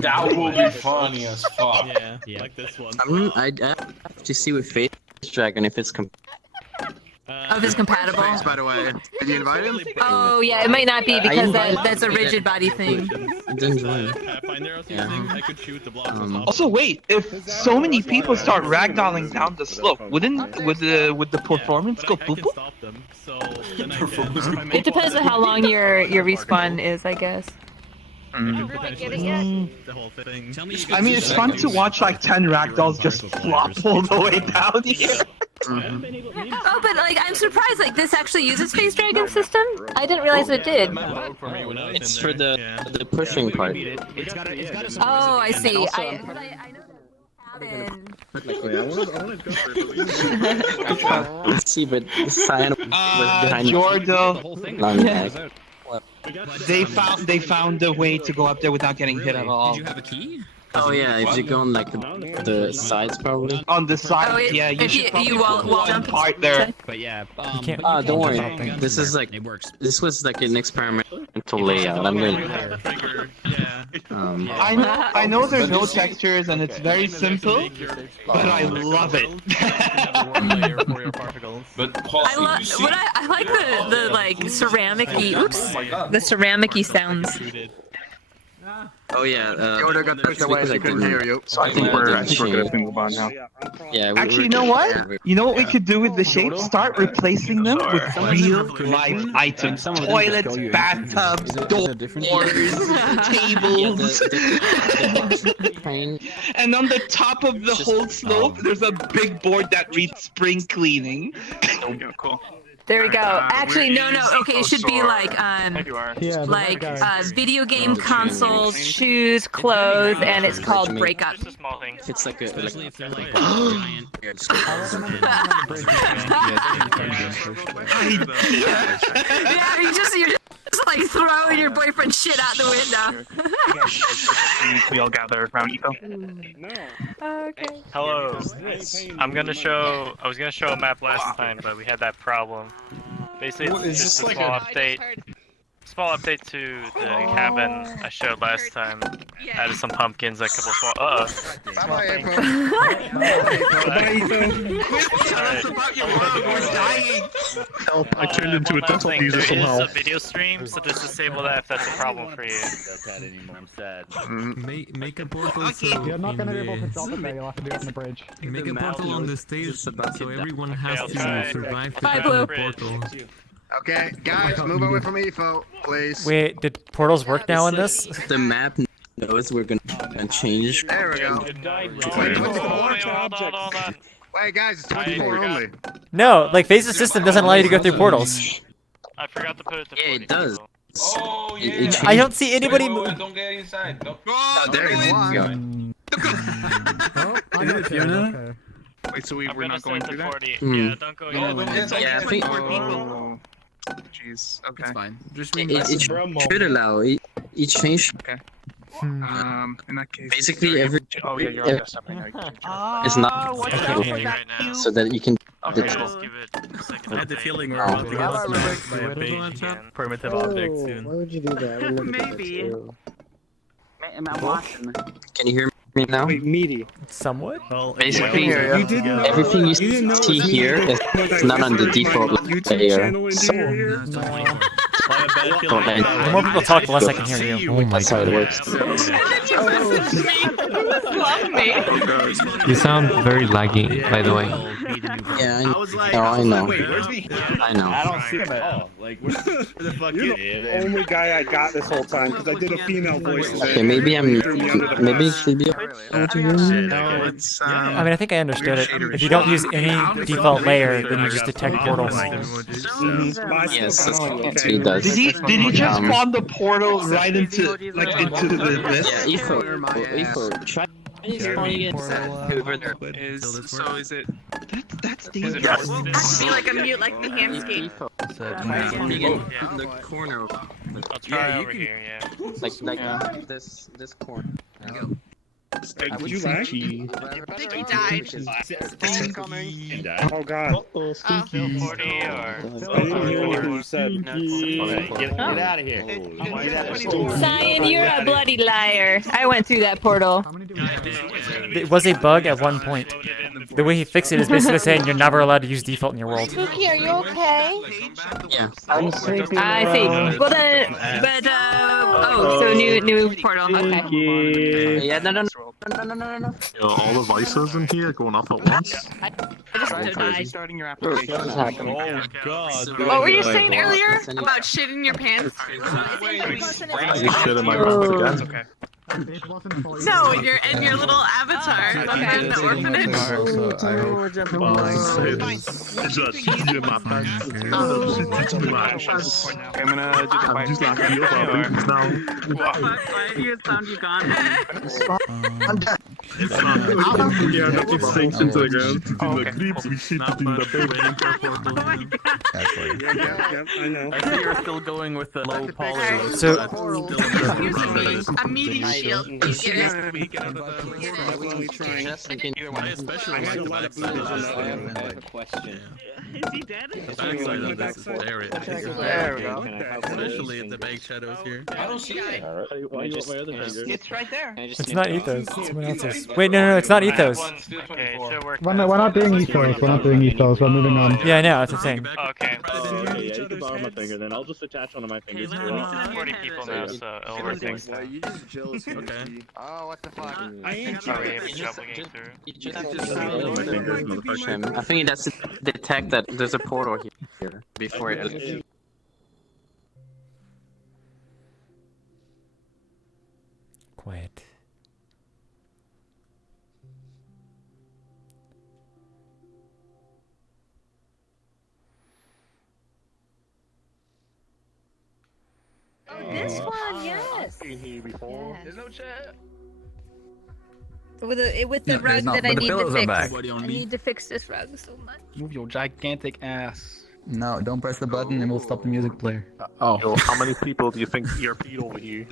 that will be funny as fuck. Yeah, like this one. I have to see with Face Dragon if it's If it's compatible. By the way, did you invite him? Oh yeah, it might not be because that's a rigid body thing. Also, wait, if so many people start ragdolling down the slope, would the performance go poo poo? It depends on how long your respawn is, I guess. I mean, it's fun to watch like 10 ragdolls just flop all the way down here. Oh, but like I'm surprised like this actually uses Face Dragon system. I didn't realize it did. It's for the pushing part. Oh, I see. Let's see, but Cyan was behind Jordo. long neck. They found a way to go up there without getting hit at all. Did you have a key? Oh yeah, if you go on like the sides probably. On the side, yeah, you should probably wall jump part there. But yeah, don't worry. This is like this was like an experimental layout. I'm gonna. I know there's no textures and it's very simple, but I love it. I like the like ceramic-y, the ceramic-y sounds. Oh yeah. Yoda got pushed away so I couldn't hear you. So I think we're good to move on now. Yeah. Actually, you know what? You know what we could do with the shapes? Start replacing them with real life items: toilets, bathtubs, doors, tables. And on the top of the whole slope, there's a big board that reads "Spring Cleaning." Cool. There we go. Actually, no. Okay, it should be like video game consoles, shoes, clothes, and it's called Breakup. It's like a Yeah, you're just like throwing your boyfriend's shit out the window. We all gather around Eco. Okay. Hello. I was gonna show a map last time, but we had that problem. Basically, it's just a small update to the cabin I showed last time. Added some pumpkins, a couple of Bye-bye, April. I turned into a dental user There somehow. is a video stream, so just disable that if that's a problem for you. Make a portal so You're not gonna be able to in drop it there, you'll have to do it on the bridge. make a portal on the stage so everyone has to survive to Bye, get on the Blue. portal. Okay, guys, move away from EFO, please. Wait, did portals work now in this? The map knows we're gonna change. There we go. Wait, guys, it's 24 only. No, like Phase's system doesn't allow you to go through portals. I forgot to put it to Yeah, it does. Oh, yeah. It I don't see anybody. Don't get inside. Don't. Oh, there you go. Fiona? Wait, so I'm we're gonna not going send through to that? 40. Hmm. Yeah, don't go No, yet. don't get Yeah, I think Jeez, okay. It's fine. Just it should allow it. It changed. Okay. In that case. Basically, every Oh yeah, you're on desktop right now. You can change it. it's not so that you can. Okay, just give it a second. I had the feeling we're Oh. about to get smacked by a big primitive object soon. Why would you do that? Maybe. I'm watching. Can you hear me now? Wait, meaty. Somewhat. Well, Basically, You didn't know- everything you you didn't know see it was here me. is not on the default layer. The more people talk, the less I can hear you. Oh my That's how it god. works. Love me. You sound very laggy, by the way. Yeah, I know. I know. I don't see him at all. Like, where the fuck You're the only guy I got this whole time because I did a female voice. Okay, maybe maybe it should be able to hear me. No, it's I mean, I think I understood it. If you don't use any default layer, then you just detect portals. Yes, that's what he does. Did he just spawn the portal right into the abyss? Yeah, EFO, try spawning it. Over there. so is it? That's dangerous. Be like a mute like Mihamsky. Try spawning it in the corner. I'll try over here, yeah. Like this corner. Did you lag? I think he died. Oh god. Still 40 or... I didn't hear what you said. Get out of here. Cyan, you're a bloody liar. I went through that portal. It was a bug at one point. The way he fixed it is basically saying you're never allowed to use default in your world. Cookie, are you okay? Yeah. I'm sleeping. I see. Well then, but oh, so new portal. Okay. Yeah, no. Yo, all the vices in here going off at once. I just died. Starting your application. Oh god. What were you saying earlier about shit in your pants? You shit in my pants again. No, in your little avatar in the orphanage. It's just shit in my pants. It's too much. I'm just not gonna go now. You found you gone. I'm done. Yeah, that just sinks into the ground. Like, leaves me shit in the Yep, I know. I see you're still going with the low poly. So, A meaty shield. You get it? Especially I had a lot of boosters on that I one. have a question. Is he dead? the backside of this area. There we go. Especially at the bank shadows here. I don't see it. It's right there. it's not Ethos. It's someone else's. Wait, no, it's not Ethos. Still Okay, 24. so we're... We're not doing ethos. We're not doing ethos. We're moving on. Yeah, I know. That's what I'm saying. Okay. Yeah, you can borrow my finger, then I'll just attach one of my fingers to it. 40 people now, so it'll work next time. You just jealous. Okay. Oh, what the fuck? I ain't Are we having trouble getting through? I think that's to detect that there's a portal here before it. Quiet. Oh, this one, yes. There's no chat. With the No, rug there's not, that I but the need to pillows are fix. back. I need to fix this rug so much. Move your gigantic ass. No, don't press the button and we'll stop the music player. Yo, how many people do you think ERP'd over here?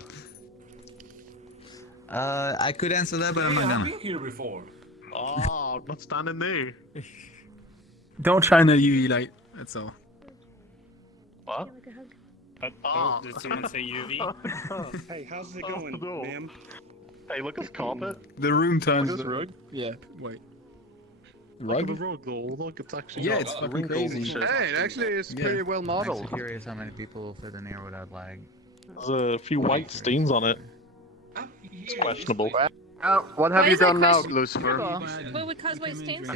I could answer that, but I'm not I've gonna. been here before. Oh, not standing there. Don't shine a UV light. That's all. What? Oh, did someone say UV? Hey, how's it going, ma'am? Hey, look at this carpet. The room turns. Look at this rug. Yeah. Wait. Look at Rug? the rug, though. Look, it's actually Yeah, got it's fucking wrinkles and crazy. shit. Hey, actually, it's Yeah. pretty well modeled. I'm actually curious how many people fit in here without lag. There's a few white stains on it. It's questionable. What have Why you is that done now, questionable? Lucifer? What would cause white stains?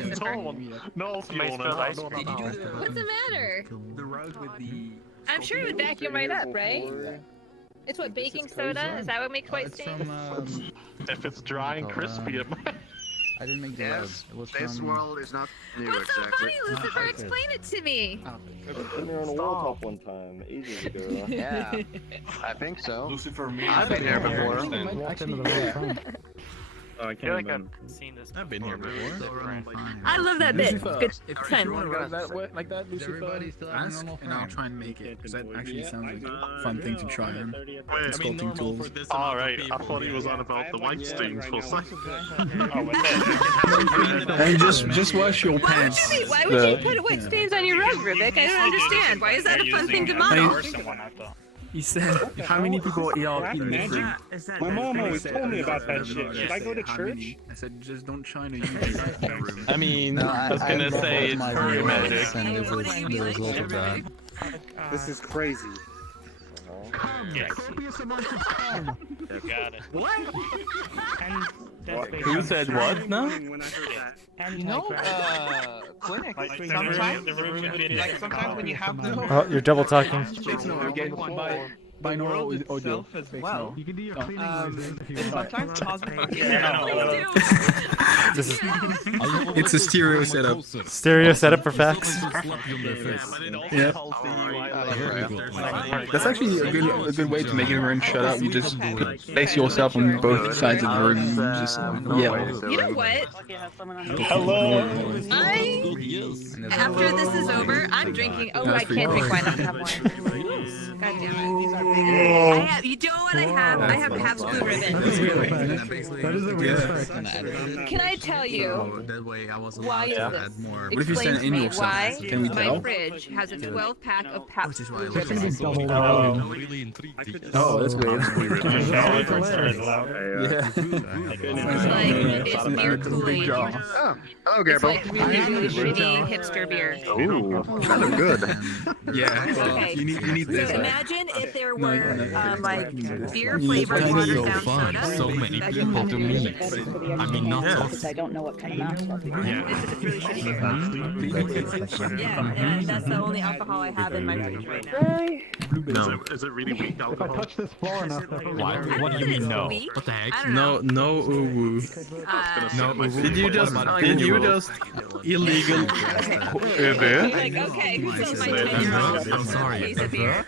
No, Somebody spilled ice cream. What's the matter? The rug with the. I'm sure it would vacuum right up, right? It's what, baking soda? Is that what makes white stains? If it's dry and crispy, it might. I didn't make the rug. It was This from... world is not new What's so exactly. funny, Lucifer? Explain it to me. It's been there on a World Cup one time, ages ago. Yeah, I think so. Lucifer, me. I've been here before. Oh, I I feel like I've seen this. I've been here before. I love that bit. Lucifer, Good if time. you want to run that like that, Lucifer, ask and I'll try and make it, because that actually sounds like a fun thing to try on. Sculpting tools. Alright, I thought he was on about the white stains for a second. And just wash your pants. Why would you put white stains on your rug, Rivik? I don't understand. Why is that a fun thing to model? He said, how many people ERP in this room? My mom always told me about that shit. Should I go to How church? many? I said, just don't try to use it in the room. I mean, I was gonna say it's furry magic. And it was the result of that. This is crazy. Got it. Who said what now? You know, clinic. Sometimes, like sometimes when you have them. Oh, you're double talking. Binaural audio. As well. You can do your cleaning Sometimes This is It's a stereo setup. stereo setup for facts. Yeah. That's actually a good way to make everyone shut up. You just place yourself on both sides of the room and just yell. You know what? Hello! After this is over, I'm drinking. Oh, I can't drink wine. I don't have wine. God damn it. I have, you know what I have? I have Pabst Blue Ribbon. That is a weird trick. Can I tell you why is this? What if you Explain send to in me yourself? why Can we my tell? fridge has a 12-pack of Pabst Blue That's gonna be Ribbon. double. Oh, that's weird. It's like, it's beer Kool-Aid. Okay, It's bro. like really, really shitty hipster beer. Ooh, kind of good. Yeah, well, Okay. you need So this. imagine if there were like beer You need flavored tiny watered little down fun. soda. So many that people you to meet. I mean, not us. I don't know what kind of maps are. It's really shitty beer. Yeah, and that's the only alcohol I have in my fridge right now. No. Is it really weak If I alcohol? touch this floor enough, Why? What do you mean no? What the heck? No, no uwu. No, Did you just illegal Like, okay, who sells my 10-year-old I'm sorry. case of beer?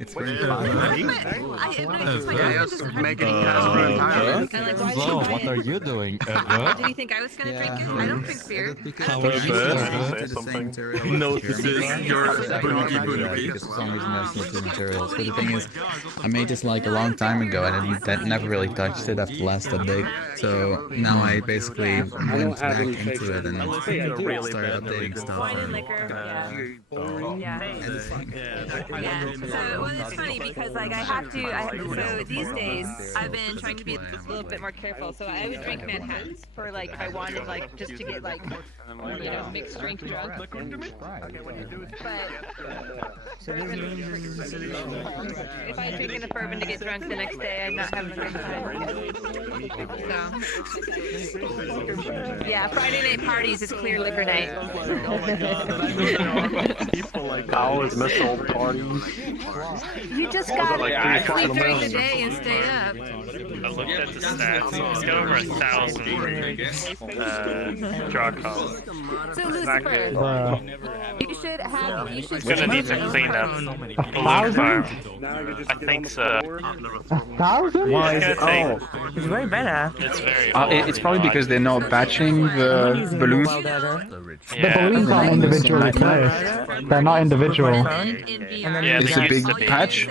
It's very fun. Yeah, just making Casper entirely. And like, why So, did what are you doing, Eva? Did you think I was gonna drink it? I don't drink beer. How are you? notices your boogie boogie. For some reason, that's not the materials. But the thing is, I made this like a long time ago, and I never really touched it after the last update. So now I basically went back into it and started updating stuff. Wine and liquor, yeah. Yeah. So, well, it's funny because like I have to. So these days I've been trying to be a little bit more careful. So I would drink Manhattans for like if I wanted like just to get like mixed drink drunk. But if I drink enough bourbon to get drunk the next day, I'm not having a good time. So yeah, Friday night parties is clear liquor night. I always miss old parties. You just gotta sleep during the day and stay up. I looked at the stats. It's got over 1,000 draw calls. So Lucifer, you should have. You should. It's gonna need some cleanup. I think so. 1,000? Why is it? Oh, it's way better. It's very It's probably because they're not batching the balloons. The balloons aren't individually placed. They're not individual. Yeah, It's a big patch.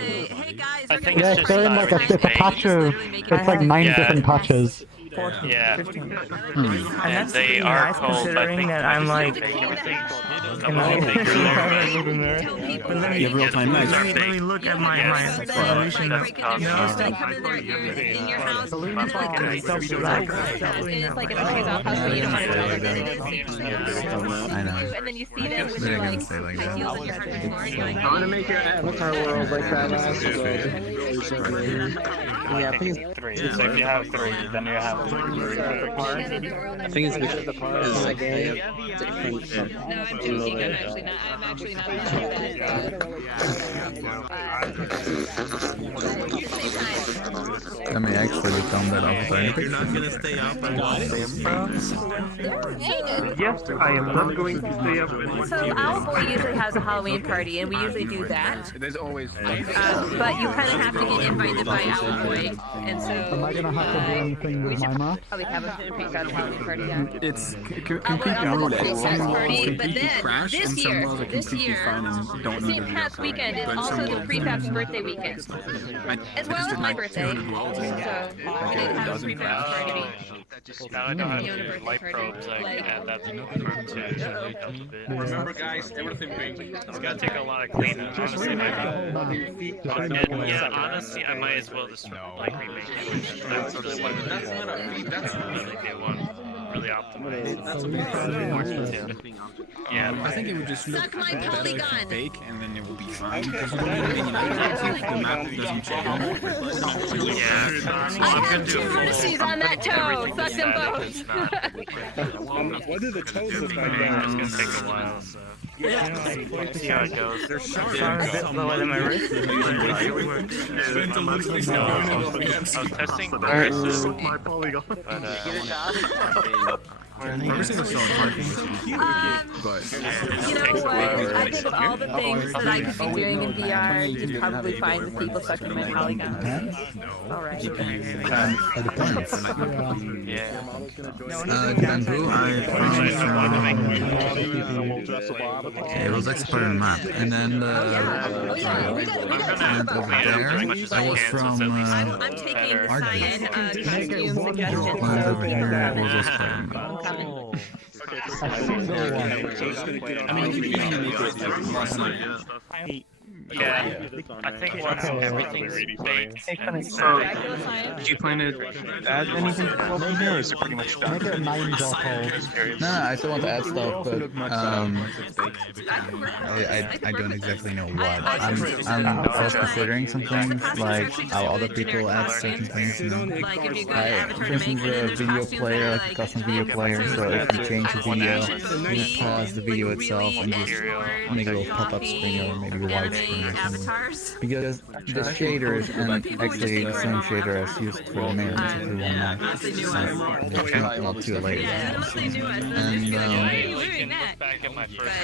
I think Yeah, it's just they're in like a patch of. It's like 9 different patches. 14, Yeah. 15. Hmm. And that's They pretty are nice cold, considering that I'm like in Yeah, real-time match. Let me look at my resolution. No, balloon ball is double like doubling It's that. like in the kid's house, but you don't want to tell them that it is. I know. And then you see them with But their I like can say like high heels and your first floor, and you're like, I want to make your avatar world like that. Yeah, I think it's 3. So if you have 3, then you have 3. I think it's because no, I'm joking. I'm actually not I may actually become that avatar. You're not gonna stay up and watch them, bro? Yes, I am not going to stay up. So Owl Boy usually has a Halloween party, and we usually do that. There's always. But you kind of have to get invited by Owl Boy, and so Am I gonna have to do anything with my mask? probably haven't picked out a Halloween party yet. It's But completely ruleless. Some malls party, but completely then crash, and this some year, malls are completely fine and don't need St. to be Pat's weekend is also the Prefab's birthday weekend, as well as my birthday. So we did have a Prefab's party. Now I know how to do light probes, like add that to the group to actually help a bit. Remember, guys, everything pink. It's gonna take a lot of cleanup, honestly. And yeah, honestly, I might as well just like remake it, which that's sort of what that's not a feed, that's like they want really optimized. That's a yeah, I think it would just look Suck my better if polygon. you bake, and then it will be fine. Because you don't need any lighting, the map doesn't change. I have 2 vertices on that toe. Suck them both. What do the toes look like It's now? gonna take a while, so see how it goes. I'm a bit lower than my wrist. I was testing My polygon. Obviously, the sound working, but You know what? I think of all the things that I could be doing in VR, you'd probably find the people sucking my polygon. Alright. It depends. Yeah. Depends who. It was actually part of the map. And then Oh yeah, we got over there, I was from I'm taking the cyan costume suggestions. Land over here was also part of the map. Yeah, I think once everything's baked and So, do you plan to add anything to the game, or is it pretty much done? No, I still want to add stuff, but I don't exactly know what. I was considering some things, like how other people add certain things. You know? For instance, a video player, like a custom video player. So if you change the video, you pause the video itself and just make a little pop-up screen or maybe a wide screen or something. Because the shaders and actually the same shader as used for the mirror, which is one map. Not too late.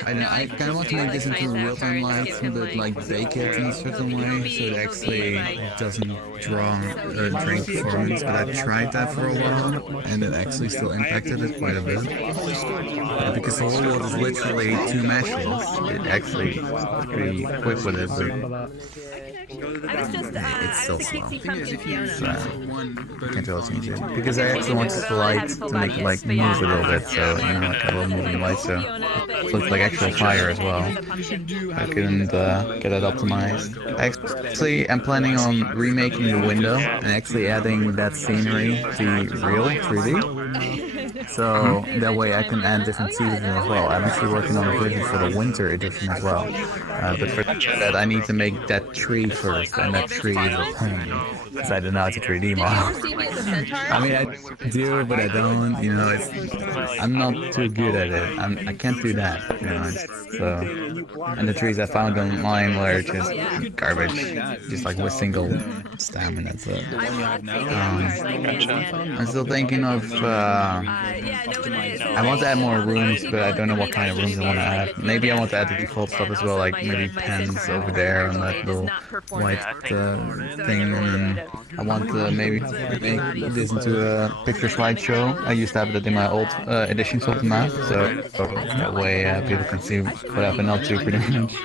And I kind of want to make this into real-time lights, but like bake it in a certain way so it actually doesn't drain performance. But I tried that for a while, and it actually still impacted it quite a bit. Because the whole world is literally 2 meshes, it actually was pretty quick with it, but it's still slow. So, can't really change it. Because I actually wanted the light to make it like move a little bit, so you know, like a little moving light, so it looks like actual fire as well. I couldn't get it optimized. Actually, I'm planning on remaking the window and actually adding that scenery to real 3D. So that way I can add different seasons as well. I'm actually working on a vision for the winter edition as well. But for that I need to make that tree first, and that tree is a pain. Because I don't know how to 3D model. I mean, I do, but I don't. You know, I'm not too good at it. I can't do that. You know, so. And the trees I found online were just garbage, just like with single stem, and that's it. I'm still thinking of. I want to add more rooms, but I don't know what kind of rooms I want to add. Maybe I want to add the default stuff as well, like maybe pens over there on that little white thing, and then I want to maybe make this into a picture slideshow. I used to have that in my old editions of the map, so that way people can see what I've been up to pretty much.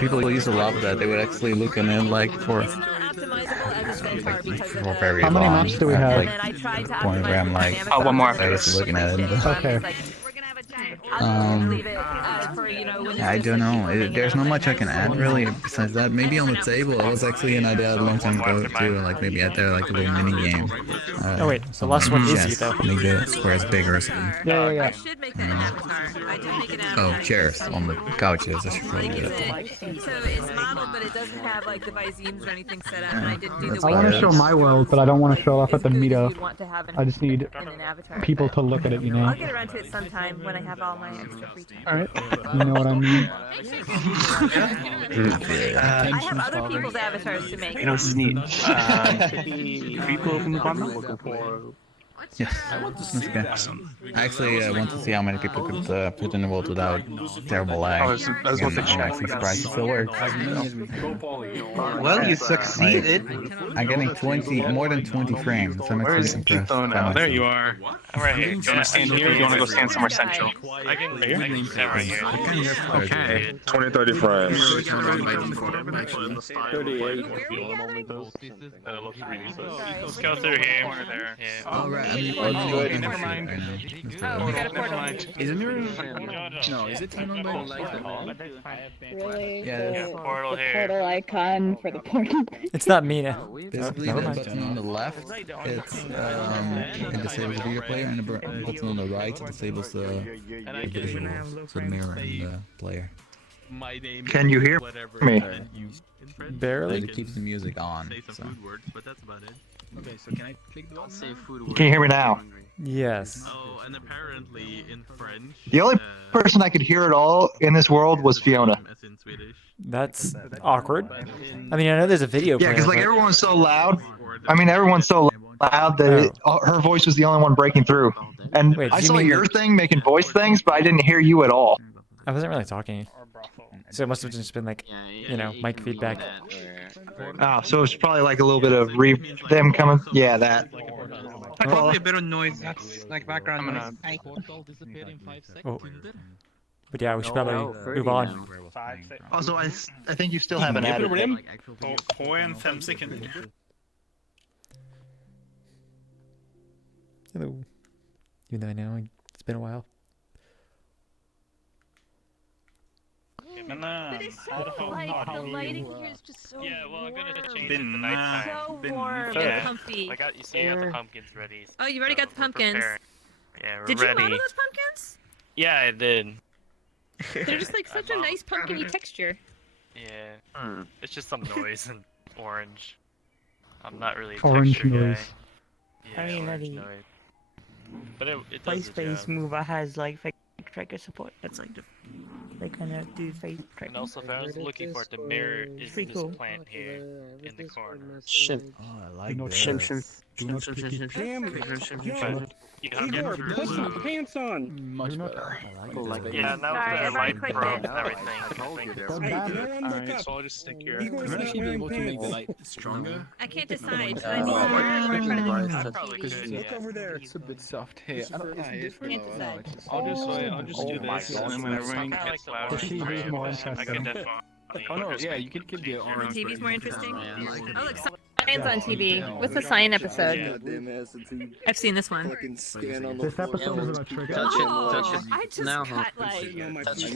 People used to love that. They would actually look in it like for Centaur because of Well, the very How many long. maps do we I have? have, and then I tried to point where I'm optimize like, dynamics one more on I was it, looking but at I it. didn't, so I'm Okay. just like, I'll just leave it for, you know, when it's I just don't like know. people hanging There's out, not like, much I can add really besides that. Maybe on the table. It was actually an idea a long time ago too. Like maybe add there like a little mini game. Oh wait, the Some last like one is you chess. though. Make the squares bigger or something. Yeah. I should make that an avatar. I did make an avatar. Oh, chairs on the couches. I should probably do that. So it's modeled, but it doesn't have like the visemes or anything set up, and I didn't do That's the I want to about show it. my world, but I don't want to show off at the meetup. you'd want to have I just need in an avatar. people to look at it, you know. I'll get around to it sometime when I have all my extra free time. Alright, you know what I mean. I have other people's avatars to make. You know, this is neat. People open the bottom. Yes. That's okay. I actually want to see how many people could put in the world without terrible lag. Oh, that's what they I'm check. actually surprised it still works. Well, you succeeded. I'm getting more than 20 frames. I'm Where is actually impressed. Etho by now? There myself. you are. I'm right here. Do you want to stand here or do you want to go stand somewhere central? I can stand right here. Okay. 20, 30 frames. 38. Let's go through here. Yeah. Oh, right. Never mind. Oh, we got a portal. Isn't there? No, is it turned on by Really? Yeah, the, portal the here. portal icon for the portal. It's not Mina. Basically, Never the mind. button on the left, it disables the video player, and the button on the right disables the visual, so the mirror and the player. Can you hear me? Barely. It keeps the music on. So. Okay, so can I click the button? Can you hear me now? Yes. Oh, and apparently in French. The only person I could hear at all in this world was Fiona. That's awkward. I mean, I know there's a video Yeah, player. because like but- everyone's so loud. I mean, everyone's so loud that her voice was the only one breaking through. And Wait, I do you saw mean your like- thing making voice things, but I didn't hear you at all. I wasn't really talking. So it must have just been like, you know, mic feedback. Ah, so it's probably like a little bit of them coming. Yeah, that. Probably a bit of noise. That's like background noise. Oh. But yeah, we should probably move on. Also, I think you still haven't added it. På en 5 sekunder. Hello. Even though I know it's been a while. Men But it's so like the lighting here is just so yeah, well, I'm gonna change Been, it to nighttime. so warm Yeah. and comfy. I got you. See, you got the pumpkins ready. Oh, you already got the We're pumpkins. preparing. Yeah, we're Did ready. you model those pumpkins? Yeah, I did. They're just like such a nice pumpkin-y texture. Yeah. It's just some noise and orange. I'm not really a Orange texture noise. guy. Yeah, I mean, orange the noise. But it does the Face job. mover has like fake tracker support. That's like they kind of do face And tracking. also, if I was looking for it, the mirror is Pretty this cool. plant here in the corner. Oh, I like not this. shim, Damn, But you have Igor, to put some pants on. Much better. Yeah, now Sorry, with I've the already light clicked probes it. and everything, I think it's Hey, no one look up. So I'll just stick here. Igor's Would not actually be wearing able to make the pants. light stronger? I can't decide. Uh, I need more in front of the I probably could, Look yeah. over there. It's a bit soft. Hey, I don't It's different. Can't decide. I'll just do this, and then whenever I I kinda get like the louder The TV is more interesting. I could definitely. Oh no, yeah, you could the The orange. TV's more interesting. Yeah, I like Oh look, Science on TV. What's the Cyan episode? I've seen this one. This episode is about trigger. Touch it, Oh, touch it. I just Now, got like.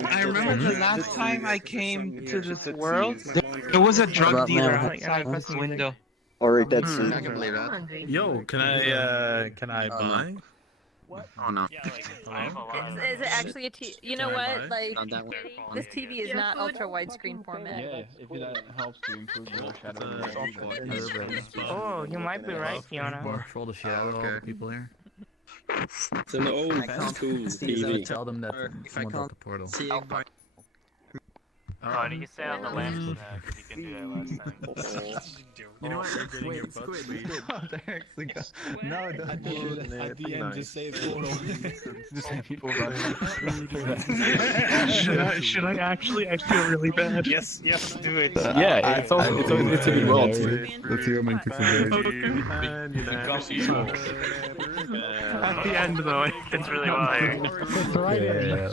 I remember the last time I came to this world, there was a drug About dealer now. outside this window. Alright, that's it. I can believe that. Yo, can I buy? Oh no. Is it actually a TV? You know what? Like, Not that one. this TV is not ultra widescreen format. Yeah, if that helps to improve the shadow. Oh, you might be right, Fiona. Control the shit out of all the people here. It's an old school TV. Tell them that someone brought the portal. See, Oh, and you can stay on the lamps now, because you can do that last time. You know what? Wait, No, at the end, just say portal. Just have people run through that. Should I actually? I feel really bad. Yes, do it. Yeah, it's also it's a good world too. Let's see how many pixels there is. At the end, though, it's really wild. It's right here.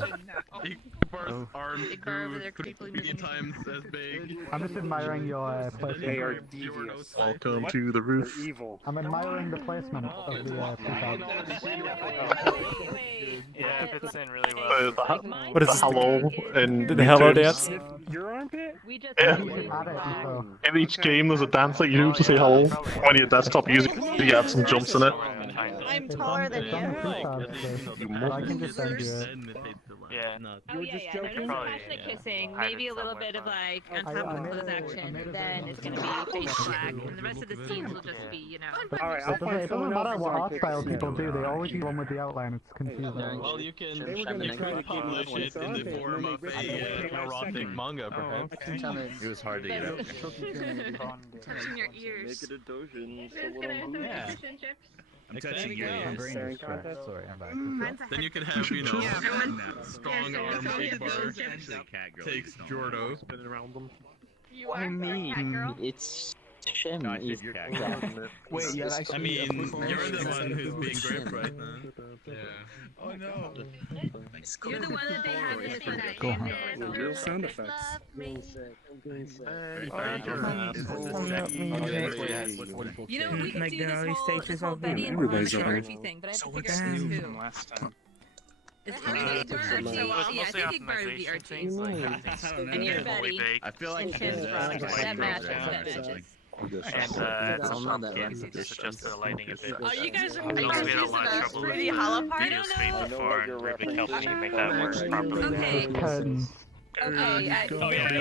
First army Big bar over there, creepily moving. times as big. I'm just admiring your placement. They are devious. Welcome to the roof. They're evil. I'm admiring the placement of the peacock. Yeah, it fits in really well. What is the this? hello and The hello dance? Your armpit? Yeah. In each game, there's a dance that you do to say hello. When you're desktop, usually you add some jumps in it. I'm taller than you. I can just send you it. Yeah. Oh yeah, yeah. There's passionate kissing, maybe a little bit of like on top of the close action, and then it's gonna be face black, and the rest of the scenes will just be, you know. Alright, It doesn't matter what art style people do, they always do one with the outline, it's confusing. Well, you can publish it in the form of a erotic manga, perhaps. It was hard to get out. Touching your ears. Make it a dojin. Yeah. I'm touching your My brain is scratched, sorry, I'm back. Then you can have, you know, strong arm big bar takes Jordo. Spinning around them. You are me. It's Shem. Wait, yeah, I mean, you're the one who's being graped right now. Yeah. Oh no. You're the one that they had in it. Go on. Real sound effects. You know, we could Like do the this early whole, stages of Betty and Everybody's Veronica over. Archie thing, but I have to figure out who's who. last time. How do you think Archie? Yeah, I think Big Bird would be Archie. And you're Betty. I feel like And Tim's Veronica. That matches. That matches. And it's a shop kid, so just adjust the lighting a bit. Oh, you guys are We also had a lot of trouble with the hollow part? video speed before, and Rubik helped me make that work properly. Okay. Curtains. Okay. Oh yeah, I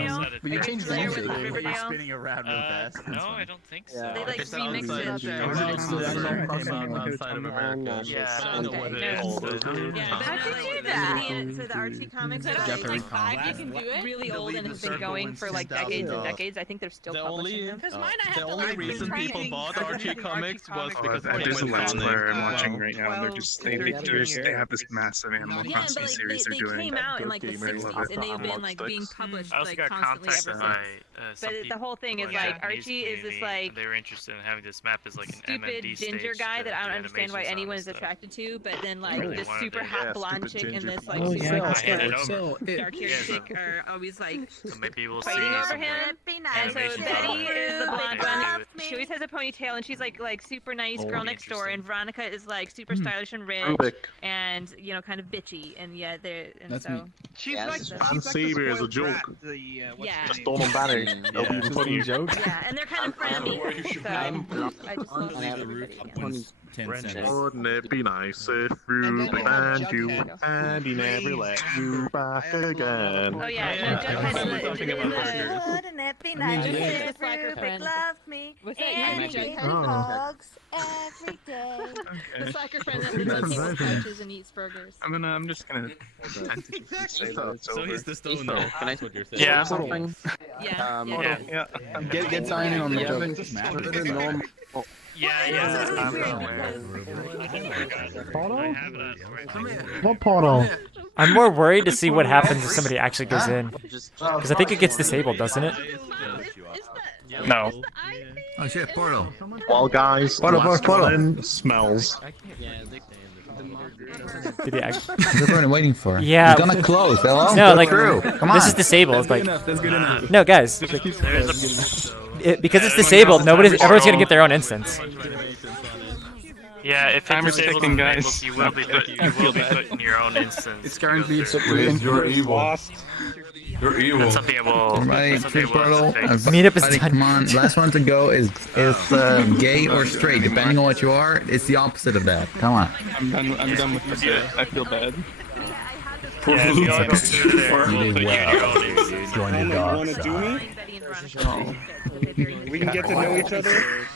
also had it. But you changed the Familiar music. with You're Riverdale? spinning around real fast. No, I don't think so. They like It's remixed outside- it. outside of America. Yeah. I don't know what it is. Yeah, How'd you do that? So the Archie comics are Jeffrey like five, you can do it. Really old and have been going for like decades and decades. I think they're still The publishing only, them. Because mine I have the to only like reason people bought Archie comics was because And there's a Penguin Let's was Player on I'm it. watching right now. They're just they have this massive Animal Yeah, Crossing but like series they they're doing. came out in like the Gamer 60s and they've been Love like being published I also like got constantly contacted ever by since. some But people the whole thing is in the like Japanese Archie is this community, like and they were interested in having this map as like an stupid MMD ginger stage guy to that I do don't understand why animations on anyone and is stuff. attracted to, but then like really this wanted super it. hot Yeah, blonde stupid chick and ginger this like people. super I hot handed over. dark-haired chick are always like So maybe we'll see fighting over some him. And so animations Betty on there. is the blonde Maybe one. do it. She always has a ponytail and she's like super nice girl next door, and Veronica is like super stylish and rich Rubik. and you know kind of bitchy, and yeah they're and That's so me. She's Yes. like, she's And like the Saber is a spoiled joke. brat, the, what's Yeah. her Just name? don't unbanner. They'll be even funnier. yeah, and they're kind of frammy. So I just love I have everybody again. Pony- 10 cents. Wouldn't it be nice if Ruby and you and he never let you back again? Oh yeah, Yeah, no, Jughead I was is talking about burgers. Wouldn't it be nice Jughead if is a slacker Rubik friend. loved me What's that? and You're gave me Jughead? hugs every day? The slacker friend that lives on people's couches and eats burgers. I'm just gonna tentatively say that it's So over. he's the stoner. Can I- That's what you're saying. Yeah. something? Yeah, Yeah. Get signing on the Yeah. joke. Yeah. Portal? have that. What portal? I'm more worried to see what happens if somebody actually goes in. Because I think it gets disabled, doesn't it? No. Oh shit, Portal. Well, guys, Portal, last portal. one in smells. Did he actually? What everyone waiting for? Yeah. It's gonna close. Hello? No, Go like through. Come on. this is disabled. Like That's good enough. no, guys. Like, because it's disabled, everyone's gonna get their own instance. Yeah, if it's Timer's disabled ticking, in guys. Maples, you will be putting your own instance. It's to go guaranteed through. you're evil. You're evil. That's something I will. Everybody, That's something true Portal. I will fix. Meetup is Everybody, done. come on. Last one to go is gay or straight, depending on what you are. It's the opposite of that. Come on. I'm done with this. I feel bad. Yeah, if you all go through there, You we'll did put you in well. your own instance. Join the You dark wanna do side. me? We can get to know each other?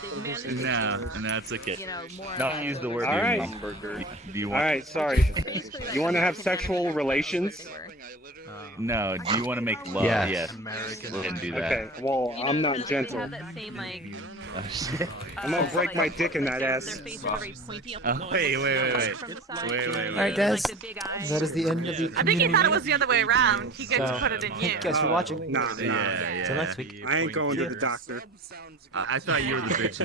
No, that's okay. You know, more Don't use the word All right. hamburger. Do you Alright, sorry. You want to have sexual relations? No. Do you want to make love? Yes. Yes. We can do that. Okay, well, You know, I'm not they gentle. have that same like. I'm gonna break my dick in that Their ass. faces are very pointy. Wait. From the side. All right, guys. Like the big eyes. That is the end of the. I think he thought it was the other way around. He gets to put it in you. Thank you guys for watching. Nah, Till next week. I ain't going to the doctor. I thought you were the bitch.